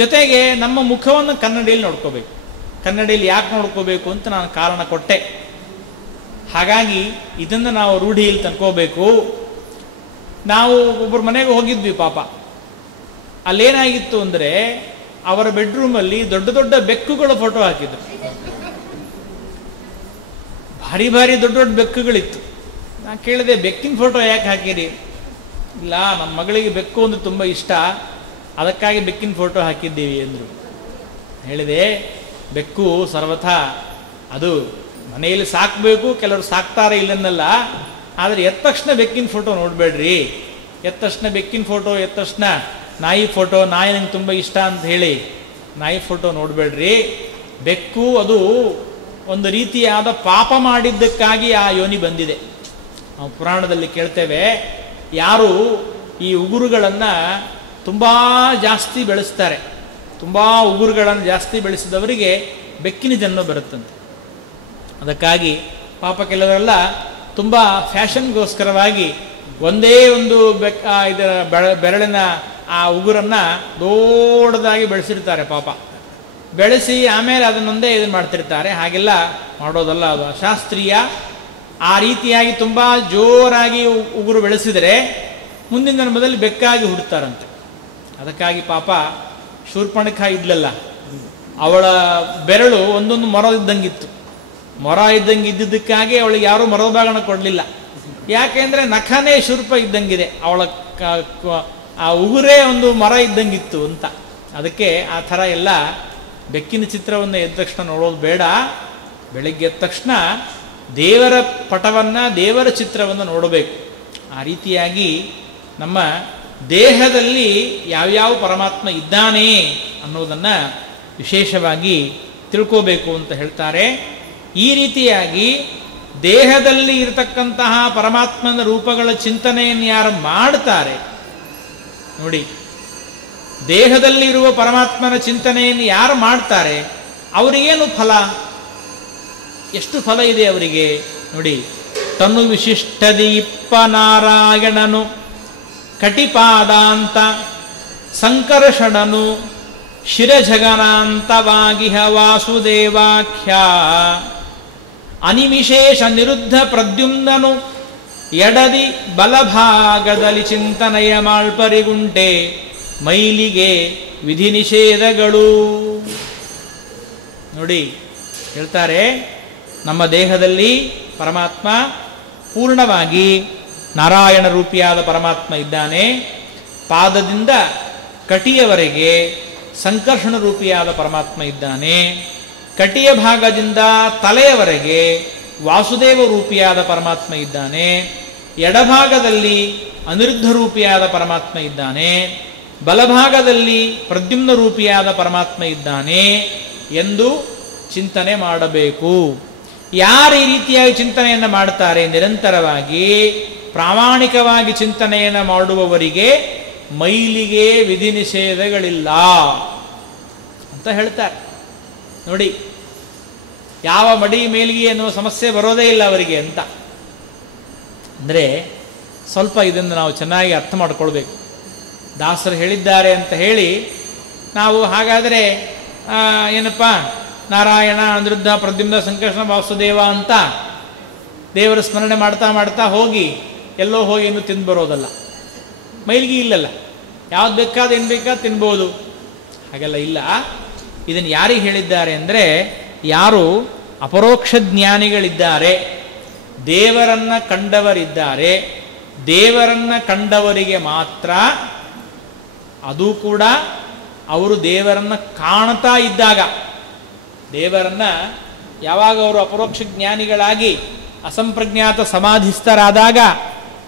ಜೊತೆಗೆ ನಮ್ಮ ಮುಖವನ್ನು ಕನ್ನಡಿಯಲ್ಲಿ ನೋಡ್ಕೋಬೇಕು. ಕನ್ನಡಿಯಲ್ಲಿ ಯಾಕೆ ನೋಡ್ಕೋಬೇಕು ಅಂತ ನಾನು ಕಾರಣ ಕೊಟ್ಟೆ. ಹಾಗಾಗಿ ಇದನ್ನು ನಾವು ರೂಢಿಯಲ್ಲಿ ತಂದ್ಕೋಬೇಕು. ನಾವು ಒಬ್ಬರ ಮನೆಗೆ ಹೋಗಿದ್ವಿ, ಪಾಪ ಅಲ್ಲೇನಾಗಿತ್ತು ಅಂದರೆ ಅವರ ಬೆಡ್ರೂಮಲ್ಲಿ ದೊಡ್ಡ ದೊಡ್ಡ ಬೆಕ್ಕುಗಳ ಫೋಟೋ ಹಾಕಿದ್ರು. ಭಾರಿ ಭಾರಿ ದೊಡ್ಡ ದೊಡ್ಡ ಬೆಕ್ಕುಗಳಿತ್ತು. ನಾನು ಕೇಳಿದೆ, ಬೆಕ್ಕಿನ ಫೋಟೋ ಯಾಕೆ ಹಾಕಿರಿ? ಇಲ್ಲ, ನಮ್ಮ ಮಗಳಿಗೆ ಬೆಕ್ಕು ಅಂದ್ರೆ ತುಂಬ ಇಷ್ಟ, ಅದಕ್ಕಾಗಿ ಬೆಕ್ಕಿನ ಫೋಟೋ ಹಾಕಿದ್ದೀವಿ ಅಂದರು. ಹೇಳಿದೆ, ಬೆಕ್ಕು ಸರ್ವಥಾ ಅದು ಮನೆಯಲ್ಲಿ ಸಾಕಬೇಕು, ಕೆಲವರು ಸಾಕ್ತಾರೆ ಇಲ್ಲನ್ನಲ್ಲ, ಆದರೆ ಎದ್ದ ತಕ್ಷಣ ಬೆಕ್ಕಿನ ಫೋಟೋ ನೋಡಬೇಡ್ರಿ. ಎದ್ದ ತಕ್ಷಣ ಬೆಕ್ಕಿನ ಫೋಟೋ, ಎದ್ದ ತಕ್ಷಣ ನಾಯಿ ಫೋಟೋ, ನಾಯಿ ನಂಗೆ ತುಂಬ ಇಷ್ಟ ಅಂತ ಹೇಳಿ ನಾಯಿ ಫೋಟೋ ನೋಡಬೇಡ್ರಿ. ಬೆಕ್ಕು ಅದು ಒಂದು ರೀತಿಯಾದ ಪಾಪ ಮಾಡಿದ್ದಕ್ಕಾಗಿ ಆ ಯೋನಿ ಬಂದಿದೆ. ನಾವು ಪುರಾಣದಲ್ಲಿ ಕೇಳ್ತೇವೆ, ಯಾರು ಈ ಉಗುರುಗಳನ್ನು ತುಂಬ ಜಾಸ್ತಿ ಬೆಳೆಸ್ತಾರೆ, ತುಂಬ ಉಗುರುಗಳನ್ನು ಜಾಸ್ತಿ ಬೆಳೆಸಿದವರಿಗೆ ಬೆಕ್ಕಿನ ಜನ್ಮ ಬರುತ್ತಂತೆ. ಅದಕ್ಕಾಗಿ ಪಾಪ ಕೆಲವರೆಲ್ಲ ತುಂಬ ಫ್ಯಾಷನ್ಗೋಸ್ಕರವಾಗಿ ಒಂದೇ ಒಂದು ಇದರ ಬೆರಳಿನ ಆ ಉಗುರನ್ನು ದೊಡ್ಡದಾಗಿ ಬೆಳೆಸಿರ್ತಾರೆ. ಪಾಪ ಬೆಳೆಸಿ ಆಮೇಲೆ ಅದನ್ನೊಂದೇ ಇದನ್ನು ಮಾಡ್ತಿರ್ತಾರೆ. ಹಾಗೆಲ್ಲ ಮಾಡೋದಲ್ಲ, ಅದು ಅಶಾಸ್ತ್ರೀಯ. ಆ ರೀತಿಯಾಗಿ ತುಂಬ ಜೋರಾಗಿ ಉಗುರು ಬೆಳೆಸಿದರೆ ಮುಂದಿನ ಜನ್ಮದಲ್ಲಿ ಬೆಕ್ಕಾಗಿ ಹುಡ್ತಾರಂತೆ. ಅದಕ್ಕಾಗಿ ಪಾಪ ಶೂರ್ಪಣಖ ಇದ್ಲಲ್ಲ, ಅವಳ ಬೆರಳು ಒಂದೊಂದು ಮೊರ ಇದ್ದಂಗಿತ್ತು. ಮೊರ ಇದ್ದಂಗೆ ಇದ್ದಿದ್ದಕ್ಕಾಗಿ ಅವಳಿಗೆ ಯಾರೂ ಮೊರದ ಭಾಗನ ಕೊಡಲಿಲ್ಲ. ಯಾಕೆಂದರೆ ನಖನೇ ಶೂರ್ಪ ಇದ್ದಂಗಿದೆ, ಅವಳ ಆ ಉಗುರೇ ಒಂದು ಮರ ಇದ್ದಂಗಿತ್ತು ಅಂತ. ಅದಕ್ಕೆ ಆ ಥರ ಎಲ್ಲ ಬೆಕ್ಕಿನ ಚಿತ್ರವನ್ನು ಎದ್ದ ತಕ್ಷಣ ನೋಡೋದು ಬೇಡ. ಬೆಳಿಗ್ಗೆ ಎದ್ದ ತಕ್ಷಣ ದೇವರ ಪಟವನ್ನು, ದೇವರ ಚಿತ್ರವನ್ನು ನೋಡಬೇಕು. ಆ ರೀತಿಯಾಗಿ ನಮ್ಮ ದೇಹದಲ್ಲಿ ಯಾವ್ಯಾವ ಪರಮಾತ್ಮ ಇದ್ದಾನೆ ಅನ್ನೋದನ್ನು ವಿಶೇಷವಾಗಿ ತಿಳ್ಕೋಬೇಕು ಅಂತ ಹೇಳ್ತಾರೆ. ಈ ರೀತಿಯಾಗಿ ದೇಹದಲ್ಲಿ ಇರತಕ್ಕಂತಹ ಪರಮಾತ್ಮನ ರೂಪಗಳ ಚಿಂತನೆಯನ್ನು ಯಾರು ಮಾಡ್ತಾರೆ ನೋಡಿ, ದೇಹದಲ್ಲಿರುವ ಪರಮಾತ್ಮನ ಚಿಂತನೆಯನ್ನು ಯಾರು ಮಾಡ್ತಾರೆ ಅವರಿಗೇನು ಫಲ, ಎಷ್ಟು ಫಲ ಇದೆ ಅವರಿಗೆ ನೋಡಿ. ತನು ವಿಶಿಷ್ಟದೀಪ ನಾರಾಯಣನು ಕಟಿಪಾದಾಂತ ಸಂಕರ್ಷಣನು ಶಿರಜಗನಾಂತವಾಗಿಹ ವಾಸುದೇವಾಖ್ಯ ಅನಿಮಿಶೇಷ ನಿರುದ್ಧ ಪ್ರದ್ಯುಮ್ನನು ಎಡದಿ ಬಲಭಾಗದಲ್ಲಿ ಚಿಂತನೆಯ ಮಾಳ್ಪರಿಗುಂಟೆ ಮೈಲಿಗೆ ವಿಧಿ ನಿಷೇಧಗಳು. ನೋಡಿ ಹೇಳ್ತಾರೆ, ನಮ್ಮ ದೇಹದಲ್ಲಿ ಪರಮಾತ್ಮ ಪೂರ್ಣವಾಗಿ ನಾರಾಯಣ ರೂಪಿಯಾದ ಪರಮಾತ್ಮ ಇದ್ದಾನೆ. ಪಾದದಿಂದ ಕಟಿಯವರೆಗೆ ಸಂಕರ್ಷಣ ರೂಪಿಯಾದ ಪರಮಾತ್ಮ ಇದ್ದಾನೆ. ಕಟಿಯ ಭಾಗದಿಂದ ತಲೆಯವರೆಗೆ ವಾಸುದೇವ ರೂಪಿಯಾದ ಪರಮಾತ್ಮ ಇದ್ದಾನೆ. ಎಡಭಾಗದಲ್ಲಿ ಅನಿರುದ್ಧ ರೂಪಿಯಾದ ಪರಮಾತ್ಮ ಇದ್ದಾನೆ. ಬಲಭಾಗದಲ್ಲಿ ಪ್ರದ್ಯುಮ್ನ ರೂಪಿಯಾದ ಪರಮಾತ್ಮ ಇದ್ದಾನೆ ಎಂದು ಚಿಂತನೆ ಮಾಡಬೇಕು. ಯಾರು ಈ ರೀತಿಯಾಗಿ ಚಿಂತನೆಯನ್ನು ಮಾಡ್ತಾರೆ, ನಿರಂತರವಾಗಿ ಪ್ರಾಮಾಣಿಕವಾಗಿ ಚಿಂತನೆಯನ್ನು ಮಾಡುವವರಿಗೆ ಮೈಲಿಗೆ ವಿಧಿ ನಿಷೇಧಗಳಿಲ್ಲ ಅಂತ ಹೇಳ್ತಾರೆ. ನೋಡಿ, ಯಾವ ಮಡಿ ಮೇಲಿಗೆ ಎನ್ನುವ ಸಮಸ್ಯೆ ಬರೋದೇ ಇಲ್ಲ ಅವರಿಗೆ ಅಂತ. ಅಂದರೆ ಸ್ವಲ್ಪ ಇದನ್ನು ನಾವು ಚೆನ್ನಾಗಿ ಅರ್ಥ ಮಾಡಿಕೊಳ್ಬೇಕು. ದಾಸರು ಹೇಳಿದ್ದಾರೆ ಅಂತ ಹೇಳಿ ನಾವು ಹಾಗಾದರೆ ಏನಪ್ಪ ನಾರಾಯಣ ಅನಿರುದ್ಧ ಪ್ರದ್ಯುಮ್ನ ಸಂಕರ್ಷಣ ವಾಸುದೇವ ಅಂತ ದೇವರ ಸ್ಮರಣೆ ಮಾಡ್ತಾ ಮಾಡ್ತಾ ಹೋಗಿ ಎಲ್ಲೋ ಹೋಗಿ ಇನ್ನೂ ತಿಂದು ಬರೋದಲ್ಲ. ಮೈಲಿಗೆ ಇಲ್ಲಲ್ಲ, ಯಾವ್ದು ಬೇಕಾದ ಏನು ಬೇಕಾದ ತಿನ್ಬೋದು, ಹಾಗೆಲ್ಲ ಇಲ್ಲ. ಇದನ್ನು ಯಾರಿಗೆ ಹೇಳಿದ್ದಾರೆ ಅಂದರೆ, ಯಾರು ಅಪರೋಕ್ಷ ಜ್ಞಾನಿಗಳಿದ್ದಾರೆ, ದೇವರನ್ನ ಕಂಡವರಿದ್ದಾರೆ, ದೇವರನ್ನ ಕಂಡವರಿಗೆ ಮಾತ್ರ, ಅದು ಕೂಡ ಅವರು ದೇವರನ್ನ ಕಾಣ್ತಾ ಇದ್ದಾಗ. ದೇವರನ್ನ ಯಾವಾಗ ಅವರು ಅಪರೋಕ್ಷ ಜ್ಞಾನಿಗಳಾಗಿ ಅಸಂಪ್ರಜ್ಞಾತ ಸಮಾಧಿಸ್ಥರಾದಾಗ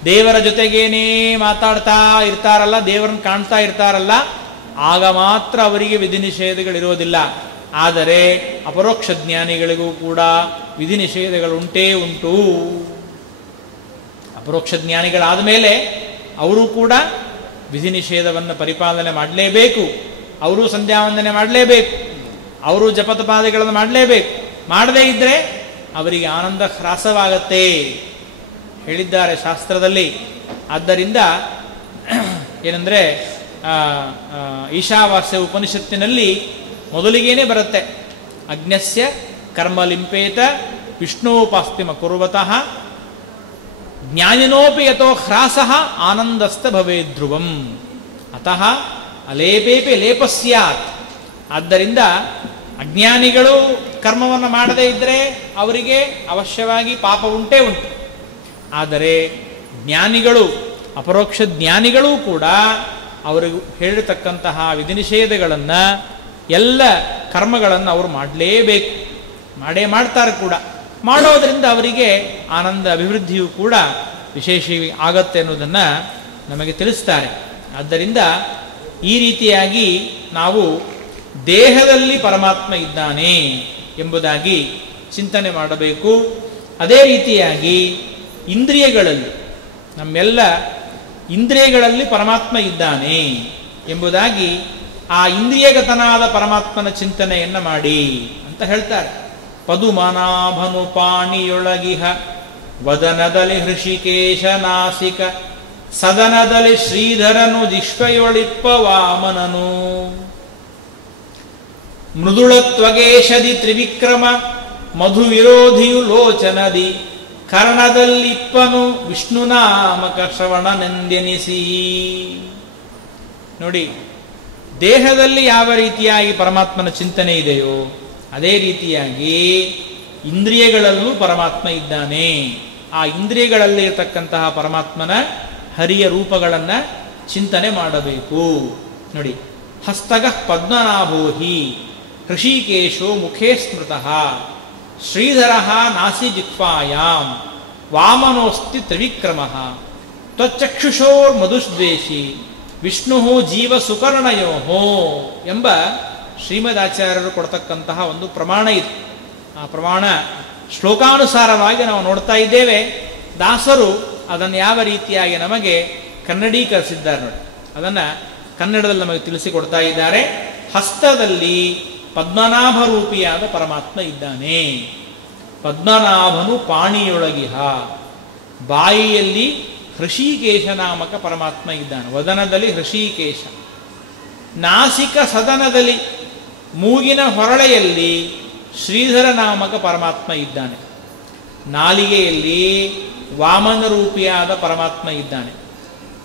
ದೇವರ ಜೊತೆಗೇನೇ ಮಾತಾಡ್ತಾ ಇರ್ತಾರಲ್ಲ, ದೇವರನ್ನ ಕಾಣ್ತಾ ಇರ್ತಾರಲ್ಲ, ಆಗ ಮಾತ್ರ ಅವರಿಗೆ ವಿಧಿ ನಿಷೇಧಗಳಿರೋದಿಲ್ಲ. ಆದರೆ ಅಪರೋಕ್ಷ ಜ್ಞಾನಿಗಳಿಗೂ ಕೂಡ ವಿಧಿ ನಿಷೇಧಗಳುಂಟೇ ಉಂಟು. ಅಪರೋಕ್ಷ ಜ್ಞಾನಿಗಳಾದ ಮೇಲೆ ಅವರು ಕೂಡ ವಿಧಿ ನಿಷೇಧವನ್ನು ಪರಿಪಾಲನೆ ಮಾಡಲೇಬೇಕು. ಅವರು ಸಂಧ್ಯಾವಂದನೆ ಮಾಡಲೇಬೇಕು, ಅವರು ಜಪತಪಾದಿಗಳನ್ನು ಮಾಡಲೇಬೇಕು. ಮಾಡದೇ ಇದ್ದರೆ ಅವರಿಗೆ ಆನಂದ ಹ್ರಾಸವಾಗತ್ತೆ ಹೇಳಿದ್ದಾರೆ ಶಾಸ್ತ್ರದಲ್ಲಿ. ಆದ್ದರಿಂದ ಏನಂದರೆ ಈಶಾವಾಸ್ಯ ಉಪನಿಷತ್ತಿನಲ್ಲಿ ಮೊದಲಿಗೇನೆ ಬರುತ್ತೆ, ಅಜ್ಞಸ್ಯ ಕರ್ಮಲಿಂಪೇತ ವಿಷ್ಣೋಪಾಸ್ತಿಮ ಕುರ್ವತಃ ಜ್ಞಾನಿನೋಪಿ ಯತೋ ಹ್ರಾಸಃ ಆನಂದಸ್ಥ ಭವೇ ಧ್ರುವಂ ಅತಃ ಅಲೇಪೇಪಿ ಲೇಪಸ್ಯಾತ್. ಆದ್ದರಿಂದ ಅಜ್ಞಾನಿಗಳು ಕರ್ಮವನ್ನು ಮಾಡದೇ ಇದ್ದರೆ ಅವರಿಗೆ ಅವಶ್ಯವಾಗಿ ಪಾಪ ಉಂಟೇ ಉಂಟು. ಆದರೆ ಜ್ಞಾನಿಗಳು, ಅಪರೋಕ್ಷ ಜ್ಞಾನಿಗಳೂ ಕೂಡ ಅವರಿಗೆ ಹೇಳಿರತಕ್ಕಂತಹ ವಿಧಿ ನಿಷೇಧಗಳನ್ನು, ಎಲ್ಲ ಕರ್ಮಗಳನ್ನು ಅವರು ಮಾಡಲೇಬೇಕು, ಮಾಡೇ ಮಾಡ್ತಾರೆ ಕೂಡ. ಮಾಡೋದರಿಂದ ಅವರಿಗೆ ಆನಂದ ಅಭಿವೃದ್ಧಿಯೂ ಕೂಡ ವಿಶೇಷ ಆಗತ್ತೆ ಅನ್ನೋದನ್ನು ನಮಗೆ ತಿಳಿಸ್ತಾರೆ. ಆದ್ದರಿಂದ ಈ ರೀತಿಯಾಗಿ ನಾವು ದೇಹದಲ್ಲಿ ಪರಮಾತ್ಮ ಇದ್ದಾನೆ ಎಂಬುದಾಗಿ ಚಿಂತನೆ ಮಾಡಬೇಕು. ಅದೇ ರೀತಿಯಾಗಿ ಇಂದ್ರಿಯಗಳಲ್ಲಿ, ನಮ್ಮೆಲ್ಲ ಇಂದ್ರಿಯಗಳಲ್ಲಿ ಪರಮಾತ್ಮ ಇದ್ದಾನೆ ಎಂಬುದಾಗಿ ಆ ಇಂದ್ರಿಯಗತನಾದ ಪರಮಾತ್ಮನ ಚಿಂತನೆಯನ್ನು ಮಾಡಿ ಅಂತ ಹೇಳ್ತಾರೆ. ಪದುಮನಾಭನು ಪಾಣಿಯೊಳಗಿಹ ವದನದಲ್ಲಿ ಹೃಷಿಕೇಶ ನಾಸಿಕ ಸದನದಲ್ಲಿ ಶ್ರೀಧರನು ಜಿಷ್ವಯೊಳಿಪ್ಪ ವಾಮನನು ಮೃದುಳತ್ವಗೇಶದಿ ತ್ರಿವಿಕ್ರಮ ಮಧು ವಿರೋಧಿಯು ಲೋಚನದಿ ಕರ್ಣದಲ್ಲಿಪ್ಪನು ವಿಷ್ಣುನಾಮಕ ಶ್ರವಣನೆಂದೆನಿಸಿ. ನೋಡಿ, ದೇಹದಲ್ಲಿ ಯಾವ ರೀತಿಯಾಗಿ ಪರಮಾತ್ಮನ ಚಿಂತನೆ ಇದೆಯೋ ಅದೇ ರೀತಿಯಾಗಿ ಇಂದ್ರಿಯಗಳಲ್ಲೂ ಪರಮಾತ್ಮ ಇದ್ದಾನೆ. ಆ ಇಂದ್ರಿಯಗಳಲ್ಲಿ ಇರತಕ್ಕಂತಹ ಪರಮಾತ್ಮನ ಹರಿಯ ರೂಪಗಳನ್ನು ಚಿಂತನೆ ಮಾಡಬೇಕು. ನೋಡಿ, ಹಸ್ತಗಃ ಪದ್ಮನಾಭೋಹಿ ಹೃಷಿಕೇಶೋ ಮುಖೇ ಸ್ಮೃತಃ ಶ್ರೀಧರ ನಾಸಿ ಜಿಹ್ವಾಯಾಂ ವಾಮನೋಸ್ತಿ ತ್ರಿವಿಕ್ರಮಃ ತ್ವಚ್ಚಕ್ಷುಷೋರ್ ಮಧುಸ್ವೇಷಿ ವಿಷ್ಣು ಜೀವ ಸುಕರ್ಣಯೋ ಎಂಬ ಶ್ರೀಮದಾಚಾರ್ಯರು ಕೊಡ್ತಕ್ಕಂತಹ ಒಂದು ಪ್ರಮಾಣ ಇದೆ. ಆ ಪ್ರಮಾಣ ಶ್ಲೋಕಾನುಸಾರವಾಗಿ ನಾವು ನೋಡ್ತಾ ಇದ್ದೇವೆ. ದಾಸರು ಅದನ್ನು ಯಾವ ರೀತಿಯಾಗಿ ನಮಗೆ ಕನ್ನಡೀಕರಿಸಿದ್ದಾರೆ ನೋಡಿ, ಅದನ್ನು ಕನ್ನಡದಲ್ಲಿ ನಮಗೆ ತಿಳಿಸಿಕೊಡ್ತಾ ಇದ್ದಾರೆ. ಹಸ್ತದಲ್ಲಿ ಪದ್ಮನಾಭ ರೂಪಿಯಾದ ಪರಮಾತ್ಮ ಇದ್ದಾನೆ. ಪದ್ಮನಾಭನು ಪಾಣಿಯೊಳಗಿಹ, ಬಾಯಿಯಲ್ಲಿ ಹೃಷಿಕೇಶ ನಾಮಕ ಪರಮಾತ್ಮ ಇದ್ದಾನೆ. ವದನದಲ್ಲಿ ಹೃಷಿಕೇಶ, ನಾಸಿಕ ಸದನದಲ್ಲಿ ಮೂಗಿನ ಹೊರಳೆಯಲ್ಲಿ ಶ್ರೀಧರ ನಾಮಕ ಪರಮಾತ್ಮ ಇದ್ದಾನೆ. ನಾಲಿಗೆಯಲ್ಲಿ ವಾಮನ ರೂಪಿಯಾದ ಪರಮಾತ್ಮ ಇದ್ದಾನೆ.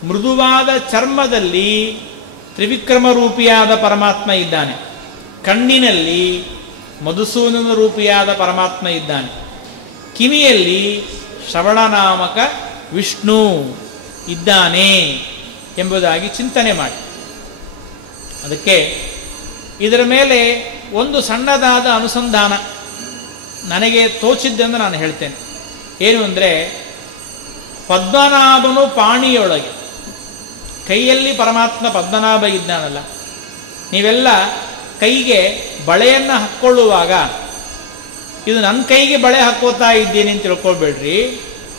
ಮೃದುವಾದ ಚರ್ಮದಲ್ಲಿ ತ್ರಿವಿಕ್ರಮ ರೂಪಿಯಾದ ಪರಮಾತ್ಮ ಇದ್ದಾನೆ. ಕಣ್ಣಿನಲ್ಲಿ ಮಧುಸೂದನ ರೂಪಿಯಾದ ಪರಮಾತ್ಮ ಇದ್ದಾನೆ. ಕಿವಿಯಲ್ಲಿ ಶ್ರವಣ ನಾಮಕ ವಿಷ್ಣು ಇದ್ದಾನೆ ಎಂಬುದಾಗಿ ಚಿಂತನೆ ಮಾಡಿ. ಅದಕ್ಕೆ ಇದರ ಮೇಲೆ ಒಂದು ಸಣ್ಣದಾದ ಅನುಸಂಧಾನ ನನಗೆ ತೋಚಿದ್ದೆಂದು ನಾನು ಹೇಳ್ತೇನೆ. ಏನು ಅಂದರೆ, ಪದ್ಮನಾಭನು ಪಾಣಿಯೊಳಗೆ, ಕೈಯಲ್ಲಿ ಪರಮಾತ್ಮ ಪದ್ಮನಾಭ ಇದ್ದಾನಲ್ಲ, ನೀವೆಲ್ಲ ಕೈಗೆ ಬಳೆಯನ್ನು ಹಾಕ್ಕೊಳ್ಳುವಾಗ ಇದು ನನ್ನ ಕೈಗೆ ಬಳೆ ಹಾಕೋತಾ ಇದ್ದೀನಿ ಅಂತ ತಿಳ್ಕೊಳ್ಬೇಡ್ರಿ.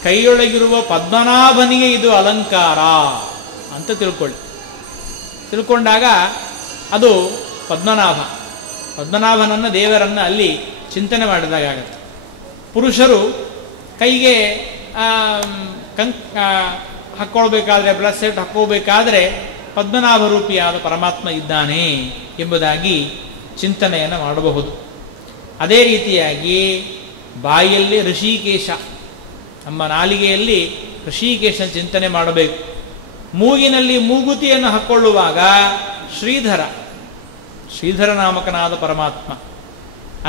ಕೈಯೊಳಗಿರುವ ಪದ್ಮನಾಭನಿಗೆ ಇದು ಅಲಂಕಾರ ಅಂತ ತಿಳ್ಕೊಂಡಾಗ ಅದು ಪದ್ಮನಾಭನನ್ನು ದೇವರನ್ನು ಅಲ್ಲಿ ಚಿಂತನೆ ಮಾಡಿದಾಗತ್ತೆ. ಪುರುಷರು ಕೈಗೆ ಹಾಕ್ಕೊಳ್ಬೇಕಾದ್ರೆ, ಬ್ರಾಸ್ಲೆಟ್ ಹಾಕ್ಕೋಬೇಕಾದ್ರೆ ಪದ್ಮನಾಭ ರೂಪಿಯಾದ ಪರಮಾತ್ಮ ಇದ್ದಾನೆ ಎಂಬುದಾಗಿ ಚಿಂತನೆಯನ್ನು ಮಾಡಬಹುದು. ಅದೇ ರೀತಿಯಾಗಿ ಬಾಯಿಯಲ್ಲಿ ಹೃಷಿಕೇಶ, ನಮ್ಮ ನಾಲಿಗೆಯಲ್ಲಿ ಹೃಷಿಕೇಶನ ಚಿಂತನೆ ಮಾಡಬೇಕು. ಮೂಗಿನಲ್ಲಿ ಮೂಗುತಿಯನ್ನು ಹಾಕ್ಕೊಳ್ಳುವಾಗ ಶ್ರೀಧರ ನಾಮಕನಾದ ಪರಮಾತ್ಮ.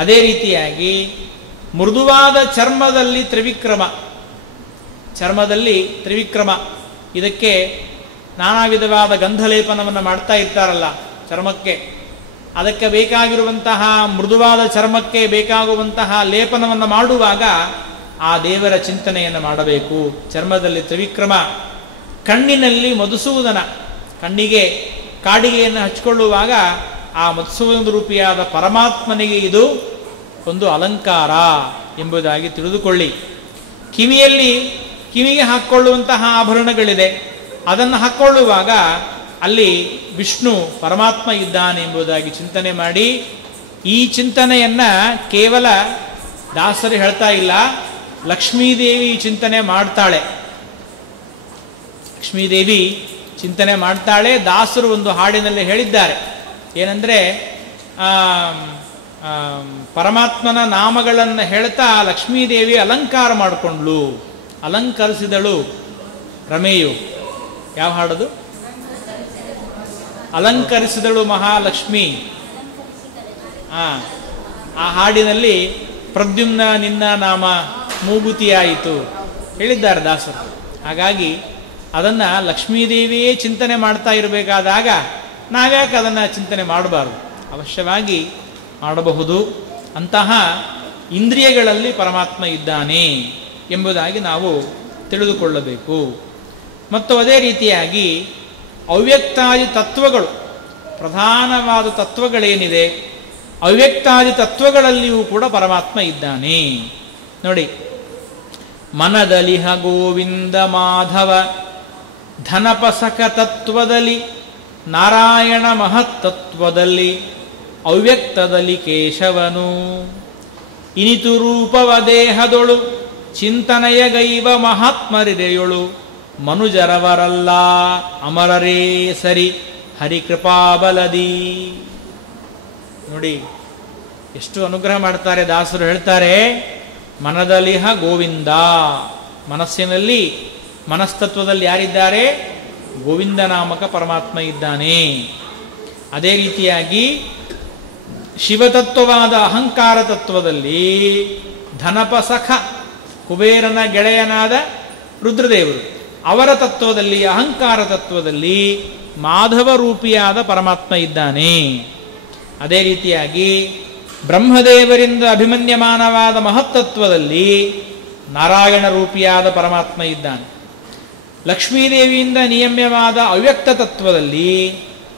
ಅದೇ ರೀತಿಯಾಗಿ ಮೃದುವಾದ ಚರ್ಮದಲ್ಲಿ ತ್ರಿವಿಕ್ರಮ, ಇದಕ್ಕೆ ನಾನಾ ವಿಧವಾದ ಗಂಧಲೇಪನವನ್ನು ಮಾಡ್ತಾ ಇರ್ತಾರಲ್ಲ ಚರ್ಮಕ್ಕೆ, ಅದಕ್ಕೆ ಬೇಕಾಗಿರುವಂತಹ ಮೃದುವಾದ ಚರ್ಮಕ್ಕೆ ಬೇಕಾಗುವಂತಹ ಲೇಪನವನ್ನು ಮಾಡುವಾಗ ಆ ದೇವರ ಚಿಂತನೆಯನ್ನು ಮಾಡಬೇಕು. ಚರ್ಮದಲ್ಲಿ ತ್ರಿವಿಕ್ರಮ, ಕಣ್ಣಿನಲ್ಲಿ ಮಧುಸೂದನ, ಕಣ್ಣಿಗೆ ಕಾಡಿಗೆಯನ್ನು ಹಚ್ಚಿಕೊಳ್ಳುವಾಗ ಆ ಮಧುಸೂದನ ರೂಪಿಯಾದ ಪರಮಾತ್ಮನಿಗೆ ಇದು ಒಂದು ಅಲಂಕಾರ ಎಂಬುದಾಗಿ ತಿಳಿದುಕೊಳ್ಳಿ. ಕಿವಿಗೆ ಹಾಕ್ಕೊಳ್ಳುವಂತಹ ಆಭರಣಗಳಿದೆ, ಅದನ್ನು ಹಾಕ್ಕೊಳ್ಳುವಾಗ ಅಲ್ಲಿ ವಿಷ್ಣು ಪರಮಾತ್ಮ ಇದ್ದಾನೆ ಎಂಬುದಾಗಿ ಚಿಂತನೆ ಮಾಡಿ. ಈ ಚಿಂತನೆಯನ್ನ ಕೇವಲ ದಾಸರು ಹೇಳ್ತಾ ಇಲ್ಲ, ಲಕ್ಷ್ಮೀದೇವಿ ಚಿಂತನೆ ಮಾಡ್ತಾಳೆ. ಲಕ್ಷ್ಮೀದೇವಿ ಚಿಂತನೆ ಮಾಡ್ತಾಳೆ. ದಾಸರು ಒಂದು ಹಾಡಿನಲ್ಲಿ ಹೇಳಿದ್ದಾರೆ, ಏನಂದ್ರೆ ಪರಮಾತ್ಮನ ನಾಮಗಳನ್ನು ಹೇಳ್ತಾ ಲಕ್ಷ್ಮೀದೇವಿ ಅಲಂಕಾರ ಮಾಡಿಕೊಂಡ್ಲು, ಅಲಂಕರಿಸಿದಳು ರಮೆಯು. ಯಾವ ಹಾಡದು? ಅಲಂಕರಿಸಿದಳು ಮಹಾಲಕ್ಷ್ಮಿ. ಆ ಹಾಡಿನಲ್ಲಿ ಪ್ರದ್ಯುಮ್ನ ನಿನ್ನ ನಾಮ ಮೂಗುತಿಯಾಯಿತು ಹೇಳಿದ್ದಾರೆ ದಾಸರು. ಹಾಗಾಗಿ ಅದನ್ನ ಲಕ್ಷ್ಮೀದೇವಿಯೇ ಚಿಂತನೆ ಮಾಡ್ತಾ ಇರಬೇಕಾದಾಗ ನಾವ್ಯಾಕೆ ಅದನ್ನು ಚಿಂತನೆ ಮಾಡಬಾರದು? ಅವಶ್ಯವಾಗಿ ಮಾಡಬಹುದು. ಅಂತಹ ಇಂದ್ರಿಯಗಳಲ್ಲಿ ಪರಮಾತ್ಮ ಇದ್ದಾನೆ ಎಂಬುದಾಗಿ ನಾವು ತಿಳಿದುಕೊಳ್ಳಬೇಕು. ಮತ್ತು ಅದೇ ರೀತಿಯಾಗಿ ಅವ್ಯಕ್ತಾದಿ ತತ್ವಗಳು ಪ್ರಧಾನವಾದ ತತ್ವಗಳೇನಿದೆ ಅವ್ಯಕ್ತಾದಿ ತತ್ವಗಳಲ್ಲಿಯೂ ಕೂಡ ಪರಮಾತ್ಮ ಇದ್ದಾನೆ. ನೋಡಿ, ಮನದಲಿಹ ಗೋವಿಂದ ಮಾಧವ ಧನಪಸಕ ತತ್ವದಲ್ಲಿ, ನಾರಾಯಣ ಮಹತ್ತತ್ವದಲ್ಲಿ, ಅವ್ಯಕ್ತದಲ್ಲಿ ಕೇಶವನು, ಇನಿತು ರೂಪವ ದೇಹದೊಳು ಚಿಂತನೆಯಗೈವ ಮಹಾತ್ಮರಿರೆಯೊಳು, ಮನುಜರವರಲ್ಲ ಅಮರರೇ ಸರಿ ಹರಿಕೃಪಾಬಲದಿ. ನೋಡಿ ಎಷ್ಟು ಅನುಗ್ರಹ ಮಾಡ್ತಾರೆ ದಾಸರು. ಹೇಳ್ತಾರೆ, ಮನದಲಿಹ ಗೋವಿಂದ, ಮನಸ್ಸಿನಲ್ಲಿ ಮನಸ್ತತ್ವದಲ್ಲಿ ಯಾರಿದ್ದಾರೆ? ಗೋವಿಂದ ನಾಮಕ ಪರಮಾತ್ಮ ಇದ್ದಾನೆ. ಅದೇ ರೀತಿಯಾಗಿ ಶಿವತತ್ವವಾದ ಅಹಂಕಾರ ತತ್ವದಲ್ಲಿ ಧನಪಸಖ ಕುಬೇರನ ಗೆಳೆಯನಾದ ರುದ್ರದೇವರು, ಅವರ ತತ್ವದಲ್ಲಿ ಅಹಂಕಾರ ತತ್ವದಲ್ಲಿ ಮಾಧವ ರೂಪಿಯಾದ ಪರಮಾತ್ಮ ಇದ್ದಾನೆ. ಅದೇ ರೀತಿಯಾಗಿ ಬ್ರಹ್ಮದೇವರಿಂದ ಅಭಿಮನ್ಯಮಾನವಾದ ಮಹತ್ತತ್ವದಲ್ಲಿ ನಾರಾಯಣ ರೂಪಿಯಾದ ಪರಮಾತ್ಮ ಇದ್ದಾನೆ. ಲಕ್ಷ್ಮೀದೇವಿಯಿಂದ ನಿಯಮ್ಯವಾದ ಅವ್ಯಕ್ತ ತತ್ವದಲ್ಲಿ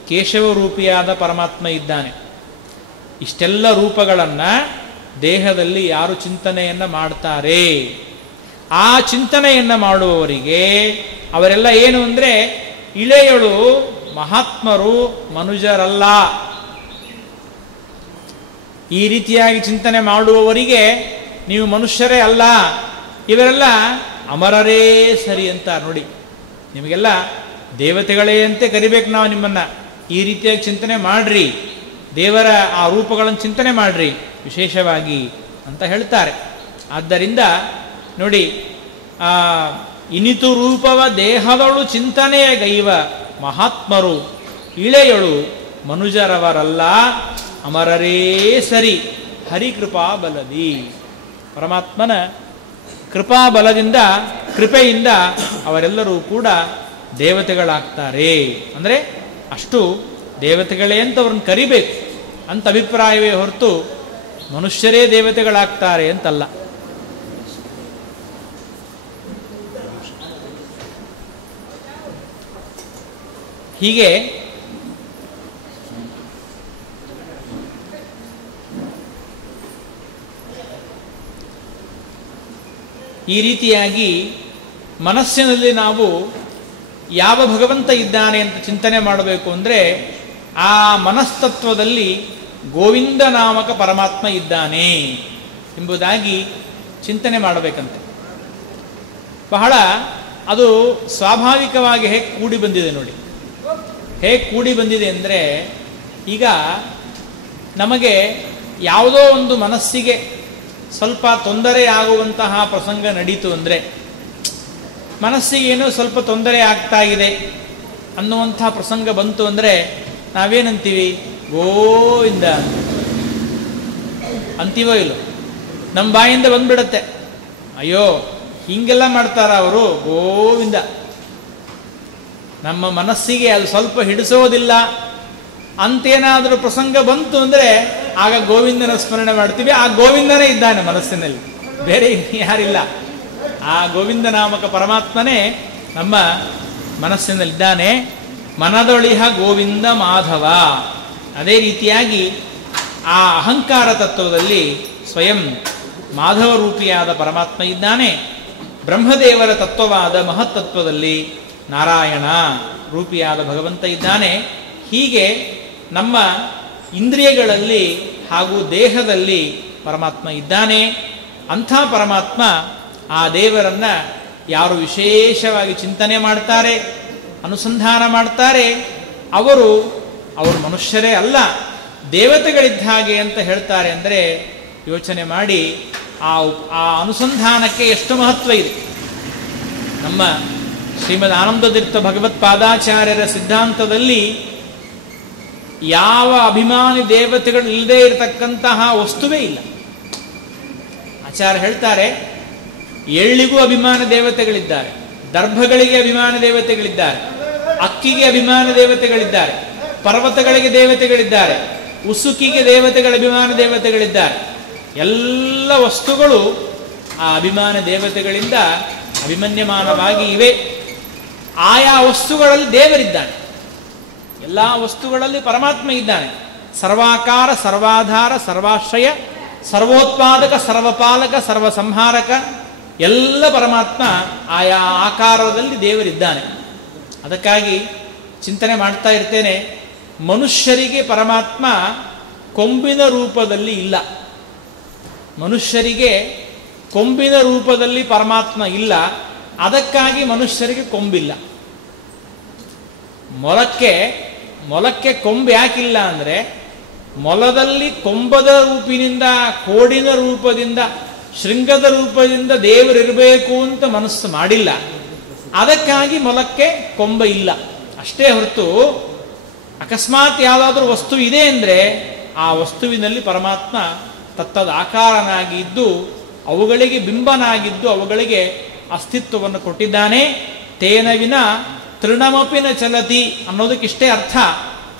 ಕೇಶವ ರೂಪಿಯಾದ ಪರಮಾತ್ಮ ಇದ್ದಾನೆ. ಇಷ್ಟೆಲ್ಲ ರೂಪಗಳನ್ನು ದೇಹದಲ್ಲಿ ಯಾರು ಚಿಂತನೆಯನ್ನು ಮಾಡ್ತಾರೆ, ಆ ಚಿಂತನೆಯನ್ನು ಮಾಡುವವರಿಗೆ ಅವರೆಲ್ಲ ಏನು ಅಂದರೆ ಇಳೆಯಳು ಮಹಾತ್ಮರು, ಮನುಜರಲ್ಲ. ಈ ರೀತಿಯಾಗಿ ಚಿಂತನೆ ಮಾಡುವವರಿಗೆ ನೀವು ಮನುಷ್ಯರೇ ಅಲ್ಲ, ಇವರೆಲ್ಲ ಅಮರರೇ ಸರಿ ಅಂತ. ನೋಡಿ, ನಿಮಗೆಲ್ಲ ದೇವತೆಗಳೇ ಅಂತೆ ಕರಿಬೇಕು ನಾವು ನಿಮ್ಮನ್ನು. ಈ ರೀತಿಯಾಗಿ ಚಿಂತನೆ ಮಾಡ್ರಿ, ದೇವರ ಆ ರೂಪಗಳನ್ನು ಚಿಂತನೆ ಮಾಡ್ರಿ ವಿಶೇಷವಾಗಿ ಅಂತ ಹೇಳ್ತಾರೆ. ಆದ್ದರಿಂದ ನೋಡಿ, ಇನಿತು ರೂಪವ ದೇಹದೊಳು ಚಿಂತನೆಯ ಗೈವ ಮಹಾತ್ಮರು ಇಳೆಯಳು ಮನುಜರವರಲ್ಲ ಅಮರರೇ ಸರಿ ಹರಿಕೃಪಾಬಲದಿ. ಪರಮಾತ್ಮನ ಕೃಪಾಬಲದಿಂದ, ಕೃಪೆಯಿಂದ ಅವರೆಲ್ಲರೂ ಕೂಡ ದೇವತೆಗಳಾಗ್ತಾರೆ. ಅಂದರೆ ಅಷ್ಟು ದೇವತೆಗಳೇ ಅಂತ ಅವ್ರನ್ನ ಕರಿಬೇಕು ಅಂತ ಅಭಿಪ್ರಾಯವೇ ಹೊರತು ಮನುಷ್ಯರೇ ದೇವತೆಗಳಾಗ್ತಾರೆ ಅಂತಲ್ಲ. ಹೀಗೆ ಈ ರೀತಿಯಾಗಿ ಮನಸ್ಸಿನಲ್ಲಿ ನಾವು ಯಾವ ಭಗವಂತ ಇದ್ದಾನೆ ಅಂತ ಚಿಂತನೆ ಮಾಡಬೇಕು ಅಂದರೆ ಆ ಮನಸ್ತತ್ವದಲ್ಲಿ ಗೋವಿಂದ ನಾಮಕ ಪರಮಾತ್ಮ ಇದ್ದಾನೆ ಎಂಬುದಾಗಿ ಚಿಂತನೆ ಮಾಡಬೇಕಂತೆ. ಬಹಳ ಅದು ಸ್ವಾಭಾವಿಕವಾಗಿ ಹೇಗೆ ಕೂಡಿ ಬಂದಿದೆ ನೋಡಿ. ಹೇಗೆ ಕೂಡಿ ಬಂದಿದೆ ಅಂದರೆ, ಈಗ ನಮಗೆ ಯಾವುದೋ ಒಂದು ಮನಸ್ಸಿಗೆ ಸ್ವಲ್ಪ ತೊಂದರೆ ಆಗುವಂತಹ ಪ್ರಸಂಗ ನಡೀತು ಅಂದರೆ, ಮನಸ್ಸಿಗೆ ಏನೋ ಸ್ವಲ್ಪ ತೊಂದರೆ ಆಗ್ತಾ ಇದೆ ಅನ್ನುವಂಥ ಪ್ರಸಂಗ ಬಂತು ಅಂದರೆ ನಾವೇನಂತೀವಿ? ಗೋವಿಂದ ಅಂತೀವೋ ಇಲ್ಲೋ? ನಮ್ಮ ಬಾಯಿಂದ ಬಂದ್ಬಿಡತ್ತೆ, ಅಯ್ಯೋ ಹಿಂಗೆಲ್ಲ ಮಾಡ್ತಾರ ಅವರು, ಗೋವಿಂದ. ನಮ್ಮ ಮನಸ್ಸಿಗೆ ಅದು ಸ್ವಲ್ಪ ಹಿಡಿಸೋದಿಲ್ಲ ಅಂತೇನಾದರೂ ಪ್ರಸಂಗ ಬಂತು ಅಂದರೆ ಆಗ ಗೋವಿಂದನ ಸ್ಮರಣೆ ಮಾಡ್ತೀವಿ. ಆ ಗೋವಿಂದನೇ ಇದ್ದಾನೆ ಮನಸ್ಸಿನಲ್ಲಿ, ಬೇರೆ ಯಾರಿಲ್ಲ. ಆ ಗೋವಿಂದ ನಾಮಕ ಪರಮಾತ್ಮನೇ ನಮ್ಮ ಮನಸ್ಸಿನಲ್ಲಿದ್ದಾನೆ. ಮನದೊಳಿಹ ಗೋವಿಂದ ಮಾಧವ. ಅದೇ ರೀತಿಯಾಗಿ ಆ ಅಹಂಕಾರ ತತ್ವದಲ್ಲಿ ಸ್ವಯಂ ಮಾಧವ ರೂಪಿಯಾದ ಪರಮಾತ್ಮ ಇದ್ದಾನೆ. ಬ್ರಹ್ಮದೇವರ ತತ್ವವಾದ ಮಹತ್ತತ್ವದಲ್ಲಿ ನಾರಾಯಣ ರೂಪಿಯಾದ ಭಗವಂತ ಇದ್ದಾನೆ. ಹೀಗೆ ನಮ್ಮ ಇಂದ್ರಿಯಗಳಲ್ಲಿ ಹಾಗೂ ದೇಹದಲ್ಲಿ ಪರಮಾತ್ಮ ಇದ್ದಾನೆ. ಅಂಥ ಪರಮಾತ್ಮ, ಆ ದೇವರನ್ನ ಯಾರು ವಿಶೇಷವಾಗಿ ಚಿಂತನೆ ಮಾಡ್ತಾರೆ, ಅನುಸಂಧಾನ ಮಾಡ್ತಾರೆ, ಅವರು ಮನುಷ್ಯರೇ ಅಲ್ಲ, ದೇವತೆಗಳಿದ್ದ ಹಾಗೆ ಅಂತ ಹೇಳ್ತಾರೆ. ಅಂದರೆ ಯೋಚನೆ ಮಾಡಿ ಆ ಅನುಸಂಧಾನಕ್ಕೆ ಎಷ್ಟು ಮಹತ್ವ ಇದೆ. ನಮ್ಮ ಶ್ರೀಮದ್ ಆನಂದತೀರ್ಥ ಭಗವತ್ಪಾದಾಚಾರ್ಯರ ಸಿದ್ಧಾಂತದಲ್ಲಿ ಯಾವ ಅಭಿಮಾನಿ ದೇವತೆಗಳು ಇಲ್ಲದೇ ಇರತಕ್ಕಂತಹ ವಸ್ತುವೇ ಇಲ್ಲ. ಆಚಾರ್ಯ ಹೇಳ್ತಾರೆ, ಎಳ್ಳಿಗೂ ಅಭಿಮಾನ ದೇವತೆಗಳಿದ್ದಾರೆ, ದರ್ಭಗಳಿಗೆ ಅಭಿಮಾನ ದೇವತೆಗಳಿದ್ದಾರೆ, ಅಕ್ಕಿಗೆ ಅಭಿಮಾನ ದೇವತೆಗಳಿದ್ದಾರೆ, ಪರ್ವತಗಳಿಗೆ ದೇವತೆಗಳಿದ್ದಾರೆ, ಉಸುಕಿಗೆ ದೇವತೆಗಳ ಅಭಿಮಾನ ದೇವತೆಗಳಿದ್ದಾರೆ. ಎಲ್ಲ ವಸ್ತುಗಳು ಆ ಅಭಿಮಾನ ದೇವತೆಗಳಿಂದ ಅಭಿಮನ್ಯಮಾನವಾಗಿ ಇವೆ. ಆಯಾ ವಸ್ತುಗಳಲ್ಲಿ ದೇವರಿದ್ದಾನೆ. ಎಲ್ಲ ವಸ್ತುಗಳಲ್ಲಿ ಪರಮಾತ್ಮ ಇದ್ದಾನೆ. ಸರ್ವಾಕಾರ, ಸರ್ವಾಧಾರ, ಸರ್ವಾಶ್ರಯ, ಸರ್ವೋತ್ಪಾದಕ, ಸರ್ವಪಾಲಕ, ಸರ್ವಸಂಹಾರಕ, ಎಲ್ಲ ಪರಮಾತ್ಮ ಆಯಾ ಆಕಾರದಲ್ಲಿ ದೇವರಿದ್ದಾನೆ. ಅದಕ್ಕಾಗಿ ಚಿಂತನೆ ಮಾಡ್ತಾ ಇರ್ತೇನೆ, ಮನುಷ್ಯರಿಗೆ ಪರಮಾತ್ಮ ಕೊಂಬಿನ ರೂಪದಲ್ಲಿ ಇಲ್ಲ. ಮನುಷ್ಯರಿಗೆ ಕೊಂಬಿನ ರೂಪದಲ್ಲಿ ಪರಮಾತ್ಮ ಇಲ್ಲ. ಅದಕ್ಕಾಗಿ ಮನುಷ್ಯರಿಗೆ ಕೊಂಬಿಲ್ಲ. ಮೊಲಕ್ಕೆ ಕೊಂಬು ಯಾಕಿಲ್ಲ ಅಂದರೆ, ಮೊಲದಲ್ಲಿ ಕೊಂಬದ ರೂಪಿನಿಂದ, ಕೋಡಿನ ರೂಪದಿಂದ, ಶೃಂಗದ ರೂಪದಿಂದ ದೇವರಿರಬೇಕು ಅಂತ ಮನಸ್ಸು ಮಾಡಿಲ್ಲ. ಅದಕ್ಕಾಗಿ ಮೊಲಕ್ಕೆ ಕೊಂಬ ಇಲ್ಲ ಅಷ್ಟೇ ಹೊರತು, ಅಕಸ್ಮಾತ್ ಯಾವುದಾದ್ರೂ ವಸ್ತು ಇದೆ ಅಂದರೆ ಆ ವಸ್ತುವಿನಲ್ಲಿ ಪರಮಾತ್ಮ ತತ್ತದ ಆಕಾರನಾಗಿ ಇದ್ದು, ಅವುಗಳಿಗೆ ಬಿಂಬನಾಗಿದ್ದು, ಅವುಗಳಿಗೆ ಅಸ್ತಿತ್ವವನ್ನು ಕೊಟ್ಟಿದ್ದಾನೆ. ತೇನ ವಿನ ತೃಣಮಪಿನ ಚಲತಿ ಅನ್ನೋದಕ್ಕಿಷ್ಟೇ ಅರ್ಥ.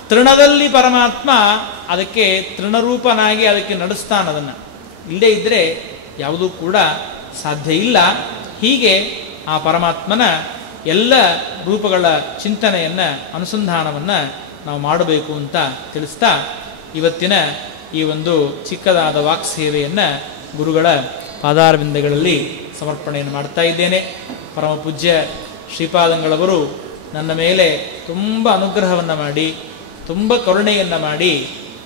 ತೃಣದಲ್ಲಿ ಪರಮಾತ್ಮ ಅದಕ್ಕೆ ತೃಣರೂಪನಾಗಿ ಅದಕ್ಕೆ ನಡೆಸ್ತಾನದನ್ನು. ಇಲ್ಲದೇ ಇದ್ದರೆ ಯಾವುದೂ ಕೂಡ ಸಾಧ್ಯ ಇಲ್ಲ. ಹೀಗೆ ಆ ಪರಮಾತ್ಮನ ಎಲ್ಲ ರೂಪಗಳ ಚಿಂತನೆಯನ್ನು, ಅನುಸಂಧಾನವನ್ನು ನಾವು ಮಾಡಬೇಕು ಅಂತ ತಿಳಿಸ್ತಾ, ಇವತ್ತಿನ ಈ ಒಂದು ಚಿಕ್ಕದಾದ ವಾಕ್ಸೇವೆಯನ್ನು ಗುರುಗಳ ಪಾದಾರವಿಂದಗಳಲ್ಲಿ ಸಮರ್ಪಣೆಯನ್ನು ಮಾಡ್ತಾ ಇದ್ದೇನೆ. ಪರಮ ಪೂಜ್ಯ ಶ್ರೀಪಾದಂಗಳವರು ನನ್ನ ಮೇಲೆ ತುಂಬ ಅನುಗ್ರಹವನ್ನು ಮಾಡಿ, ತುಂಬ ಕರುಣೆಯನ್ನು ಮಾಡಿ,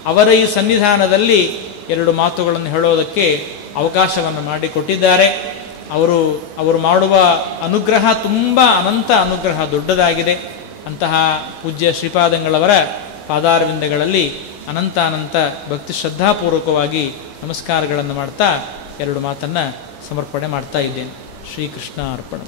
ಅವರ ಈ ಸನ್ನಿಧಾನದಲ್ಲಿ 2 ಮಾತುಗಳನ್ನು ಹೇಳೋದಕ್ಕೆ ಅವಕಾಶವನ್ನು ಮಾಡಿಕೊಟ್ಟಿದ್ದಾರೆ. ಅವರು ಮಾಡುವ ಅನುಗ್ರಹ ತುಂಬ ಅನಂತ ಅನುಗ್ರಹ, ದೊಡ್ಡದಾಗಿದೆ. ಅಂತಹ ಪೂಜ್ಯ ಶ್ರೀಪಾದಂಗಳವರ ಪಾದಾರವಿಂದಗಳಲ್ಲಿ ಅನಂತ ಭಕ್ತಿ ಶ್ರದ್ಧಾಪೂರ್ವಕವಾಗಿ ನಮಸ್ಕಾರಗಳನ್ನು ಮಾಡ್ತಾ 2 ಮಾತನ್ನು ಸಮರ್ಪಣೆ ಮಾಡ್ತಾ ಇದ್ದೇನೆ. ಶ್ರೀಕೃಷ್ಣ ಅರ್ಪಣ.